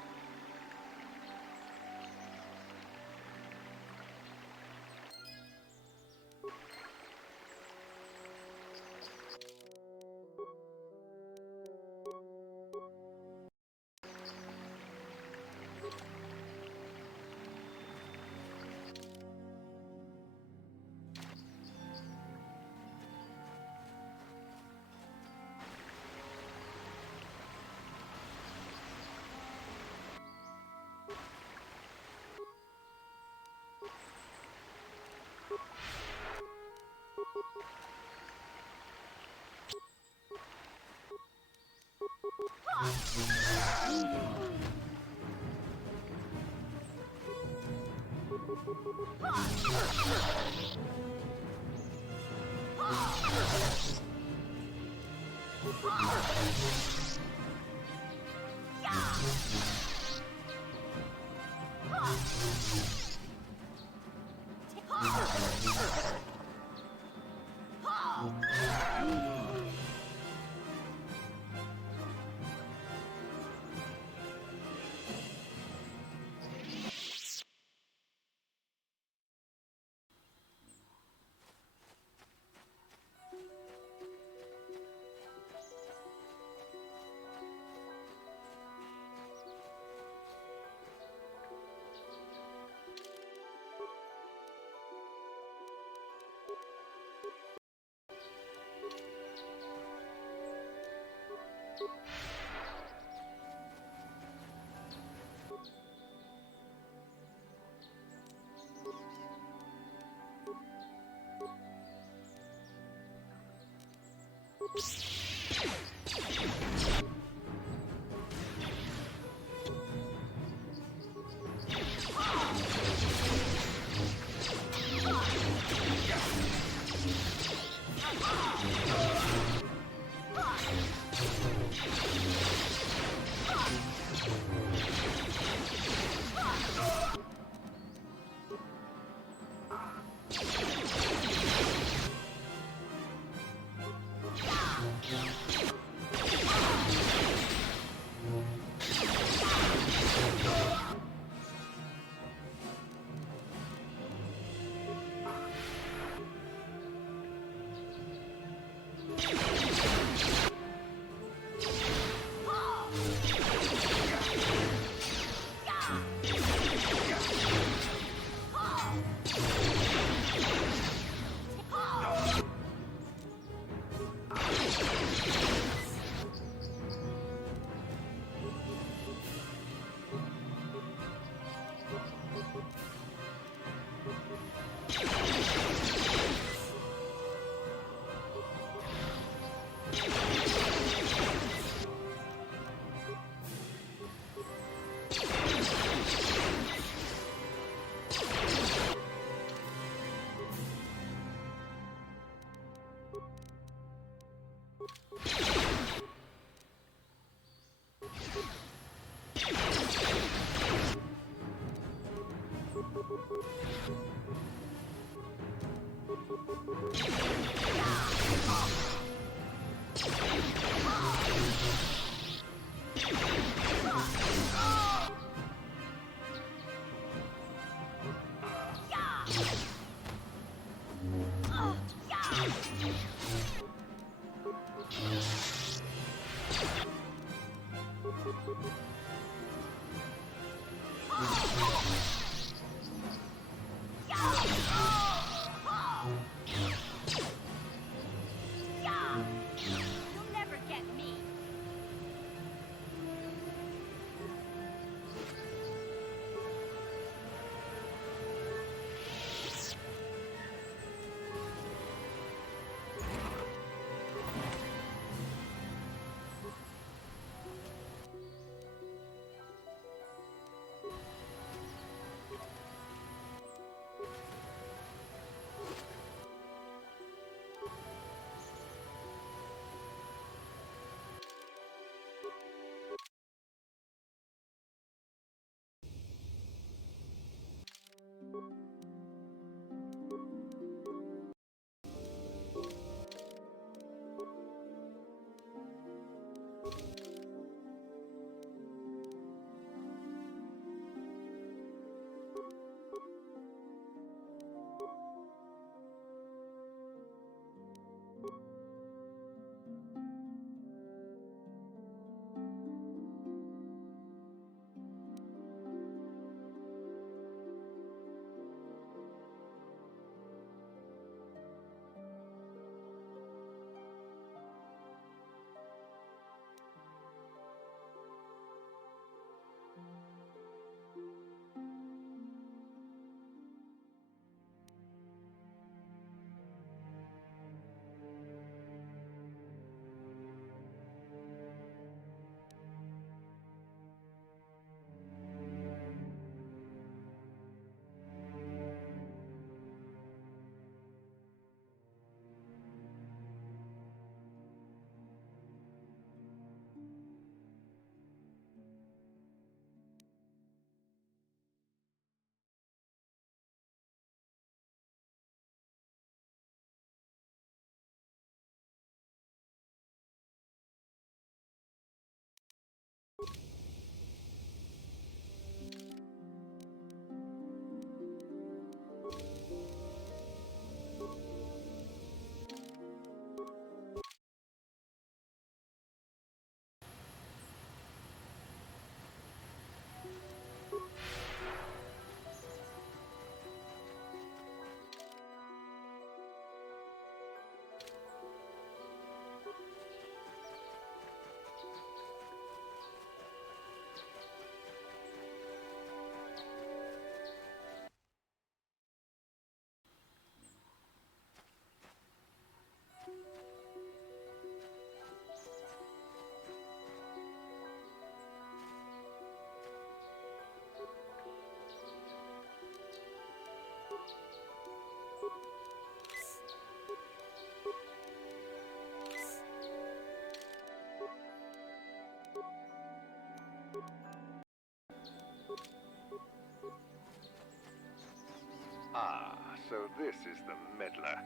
so this is the meddler.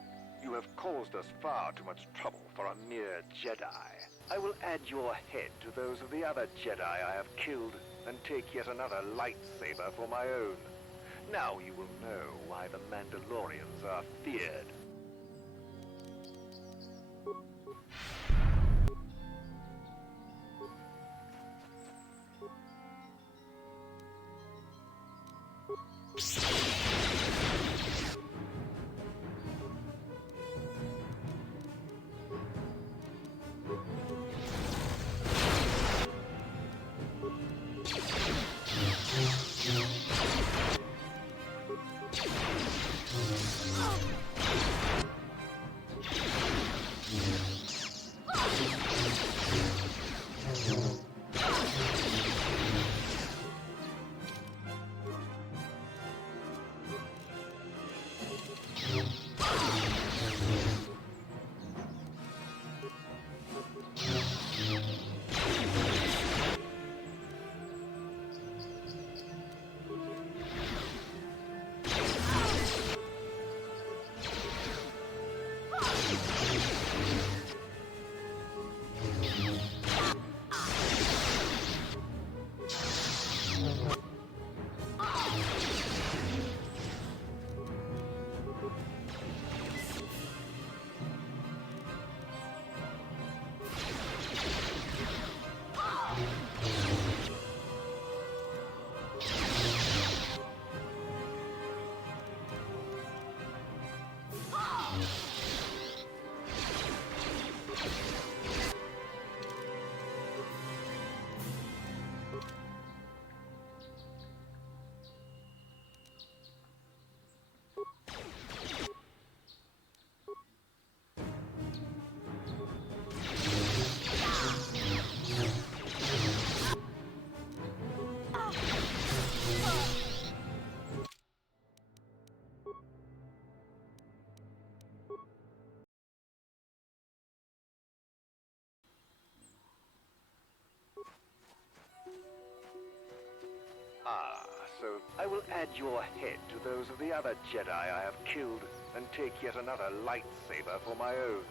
You have caused us far too much trouble for a mere Jedi. I will add your head to those of the other Jedi I have killed and take yet another lightsaber for my own. Now you will know why the Mandalorians are feared. So I will add your head to those of the other Jedi I have killed and take yet another lightsaber for my own.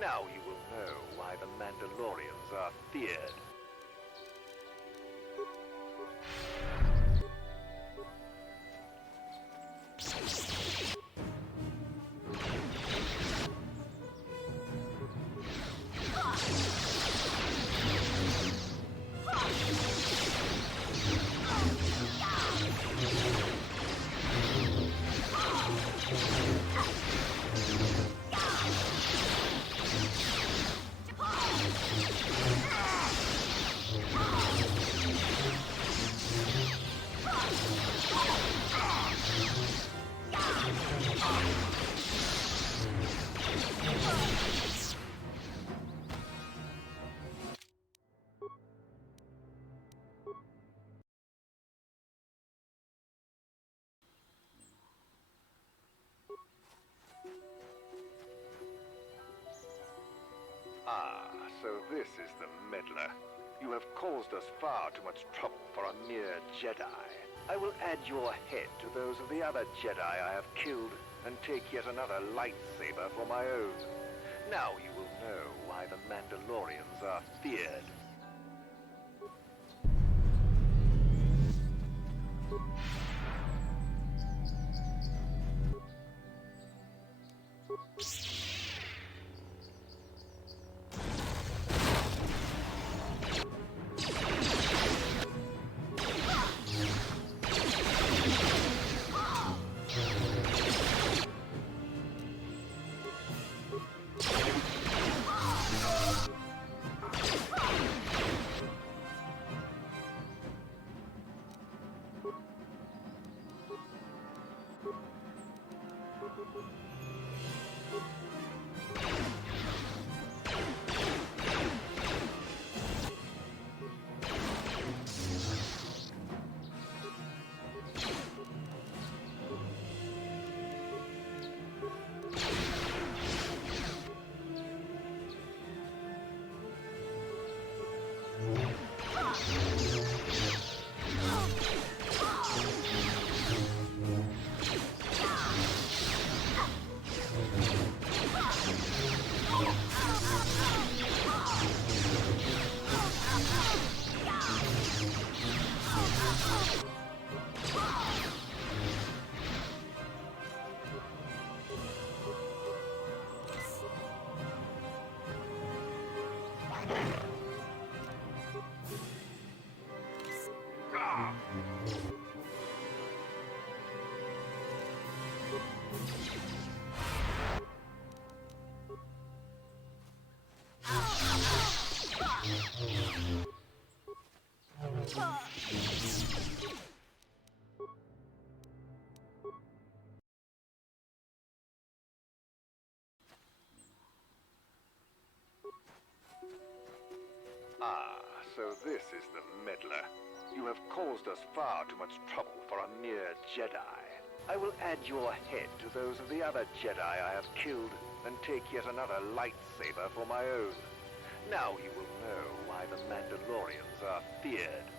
Now you will know why the Mandalorians are feared. So this is the meddler. You have caused us far too much trouble for a mere Jedi. I will add your head to those of the other Jedi I have killed and take yet another lightsaber for my own. Now you will know why the Mandalorians are feared. Ah, so this is the meddler. You have caused us far too much trouble for a mere Jedi. I will add your head to those of the other Jedi I have killed, and take yet another lightsaber for my own. Now you will know why the Mandalorians are feared.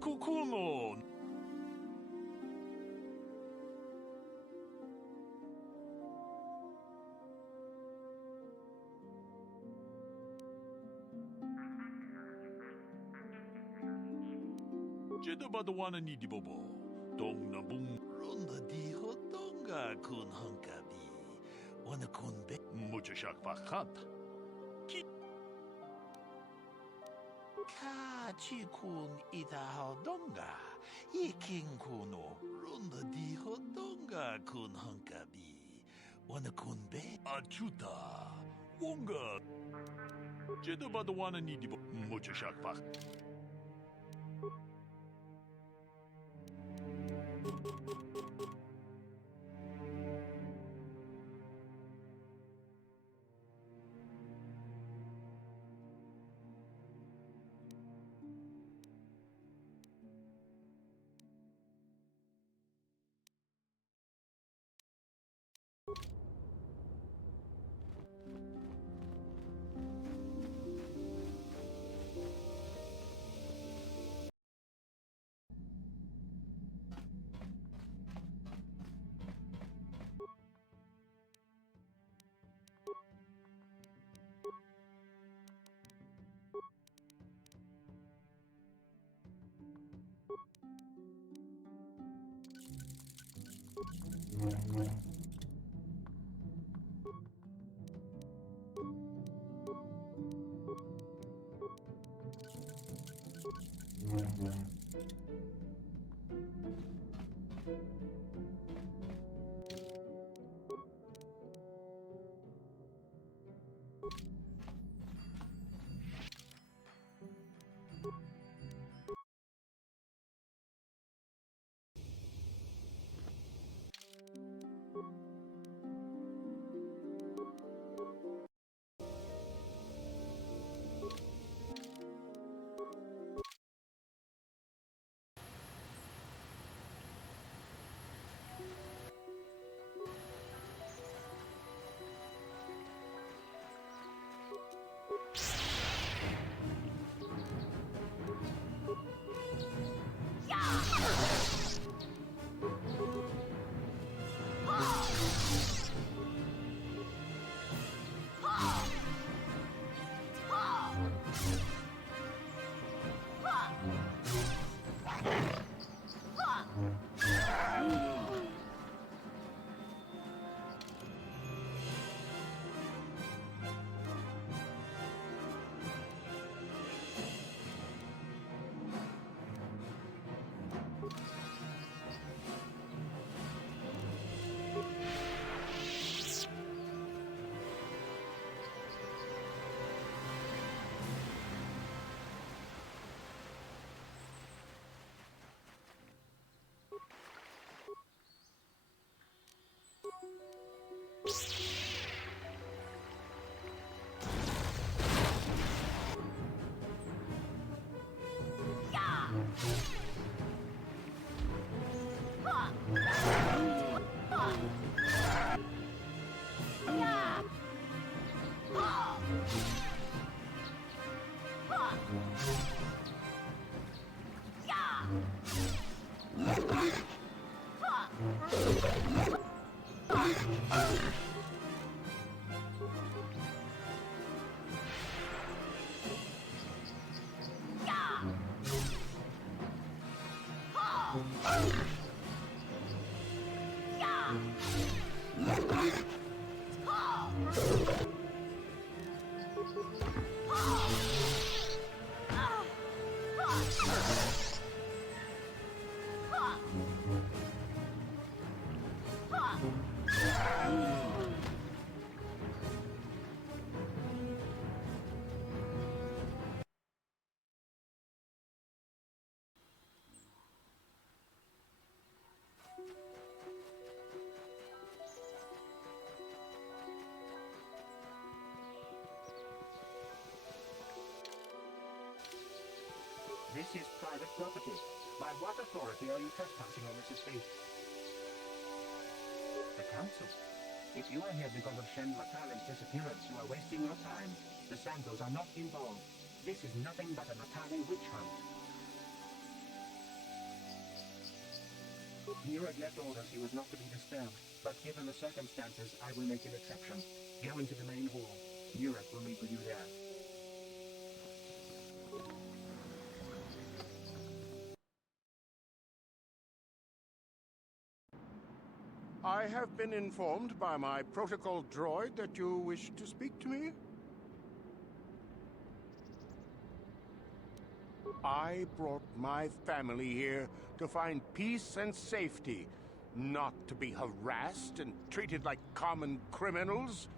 Kukuno. Jeda badawana ni dibobo. Dong na bung ronda di hotonga kun hankabi. Wana kun be mucha shak pakat. Ki ka chi kun ita hodonga. Iking kuno ronda di hotonga kun hankabi. Wana kun be achuta. Wonga. Jeda badawana ni dibobo. Mucha shak pakat. This is private property. By what authority are you trespassing on this estate? The council. If you are here because of Shen Matale's disappearance, you are wasting your time. The Santos are not involved. This is nothing but a Matale witch hunt. Nurek left orders he was not to be disturbed, but given the circumstances, I will make an exception. Go into the main hall. Nurek will meet with you there. I have been informed by my protocol droid that you wish to speak to me. I brought my family here to find peace and safety, not to be harassed and treated like common criminals.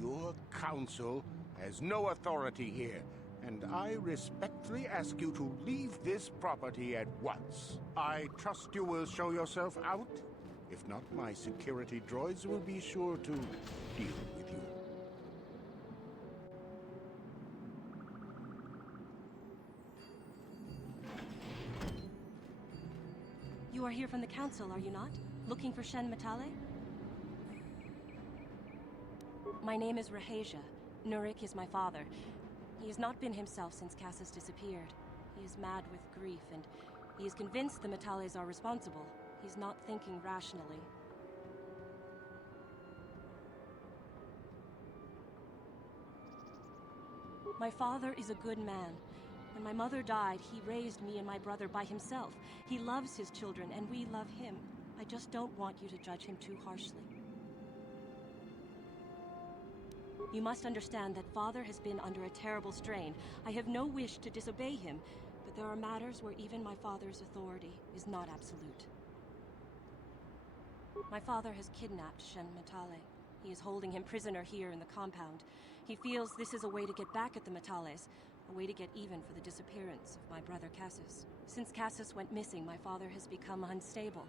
Your council has no authority here, and I respectfully ask you to leave this property at once. I trust you will show yourself out. If not, my security droids will be sure to deal with you. You are here from the council, are you not? Looking for Shen Matale? My name is Rahasia. Nurik is my father. He has not been himself since Cassis disappeared. He is mad with grief, and he is convinced the Matales are responsible. He's not thinking rationally. My father is a good man. When my mother died, he raised me and my brother by himself. He loves his children, and we love him. I just don't want you to judge him too harshly. You must understand that Father has been under a terrible strain. I have no wish to disobey him, but there are matters where even my father's authority is not absolute. My father has kidnapped Shen Matale. He is holding him prisoner here in the compound. He feels this is a way to get back at the Matales, a way to get even for the disappearance of my brother Cassis. Since Cassis went missing, my father has become unstable.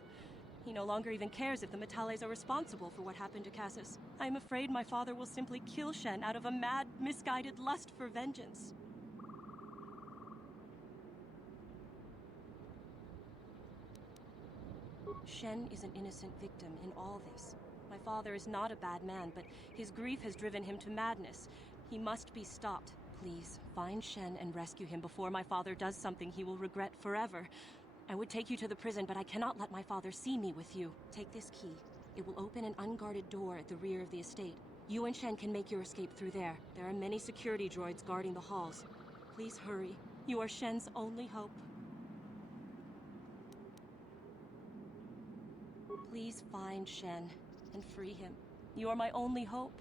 He no longer even cares if the Matales are responsible for what happened to Cassis. I am afraid my father will simply kill Shen out of a mad, misguided lust for vengeance. Shen is an innocent victim in all this. My father is not a bad man, but his grief has driven him to madness. He must be stopped. Please, find Shen and rescue him before my father does something he will regret forever. I would take you to the prison, but I cannot let my father see me with you. Take this key. It will open an unguarded door at the rear of the estate. You and Shen can make your escape through there. There are many security droids guarding the halls. Please hurry. You are Shen's only hope. Please find Shen and free him. You are my only hope.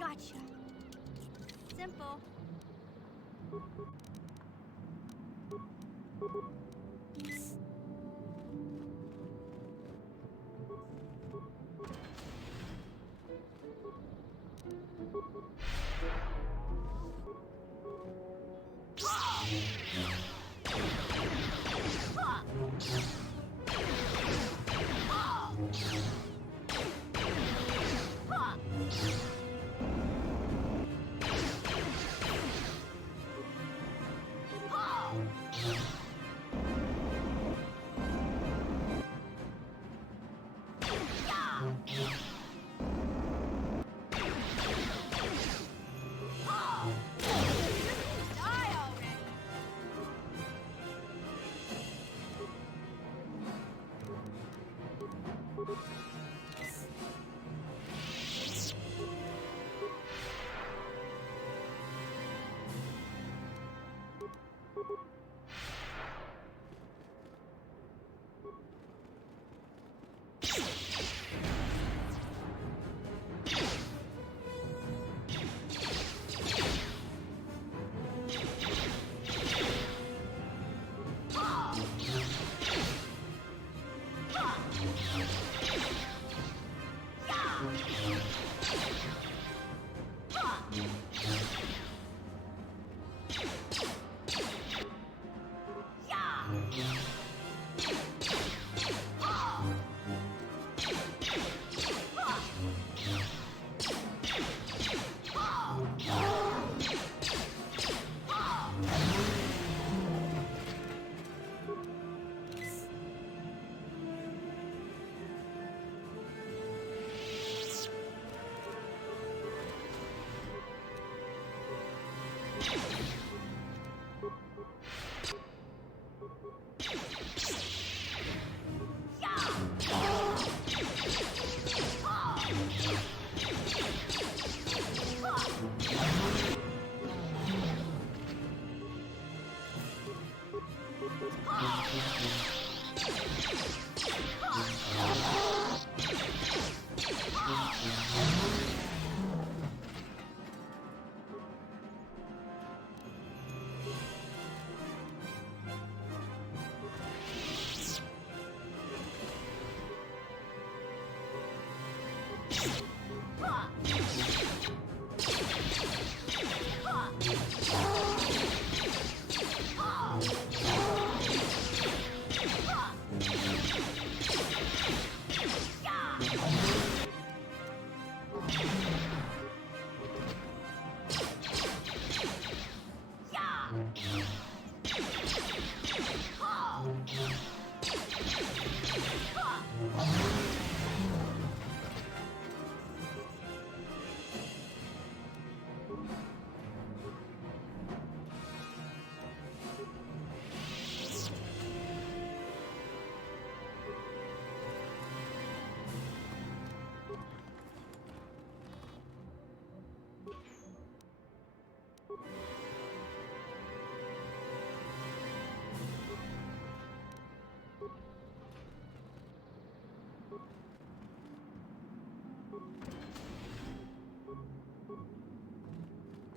Gotcha. Simple.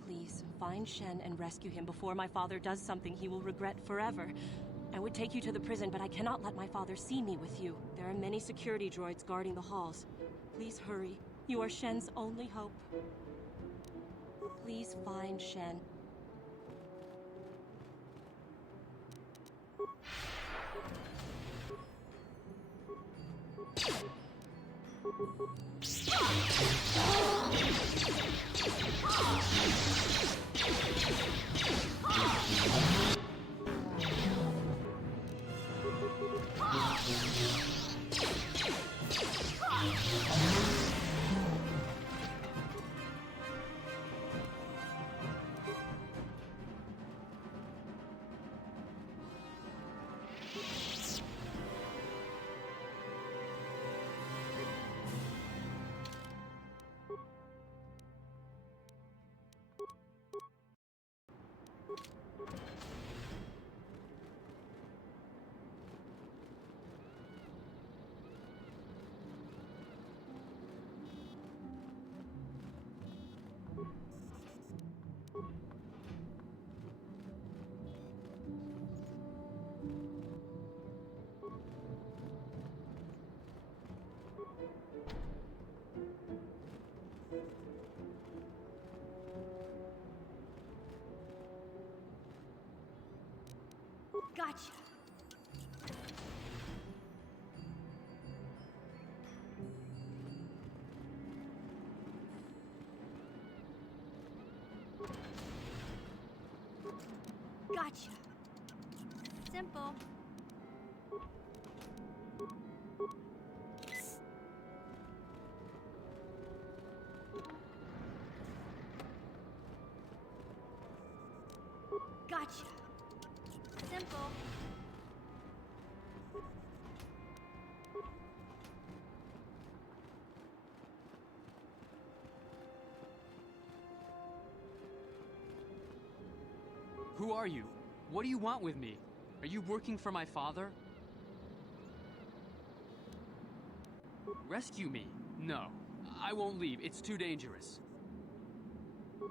Please, find Shen and rescue him before my father does something he will regret forever. I would take you to the prison, but I cannot let my father see me with you. There are many security droids guarding the halls. Please hurry. You are Shen's only hope. Please find Shen. Gotcha. Gotcha. Simple. Gotcha. Simple. Who are you? What do you want with me? Are you working for my father? Rescue me? No. I won't leave. It's too dangerous.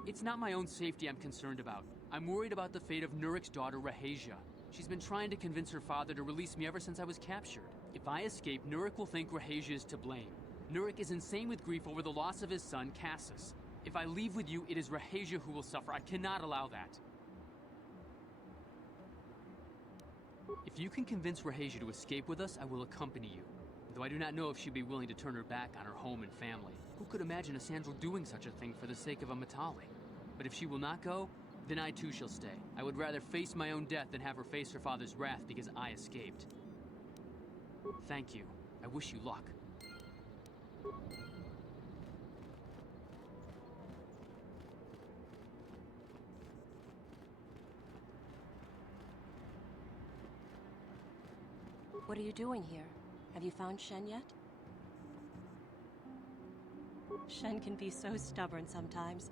It's not my own safety I'm concerned about. I'm worried about the fate of Nurik's daughter, Rahasia. She's been trying to convince her father to release me ever since I was captured. If I escape, Nurik will think Rahasia is to blame. Nurik is insane with grief over the loss of his son, Cassus. If I leave with you, it is Rahasia who will suffer. I cannot allow that. If you can convince Rahasia to escape with us, I will accompany you. Though I do not know if she'd be willing to turn her back on her home and family. Who could imagine a Sandral doing such a thing for the sake of a Matali? But if she will not go, then I too shall stay. I would rather face my own death than have her face her father's wrath because I escaped. Thank you. I wish you luck. What are you doing here? Have you found Shen yet? Shen can be so stubborn sometimes.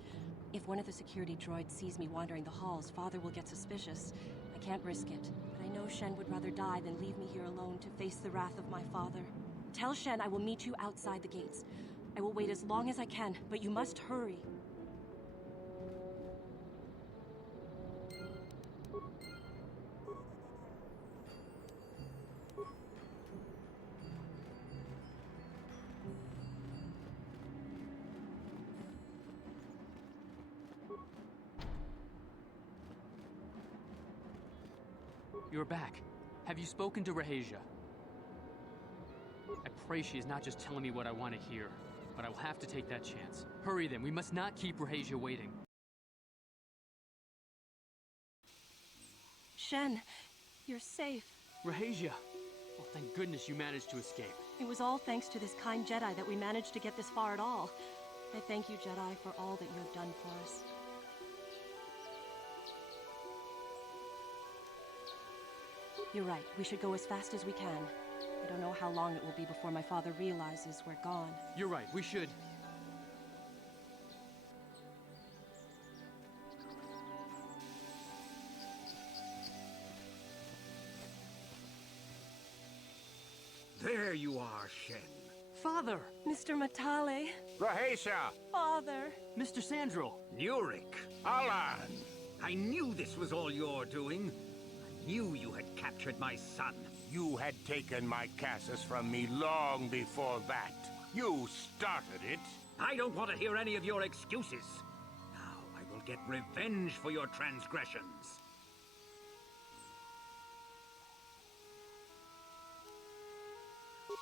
If one of the security droids sees me wandering the halls, Father will get suspicious. I can't risk it. But I know Shen would rather die than leave me here alone to face the wrath of my father. Tell Shen I will meet you outside the gates. I will wait as long as I can, but you must hurry. You're back. Have you spoken to Rahasia? I pray she is not just telling me what I want to hear, but I will have to take that chance. Hurry then, we must not keep Rahasia waiting. Shen, you're safe. Rahasia! Well, thank goodness you managed to escape. It was all thanks to this kind Jedi that we managed to get this far at all. I thank you, Jedi, for all that you have done for us. You're right. We should go as fast as we can. I don't know how long it will be before my father realizes we're gone. You're right. We should. There you are, Shen. Father! Mr. Matale. Rahasia! Father! Mr. Sandral! Nurik! Alan! I knew this was all your doing. I knew you had captured my son. You had taken my Cassus from me long before that. You started it. I don't want to hear any of your excuses. Now I will get revenge for your transgressions.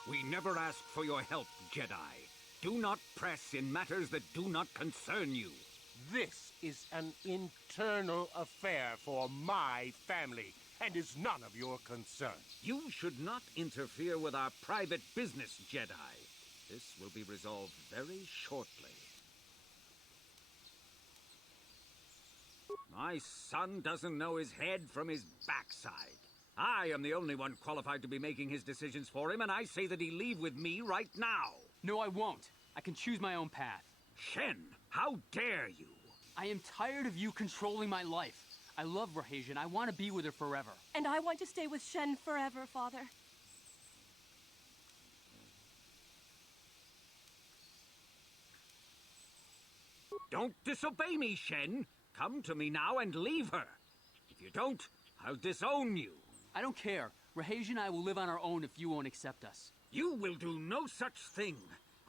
We never asked for your help, Jedi. Do not press in matters that do not concern you. This is an internal affair for my family, and is none of your concern. You should not interfere with our private business, Jedi. This will be resolved very shortly. My son doesn't know his head from his backside. I am the only one qualified to be making his decisions for him, and I say that he leave with me right now. No, I won't. I can choose my own path. Shen, how dare you? I am tired of you controlling my life. I love Rahasia, and I want to be with her forever. And I want to stay with Shen forever, Father. Don't disobey me, Shen. Come to me now and leave her. If you don't, I'll disown you. I don't care. Rahasia and I will live on our own if you won't accept us. You will do no such thing.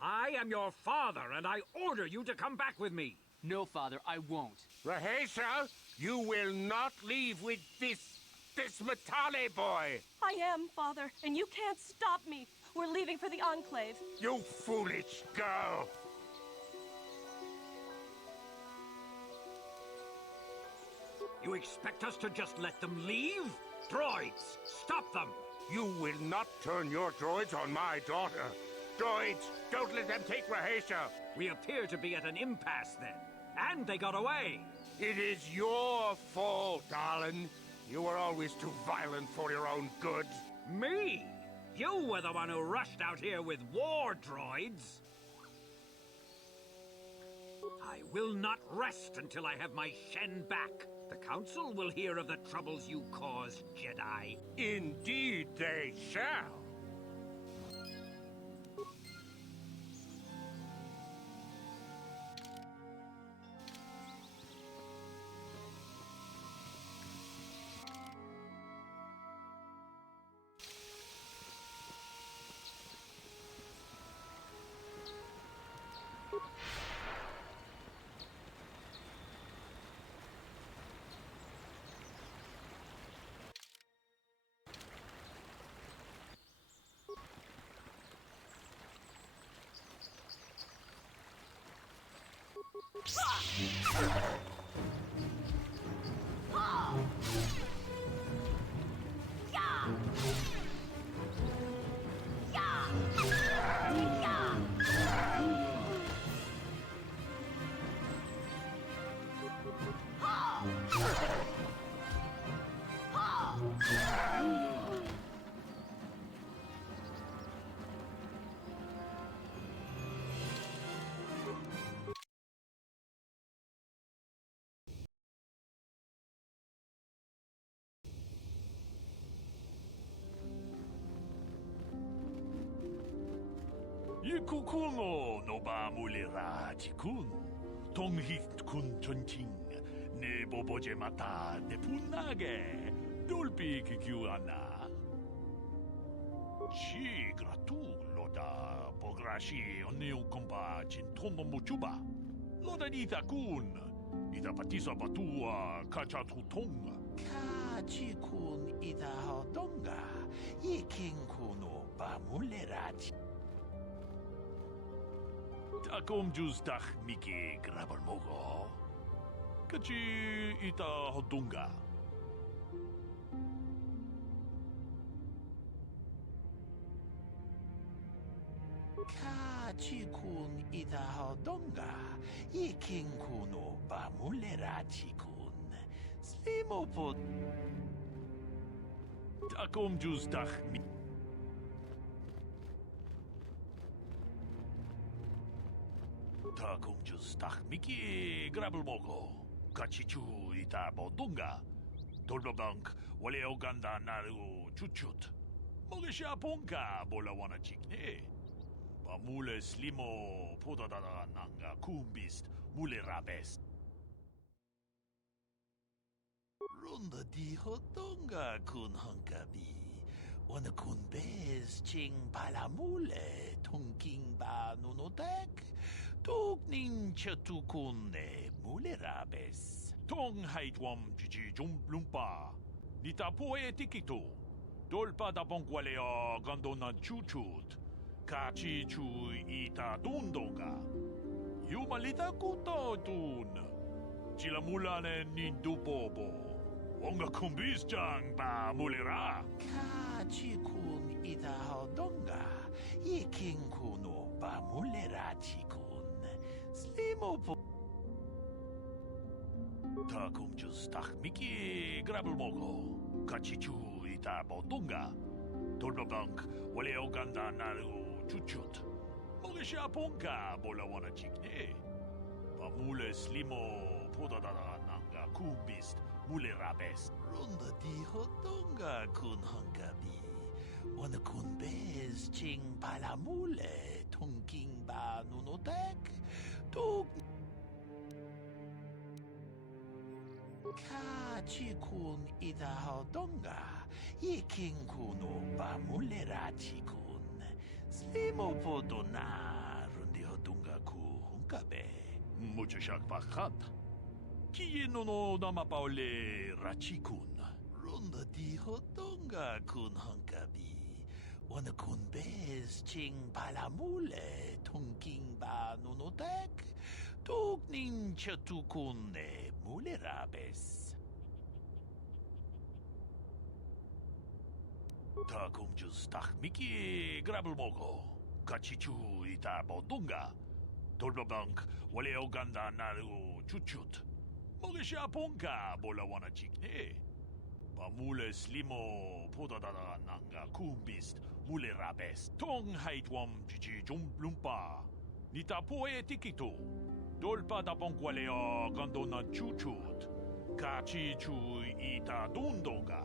I am your father, and I order you to come back with me. No, Father, I won't. Rahasia, you will not leave with this this Matale boy? I am, Father, and you can't stop me. We're leaving for the Enclave. You foolish girl! You expect us to just let them leave? Droids, stop them! You will not turn your droids on my daughter. Droids, don't let them take Rahesia. We appear to be at an impasse then. And they got away. It is your fault, darling. You were always too violent for your own good. Me? You were the one who rushed out here with war droids. I will not rest until I have my Shen back. The Council will hear of the troubles you caused, Jedi. Indeed they shall. Kukuno no ba mulera tikun. Tonghit kun chonching. Ne boboje mata ne punage. Dolpi kikiuana. Chi gratu loda pograshi oneu kompa chintomo muchuba. Loda nita kun. Ida patisa batua kachatutonga. Kachi kun ida hodonga. Yiking kuno ba mulera Takom justach miki grabal mogo. Kachi ita hodunga. Kachi kun ita hodunga. Yiking kuno bamulera chikun. Slimopod. Takom justach miki. Takum justach miki grabal mogo. Kachichu ita bodunga. Dolbabank wale oganda naru chuchut. Mogesha ponka bola wana chikne. Bamule slimo podadada nanga kumbist mule rabest. Runda di hotonga kun hankabi. Wana kun bez ching palamule tonking ba nunotek. Tuk nin chatukune mulerabes. Tong haitwam jiji jumblumpa. Nita poe tikito. Dolpa da bonkwalea gandona chuchut. Kachi chu ita tundonga. Yumalita kuto tun. Chilamulane nindupopo. Onga kumbis chang ba mulera. Kachi kun ita hodonga. Yiking kuno ba mulera chiku. Slimopo. Takum justach miki grabal mogo. Kachichu ita bodunga. Dolbabank wale oganda naru chuchut. Mogesha ponka bola wana chikne. Bamule slimo podadada nanga kumbist mule rabest. Runda di hotonga kun hankabi. Wana kun bez ching palamule tonking ba nunotek. Tuk Kachi kun ida hodonga. Yiking kuno ba mulera chikun. Slimo podona rundi hodunga ku hunkabe. Mucho shak bakhat. Kieno no namapaole rachikun. Runda di hotonga kun hankabi. Wana kun bez ching palamule tunking ba nunotek. Tuk nin chatukune mulerabes. Takum just miki grabelmogo. Kachichu ita bodunga. Tolbabank wale oganda naru chuchut. Mogesha ponka bola wana chikne. Pamule slimo podadada nanga kumbist mule rabes tong haitwam jiji jumplumpa. Nita poe tikito. Dolpa da bonkwaleo gandona chuchut. Kachichu ita dundoga.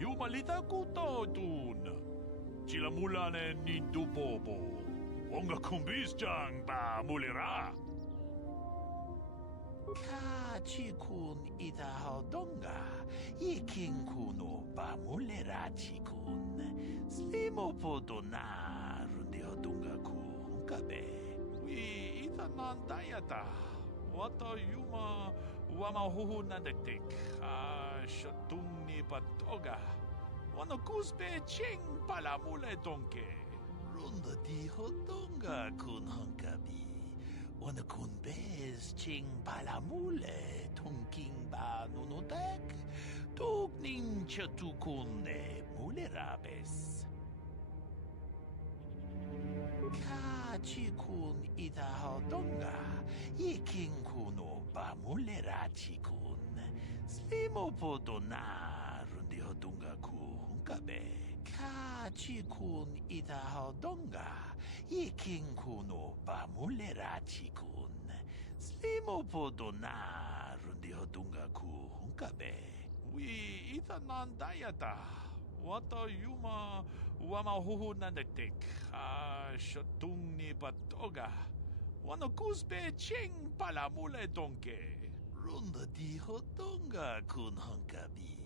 Yumalita kuto dun. Chilamulane nindu bobo. Onga kumbis jang ba mulera. Kachikun ita hodonga. Ikin kuno ba mulera chikun. Slimo podona rundi hodonga ku hunkabe. Wi ita nandayata. Wata yuma wama huhu nadektik. Shatung ni patoga. Wano kusbe ching palamule donke. Runda di hodonga kun hankabi. Wana kun bez ching palamule tunking ba nunotek. Tuk nin chatukune mulerabes. Kachikun ita hodonga. Ikin kuno ba mulerachikun. Slimo podona rundi hodonga ku hunkabe. Kachikun ita hodonga. Ikin kuno ba mulerachikun. Slimo podona rundi hodonga ku hunkabe. Wi ita nandayata. Wata yuma wama huhu nandektik. Shatung ni patoga. Wano kusbe ching palamule donke. Runda di hodonga kun hankabi.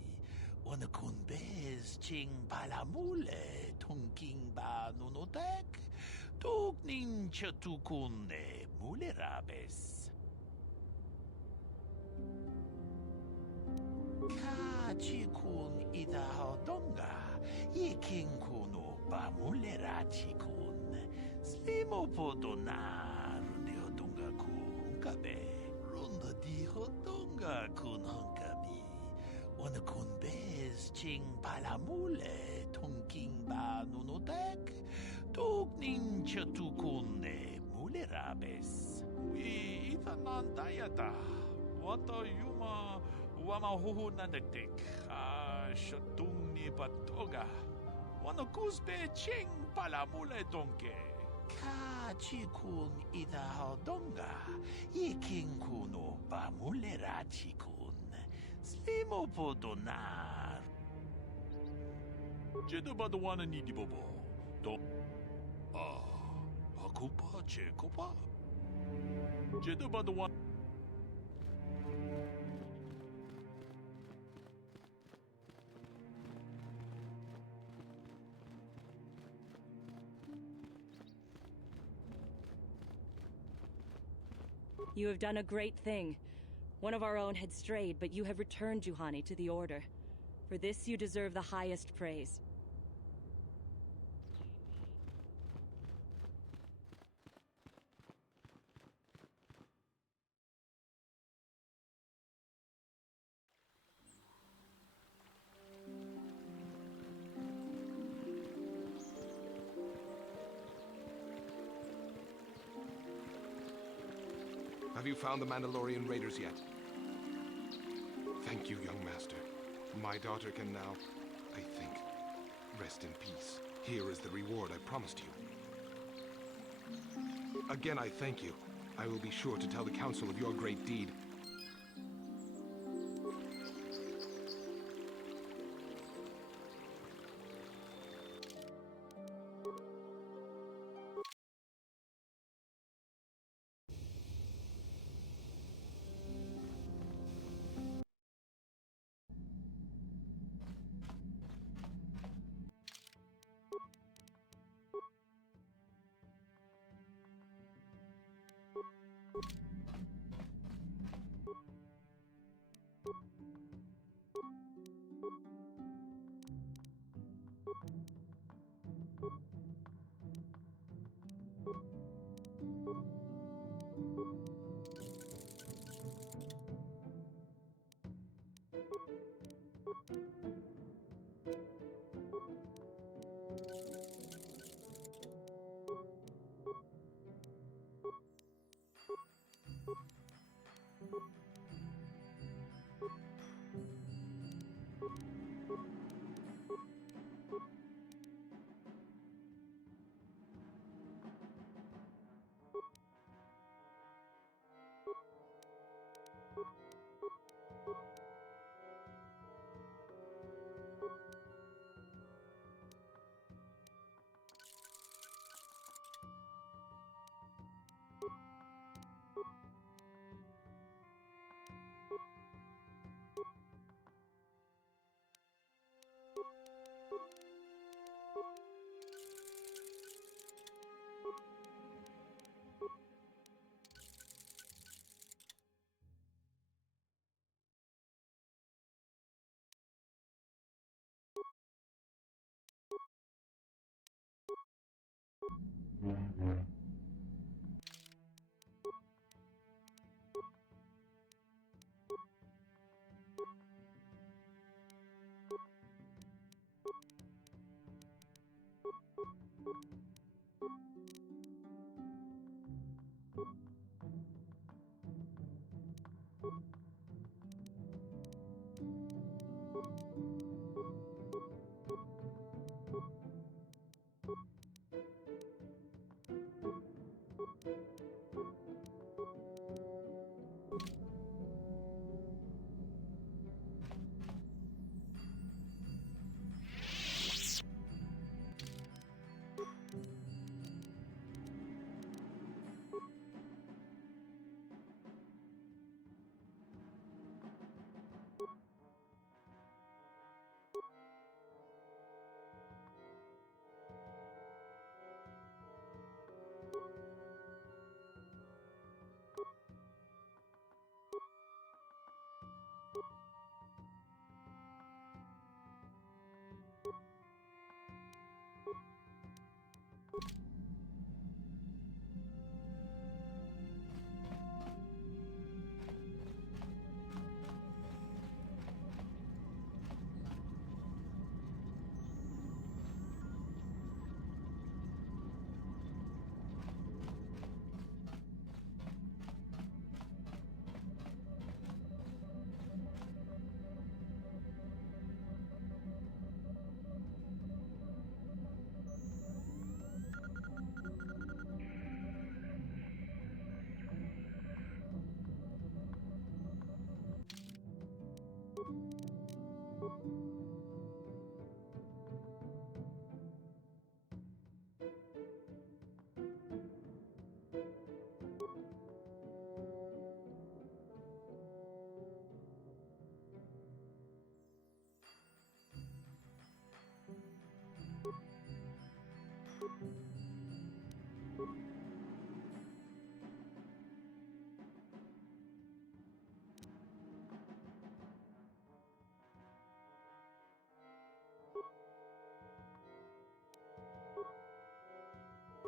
Wana kun bez ching palamule tunking ba nunotek. Tuk nin chatukune mulerabes. Kachikun ita hodonga. Ikin kuno ba mulerachikun. Slimo podona rundi hodonga ku hunkabe. Runda di hodonga kun hankabi. Wana kun bez ching palamule tunking ba nunotek. Tuk nin chatukune mulerabes. Wi ita nandayata. Wata yuma wama huhu nandektik. Shatung ni patoga. Wano kusbe ching palamule donke. Kachikun ita hodonga. Ikin kuno ba mulerachikun. Slimo podonar. Jeda badawana ni di bobo. Do. Hakupa chekopa. Jeda badawana. You have done a great thing. One of our own had strayed, but you have returned Juhani to the Order. For this you deserve the highest praise. Have you found the Mandalorian raiders yet? Thank you, young master. My daughter can now, I think, rest in peace. Here is the reward I promised you. Again, I thank you. I will be sure to tell the Council of your great deed.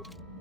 you